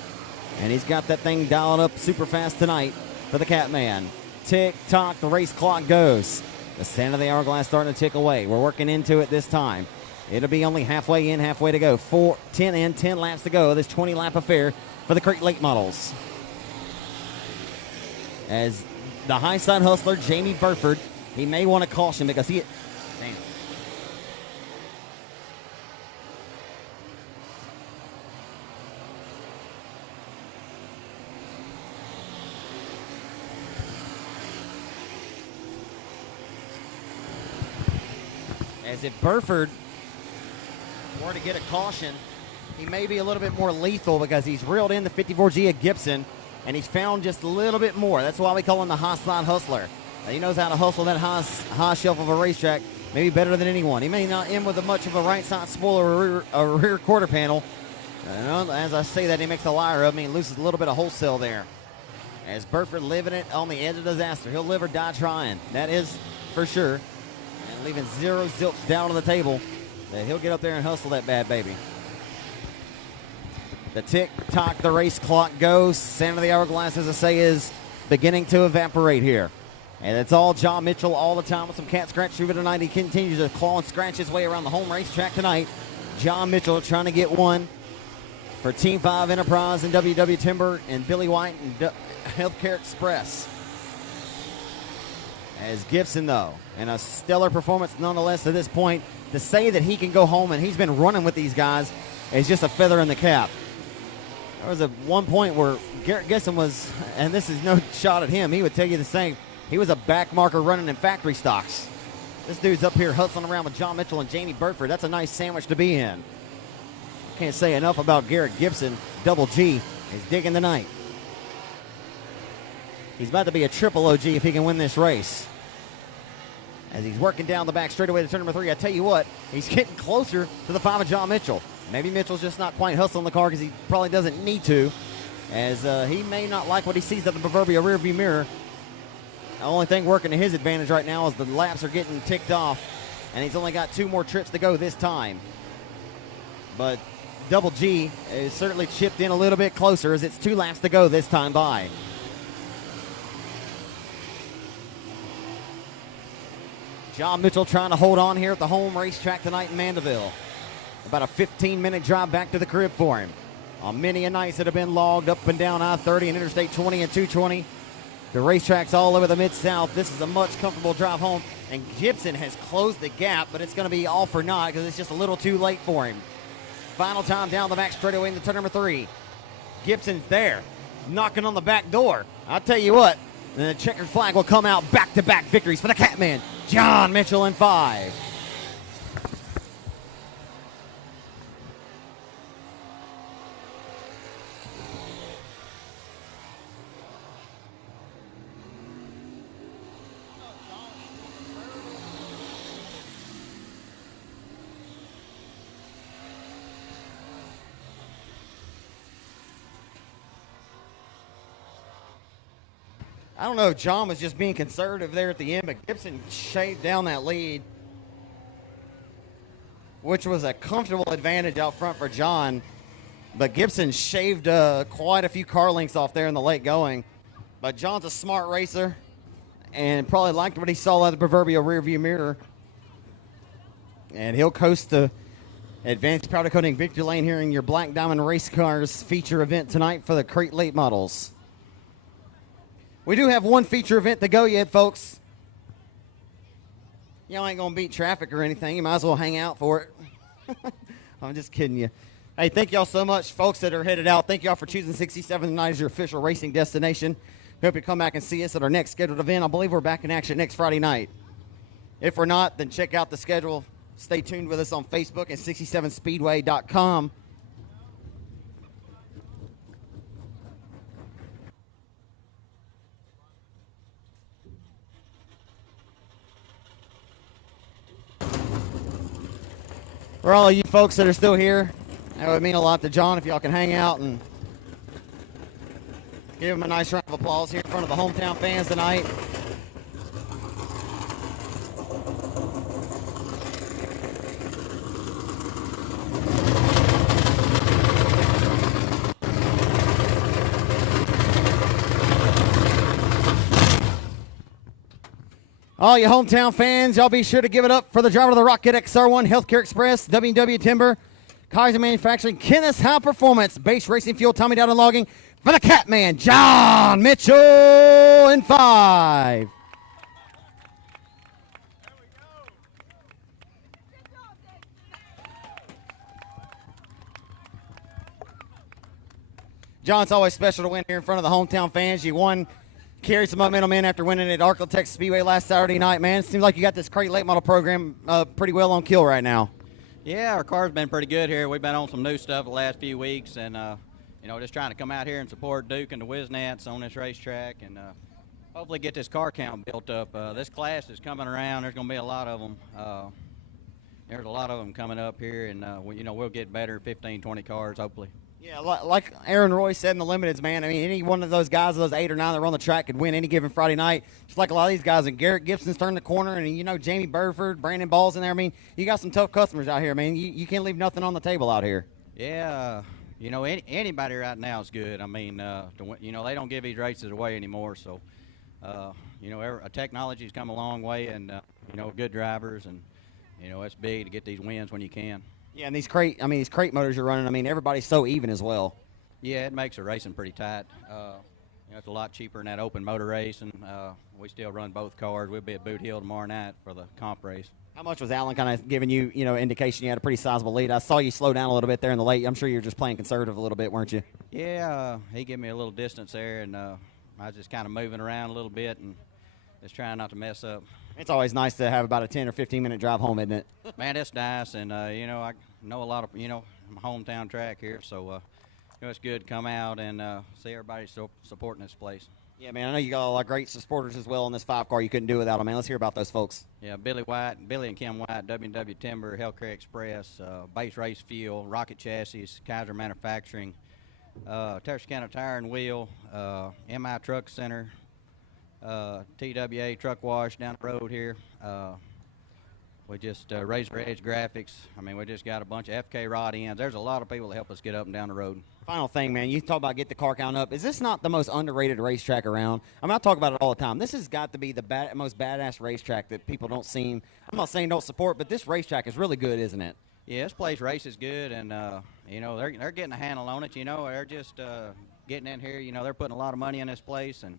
and he's got that thing dialed up super fast tonight for the Catman. Tick tock, the race clock goes. The sand of the hourglass starting to tick away. We're working into it this time. It'll be only halfway in, halfway to go. 10 in, 10 laps to go. This 20-lap affair for the Crate Late Models. As the high side hustler, Jamie Burford, he may want to caution because he... Damn. As if Burford were to get a caution, he may be a little bit more lethal because he's reeled in the 54G of Gibson, and he's found just a little bit more. That's why we call him the high slide hustler. He knows how to hustle that high shelf of a racetrack maybe better than anyone. He may not end with much of a right side spoiler or a rear quarter panel. As I say that, he makes a liar of me and loses a little bit of wholesale there. As Burford living it on the edge of disaster. He'll live or die trying. That is for sure. And leaving zero zilch down on the table. That he'll get up there and hustle that bad baby. The tick-tock, the race clock goes. Sand of the hourglass, as I say, is beginning to evaporate here. And it's all John Mitchell all the time with some cat scratch through tonight. He continues to claw and scratch his way around the home racetrack tonight. John Mitchell trying to get one for Team 5 Enterprise and WW Timber and Billy White and Healthcare Express. As Gibson, though, in a stellar performance nonetheless to this point, to say that he can go home and he's been running with these guys is just a feather in the cap. There was one point where Garrett Gibson was, and this is no shot at him, he would tell you the same. He was a back marker running in factory stocks. This dude's up here hustling around with John Mitchell and Jamie Burford. That's a nice sandwich to be in. Can't say enough about Garrett Gibson. Double G is digging the night. He's about to be a triple OG if he can win this race. As he's working down the back straightaway to turn number 3, I tell you what, he's getting closer to the 5 of John Mitchell. Maybe Mitchell's just not quite hustling the car because he probably doesn't need to, as he may not like what he sees at the proverbial rearview mirror. The only thing working to his advantage right now is the laps are getting ticked off, and he's only got 2 more trips to go this time. But Double G is certainly chipped in a little bit closer as it's 2 laps to go this time by. John Mitchell trying to hold on here at the home racetrack tonight in Mandeville. About a 15-minute drive back to the crib for him. On many a nights that have been logged up and down I-30 and Interstate 20 and 220. The racetracks all over the Mid-South. This is a much comfortable drive home. And Gibson has closed the gap, but it's going to be all for naught because it's just a little too late for him. Final time down the back straightaway into turn number 3. Gibson's there, knocking on the back door. I'll tell you what, And the checkered flag will come out. Back-to-back victories for the Catman, John Mitchell in 5. I don't know if John was just being conservative there at the end, but Gibson shaved down that lead, which was a comfortable advantage out front for John. But Gibson shaved quite a few car lengths off there in the late going. But John's a smart racer and probably liked what he saw out of the proverbial rearview mirror. And he'll coast the Advanced Powder Coating Victory Lane here in your Black Diamond Race Cars feature event tonight for the Crate Late Models. We do have one feature event to go yet, folks. Y'all ain't going to beat traffic or anything. You might as well hang out for it. I'm just kidding you. Hey, thank y'all so much, folks that are headed out. Thank y'all for choosing 67 tonight as your official racing destination. Hope you come back and see us at our next scheduled event. I believe we're back in action next Friday night. If we're not, then check out the schedule. Stay tuned with us on Facebook and 67speedway.com. For all of you folks that are still here, that would mean a lot to John if y'all can hang out and give him a nice round of applause here in front of the hometown fans tonight. All you hometown fans, y'all be sure to give it up for the driver of the Rocket XR1, Healthcare Express, W&W Timber, Kaiser Manufacturing, Kenneth High Performance, Base Racing Fuel, Tommy Dowd and Logging, for the Catman, John Mitchell in 5. John, it's always special to win here in front of the hometown fans. You won. Carried some momentum in after winning at Arklay, Texas Speedway last Saturday night, man. It seems like you got this Crate Late Model program pretty well on kill right now. Yeah, our car's been pretty good here. We've been on some new stuff the last few weeks, and you know, just trying to come out here and support Duke and the Wiznats on this racetrack, and hopefully get this car count built up. This class is coming around. There's going to be a lot of them. There's a lot of them coming up here, and you know, we'll get better 15, 20 cars, hopefully. Yeah, like Aaron Roy said in the Limiteds, man, I mean, any one of those guys, those 8 or 9 that are on the track could win any given Friday night. Just like a lot of these guys, and Garrett Gibson's turned the corner, and, you know, Jamie Burford, Brandon Ball's in there. I mean, you got some tough customers out here, man. You can't leave nothing on the table out here. Yeah, you know, anybody right now is good. I mean, you know, they don't give these races away anymore, so, you know, technology's come a long way, and, you know, good drivers, and, you know, it's big to get these wins when you can. Yeah, and these crate motors you're running, I mean, everybody's so even as well. Yeah, it makes the racing pretty tight. You know, it's a lot cheaper than that open motor race, and we still run both cars. We'll be at Boot Hill tomorrow night for the comp race. How much was Alan kind of giving you, you know, indication you had a pretty sizable lead? I saw you slow down a little bit there in the late. I'm sure you were just playing conservative a little bit, weren't you? Yeah, he gave me a little distance there, and I was just kind of moving around a little bit and just trying not to mess up. It's always nice to have about a 10 or 15-minute drive home, isn't it? Man, it's nice, and, you know, I know a lot of, you know, my hometown track here, so, you know, it's good to come out and see everybody supporting this place. Yeah, man, I know you got a lot of great supporters as well in this 5 car. You couldn't do without them, man. Let's hear about those folks. Yeah, Billy and Kim White, W&W Timber, Healthcare Express, Base Race Fuel, Rocket Chassis, Kaiser Manufacturing, Texarkana Tire and Wheel, MI Truck Center, TWA Truck Wash down the road here. We just Razor Edge Graphics. I mean, we just got a bunch of FK rod ends. There's a lot of people that help us get up and down the road. Final thing, man, you talk about get the car count up. Is this not the most underrated racetrack around? I mean, I talk about it all the time. This has got to be the most badass racetrack that people don't seem, I'm not saying don't support, but this racetrack is really good, isn't it? Yeah, this place races good, and, you know, they're getting a handle on it. You know, they're just getting in here. You know, they're putting a lot of money in this place, and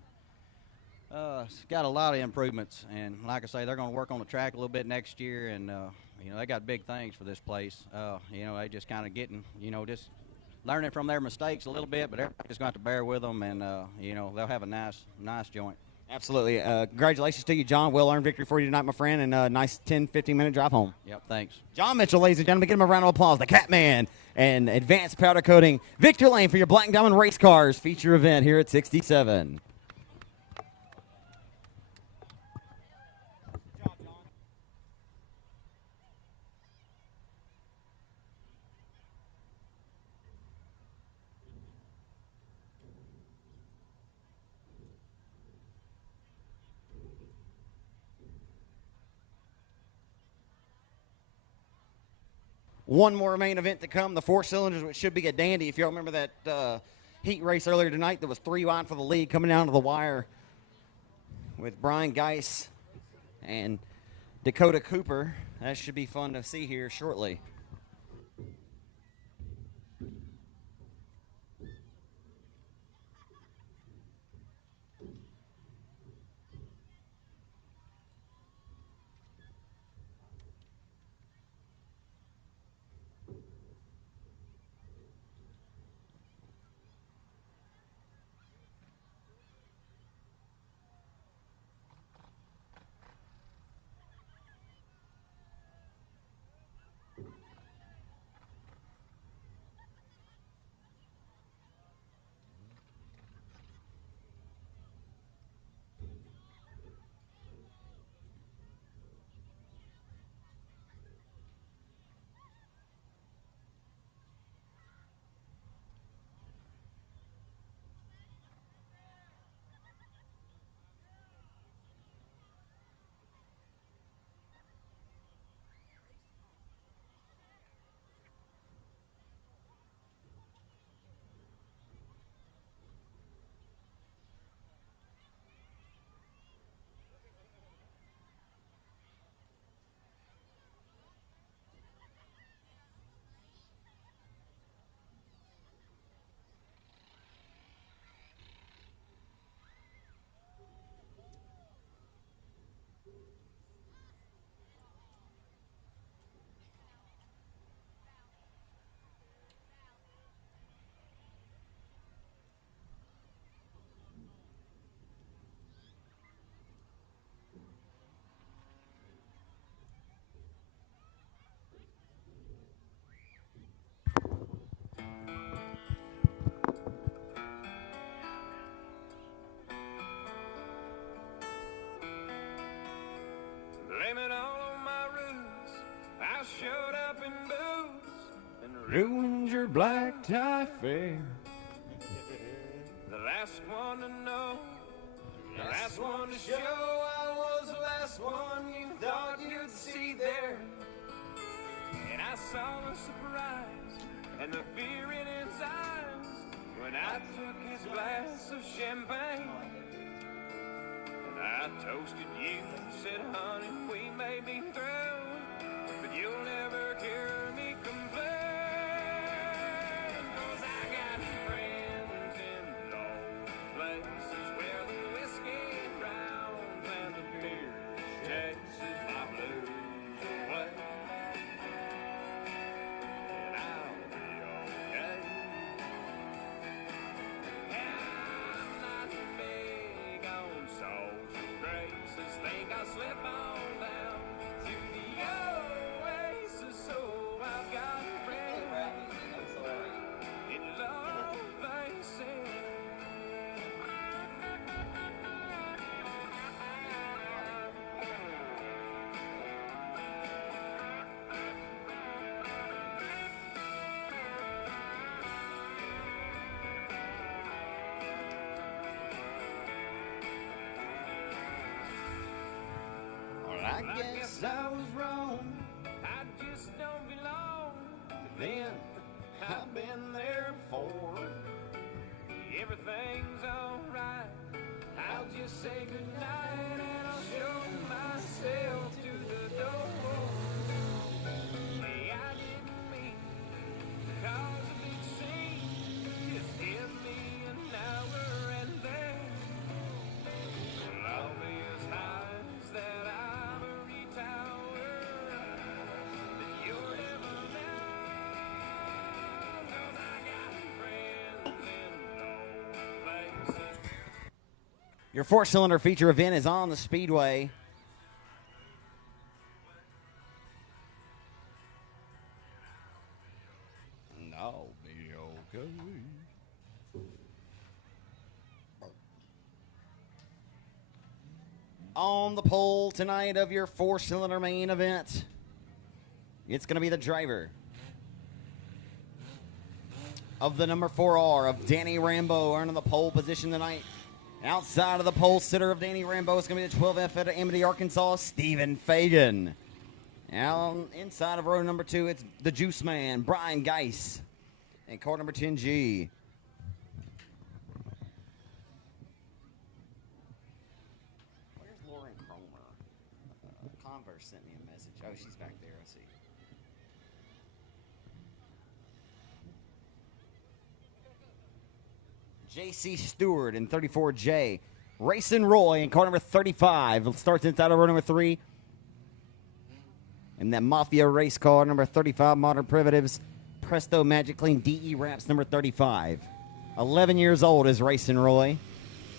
it's got a lot of improvements, and like I say, they're going to work on the track a little bit next year, and you know, they got big things for this place. You know, they just kind of getting, you know, just learning from their mistakes a little bit, but everybody's going to have to bear with them, and you know, they'll have a nice joint. Absolutely. Congratulations to you, John. Well-earned victory for you tonight, my friend, and a nice 10, 15-minute drive home. Yep, thanks. John Mitchell, ladies and gentlemen, give him a round of applause. The Catman and Advanced Powder Coating. Victor Lane for your Black and Diamond Race Cars feature event here at 67. One more main event to come, the 4 cylinders, which should be a dandy. If y'all remember that heat race earlier tonight, that was 3 wide for the lead coming down to the wire with Brian Geis and Dakota Cooper. That should be fun to see here shortly. Blame it all on my roots. I showed up in boots and ruined your black tie fair. The last one to know, the last one to show. I was the last one you thought you'd see there. And I saw the surprise and the fear in his eyes when I took his glass of champagne. I toasted you and said, honey, we may be through, but you'll never hear me complain. 'Cause I got friends in low places where the whiskey drowns and the beer chases my blues away. And I'll be okay. I'm not big on social graces. Think I'll slip on down to the oasis. So I've got friends in low places. Well, I guess I was wrong. I just don't belong. But then I've been there before. Everything's alright. I'll just say goodnight and I'll show myself to the door. Hey, I didn't mean to cause a big scene. Just give me an hour and then I'll be as high as that ivory tower that you're never down. 'Cause I got friends in low places. Your 4-cylinder feature event is on the Speedway. I'll be okay. On the pole tonight of your 4-cylinder main event, it's going to be the driver of the number 4R of Danny Rambo, earning the pole position tonight. Outside of the pole sitter of Danny Rambo is going to be the 12F out of Amity, Arkansas, Stephen Fagan. Now, inside of row number 2, it's the Juice Man, Brian Geis, and car number 10G. Where's Lauren Cromer? Converse sent me a message. Oh, she's back there. I see. J.C. Stewart in 34J. Racing Roy in car number 35. It starts inside of row number 3. And that Mafia race car, number 35, Modern Primitives, Presto Magic Clean DE Wraps, number 35. 11 years old is Racing Roy.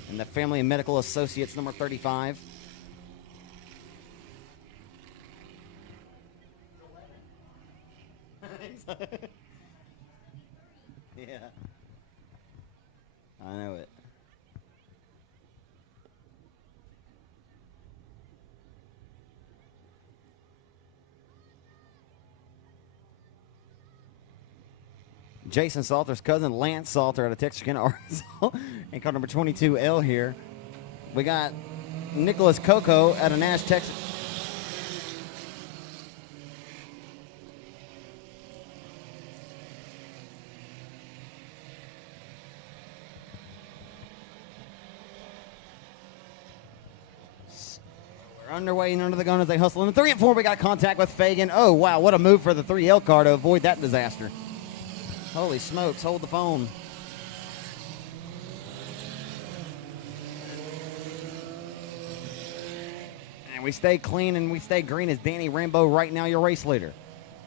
And the Family and Medical Associates, number 35. Yeah. I know it. Jason Salter's cousin, Lance Salter, out of Texarkana, Arkansas, and car number 22L here. We got Nicholas Coco out of Nash, Texas. We're underway and under the gun as they hustle. In the 3 and 4, we got contact with Fagan. Oh, wow, what a move for the 3L car to avoid that disaster. Holy smokes, hold the phone. And we stay clean and we stay green as Danny Rambo right now your race leader.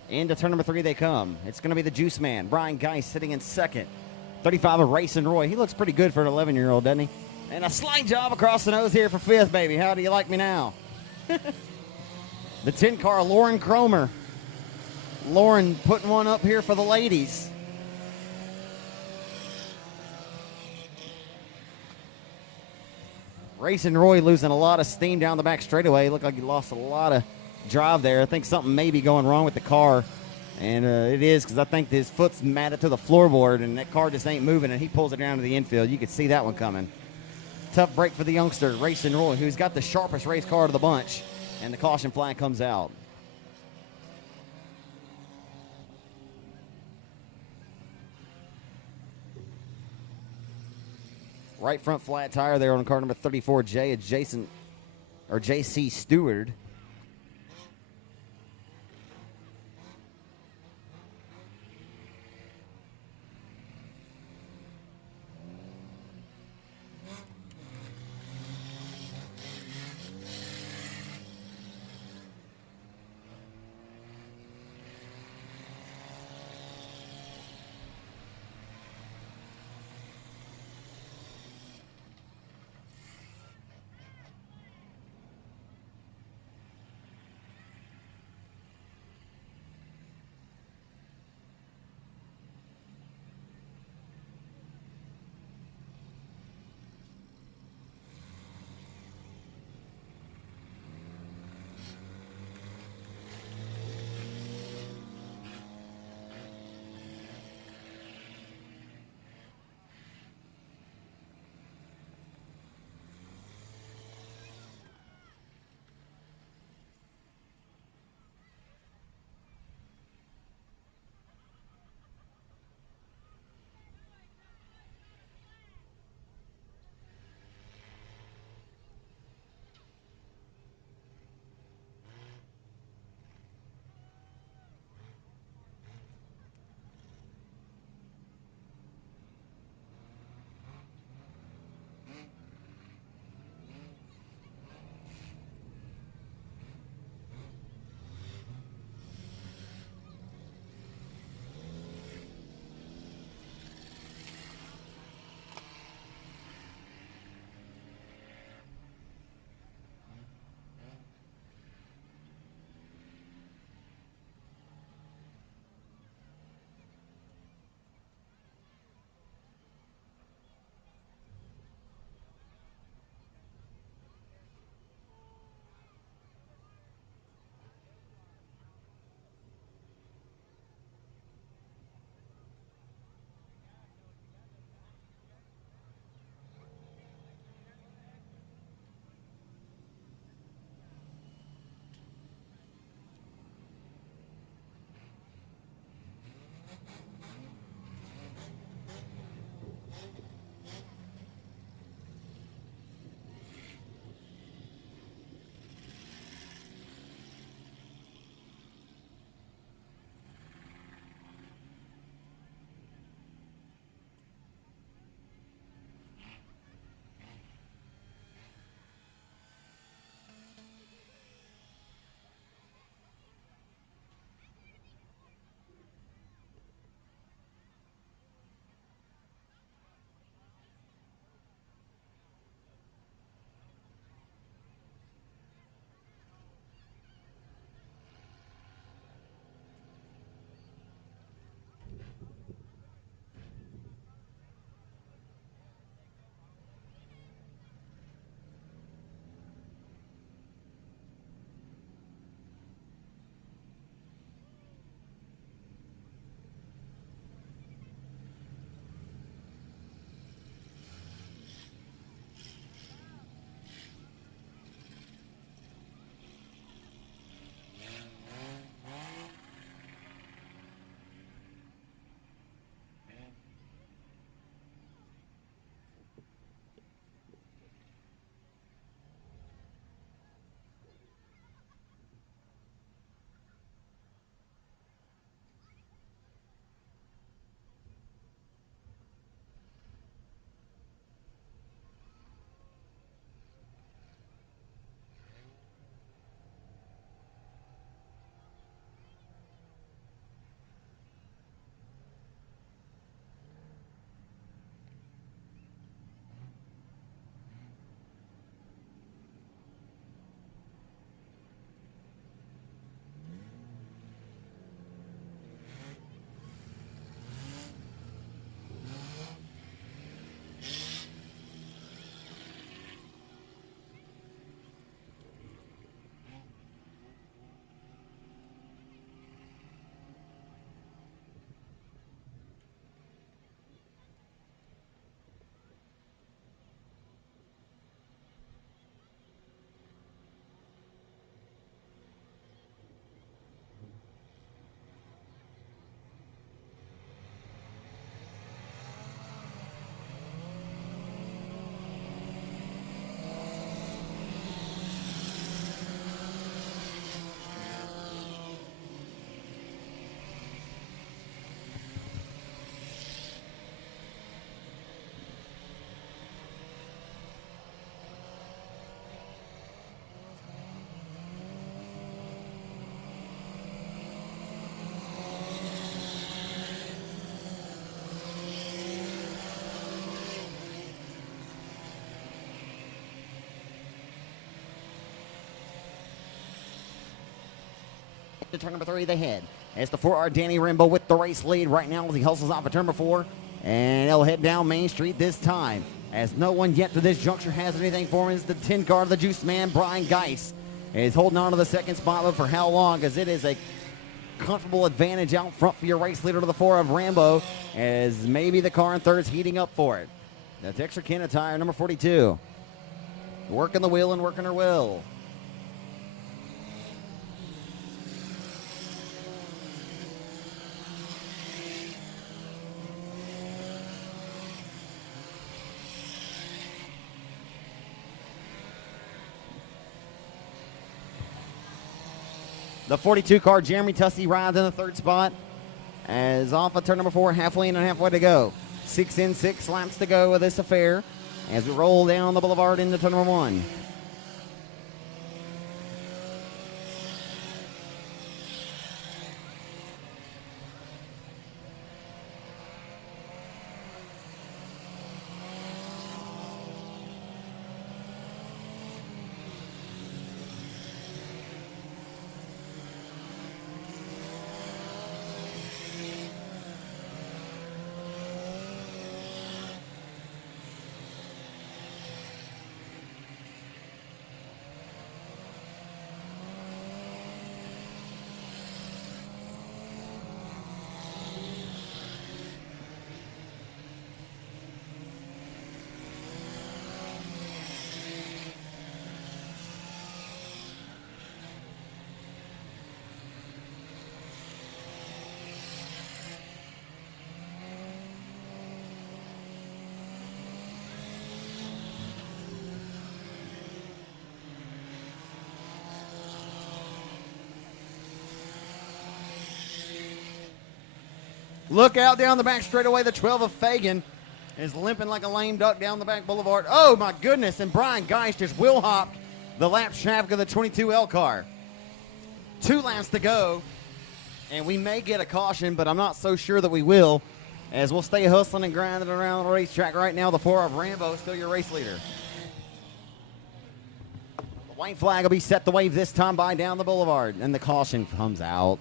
Into turn number 3 they come. It's going to be the Juice Man, Brian Geis, sitting in second. 35 of Racing Roy. He looks pretty good for an 11-year-old, doesn't he? And a slide job across the nose here for 5th, baby. How do you like me now? The 10 car, Lauren Cromer. Lauren putting one up here for the ladies. Racing Roy losing a lot of steam down the back straightaway. Looked like he lost a lot of drive there. I think something may be going wrong with the car. And it is, because I think his foot's matted to the floorboard, and that car just ain't moving, and he pulls it down to the infield. You could see that one coming. Tough break for the youngster, Racing Roy, who's got the sharpest race car of the bunch. And the caution flag comes out. Right front flat tire there on car number 34J, J.C. Stewart. to turn number 3, they head. It's the 4R Danny Rambo with the race lead right now as he hustles off of turn number 4. And he'll head down Main Street this time. As no one yet to this juncture has anything for him, is the 10 car of the Juice Man, Brian Geis. Is holding on to the second spot, but for how long? As it is a comfortable advantage out front for your race leader to the 4 of Rambo, as maybe the car in third is heating up for it. The Texarkana tire, number 42. Working the wheel and working her will. The 42 car, Jeremy Tussey, rides in the third spot. As off of turn number 4, halfway in and halfway to go. 6 in, 6 laps to go with this affair as we roll down the boulevard into turn number 1. Look out down the back straightaway. The 12 of Fagan is limping like a lame duck down the back boulevard. Oh, my goodness. And Brian Geist just wheel hopped the lap traffic of the 22L car. 2 laps to go. And we may get a caution, but I'm not so sure that we will, as we'll stay hustling and grinding around the racetrack right now. The 4 of Rambo is still your race leader. The white flag will be set to wave this time by down the boulevard. And the caution comes out.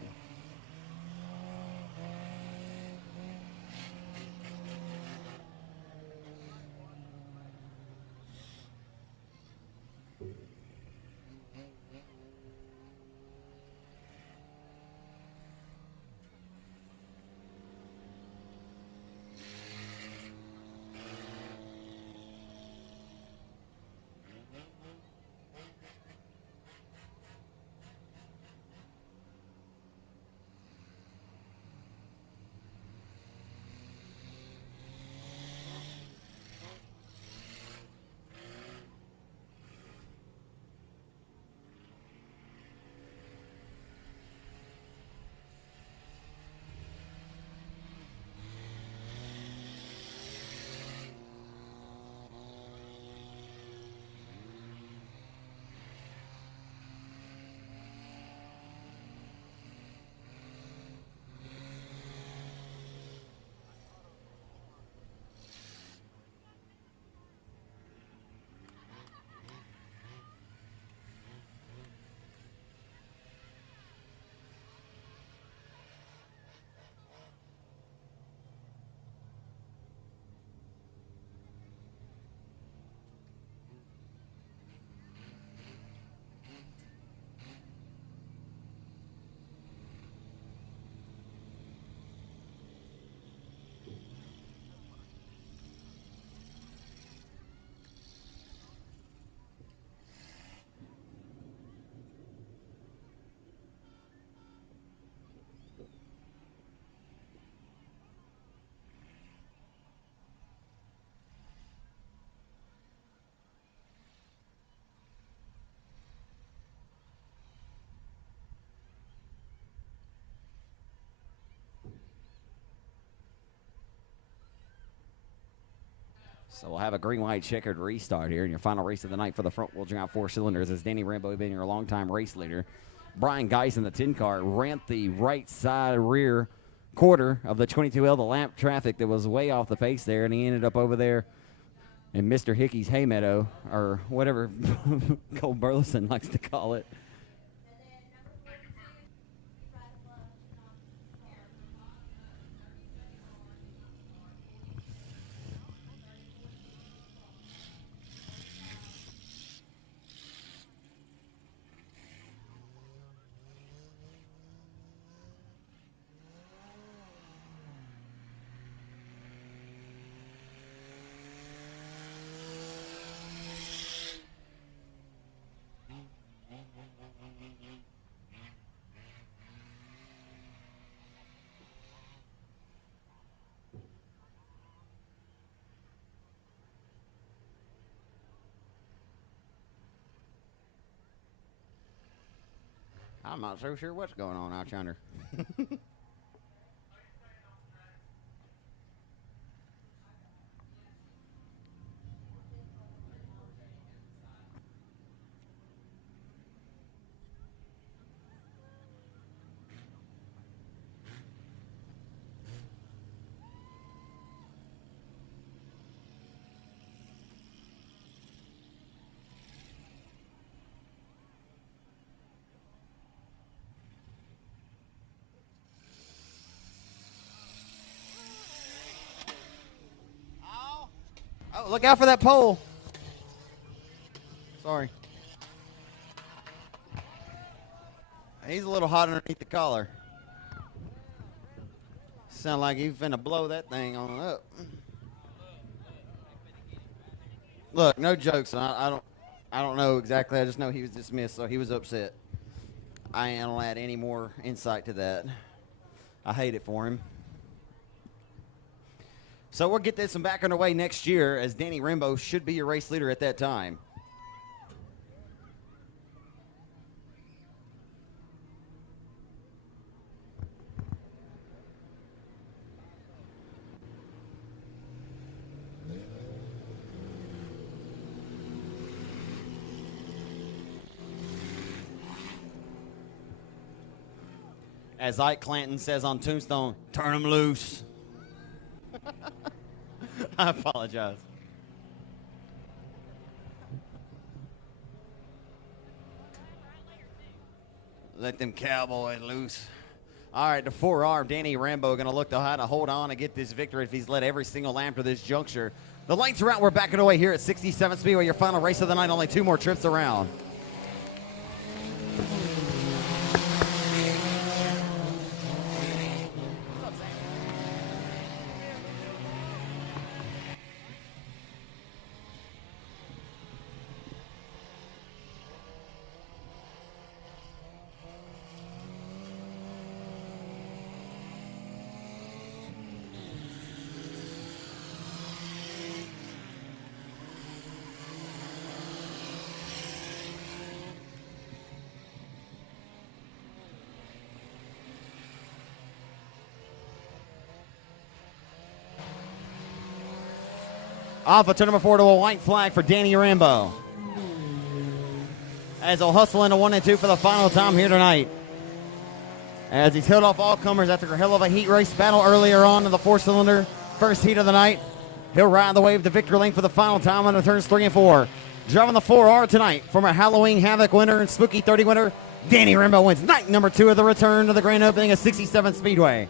So we'll have a green-white checkered restart here in your final race of the night for the front-wheel drive 4 cylinders as Danny Rambo being your longtime race leader. Brian Geis in the 10 car ran the right side rear quarter of the 22L, the lap traffic that was way off the pace there, and he ended up over there in Mr. Hickey's hay meadow, or whatever Cole Burleson likes to call it. I'm not so sure what's going on out yonder. Oh, look out for that pole. Sorry. He's a little hot underneath the collar. Sound like he's finna blow that thing on up. Look, no jokes. I don't know exactly. I just know he was dismissed, so he was upset. I ain't gonna add any more insight to that. I hate it for him. So we'll get this one back underway next year, as Danny Rambo should be your race leader at that time. As Ike Clanton says on Tombstone, turn him loose. I apologize. Let them cowboys loose. All right, the 4R, Danny Rambo, going to look to how to hold on and get this victory if he's led every single lap to this juncture. The lights are out. We're backing away here at 67 Speedway, your final race of the night. Only 2 more trips around. Off of turn number 4 to a white flag for Danny Rambo, as he'll hustle into 1 and 2 for the final time here tonight. As he's held off all comers after a hell of a heat race battle earlier on in the 4-cylinder first heat of the night, he'll ride the wave to victory lane for the final time on the turns 3 and 4. Driving the 4R tonight, former Halloween Havoc winner and Spooky 30 winner, Danny Rambo wins night number 2 of the return to the grand opening of 67 Speedway.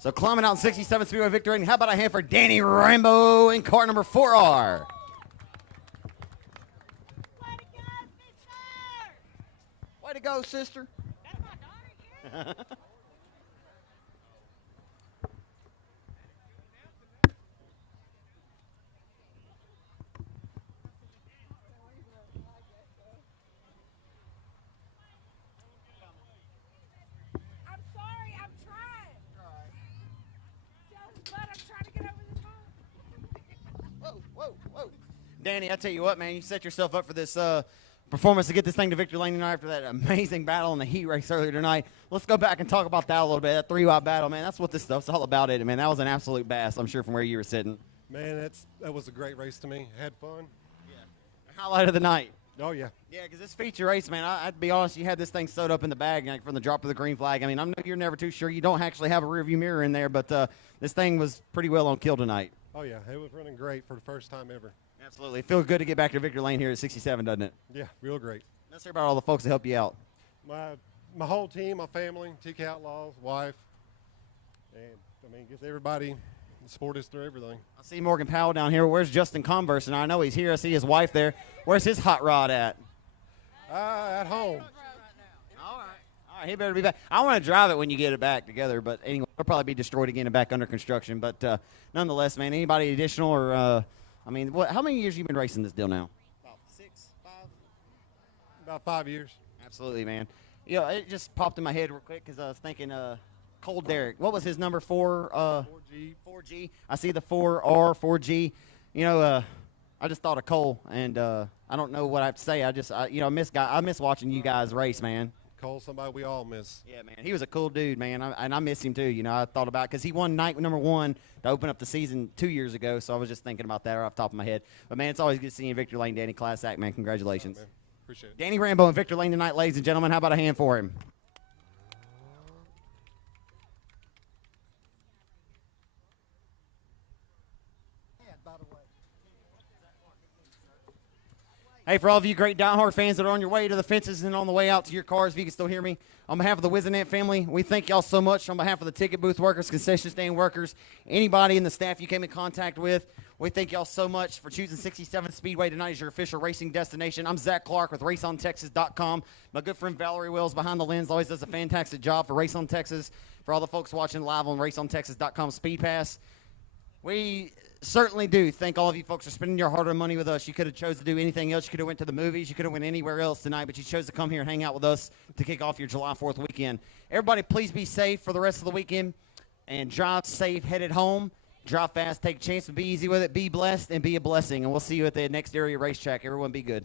So climbing out in 67 Speedway victory rating. How about a hand for Danny Rambo in car number 4R? Way to go, sister. That's my daughter here. I'm sorry, I'm trying. But I'm trying to get over this hump. Whoa. Danny, I tell you what, man, you set yourself up for this performance to get this thing to victory lane tonight after that amazing battle in the heat race earlier tonight. Let's go back and talk about that a little bit. That 3-wide battle, man, that's what this stuff's all about, it, man. That was an absolute bass, I'm sure, from where you were sitting. Man, that was a great race to me. Had fun. Yeah. Highlight of the night. Oh, yeah. Yeah, because this feature race, man, I'd be honest, you had this thing sewed up in the bag like, from the drop of the green flag. I mean, I know you're never too sure. You don't actually have a rearview mirror in there, but this thing was pretty well on kill tonight. Oh, yeah. It was running great for the first time ever. Absolutely. It feels good to get back to victory lane here at 67, doesn't it? Yeah, real great. Let's hear about all the folks that help you out. My whole team, my family, TK Outlaws, wife, and, I mean, guess everybody support us through everything. I see Morgan Powell down here. Where's Justin Converse? And I know he's here. I see his wife there. Where's his hot rod at? At home. All right, he better be back. I want to drive it when you get it back together, but anyway, it'll probably be destroyed again and back under construction. But nonetheless, man, anybody additional or, I mean, how many years you been racing this deal now? About 6, 5. About 5 years. Absolutely, man. You know, it just popped in my head real quick because I was thinking Cole Derrick. What was his number 4? 4G. 4G. I see the 4R, 4G. You know, I just thought of Cole, and I don't know what I have to say. I miss watching you guys race, man. Cole's somebody we all miss. Yeah, man. He was a cool dude, man, and I miss him too. You know, I thought about because he won night number 1 to open up the season 2 years ago, so I was just thinking about that off the top of my head. But, man, it's always good to see you in Victor Lane, Danny. Class act, man. Congratulations. Right, man. Appreciate it. Danny Rambo and Victor Lane tonight, ladies and gentlemen. How about a hand for him? Hey, for all of you great diehard fans that are on your way to the fences and on the way out to your cars, if you can still hear me, on behalf of the Wizenant family, we thank y'all so much. On behalf of the ticket booth workers, concession stand workers, anybody in the staff you came in contact with, we thank y'all so much for choosing 67 Speedway tonight as your official racing destination. I'm Zach Clark with RaceOnTexas.com. My good friend Valerie Wills behind the lens always does a fantastic job for Race on Texas. For all the folks watching live on RaceOnTexas.com Speed Pass, we certainly do thank all of you folks for spending your hard-earned money with us. You could have chose to do anything else. You could have went to the movies. You could have went anywhere else tonight, but you chose to come here and hang out with us to kick off your July 4th weekend. Everybody, please be safe for the rest of the weekend and drive safe, headed home. Drive fast, take a chance, but be easy with it. Be blessed and be a blessing, and we'll see you at the next area racetrack. Everyone be good.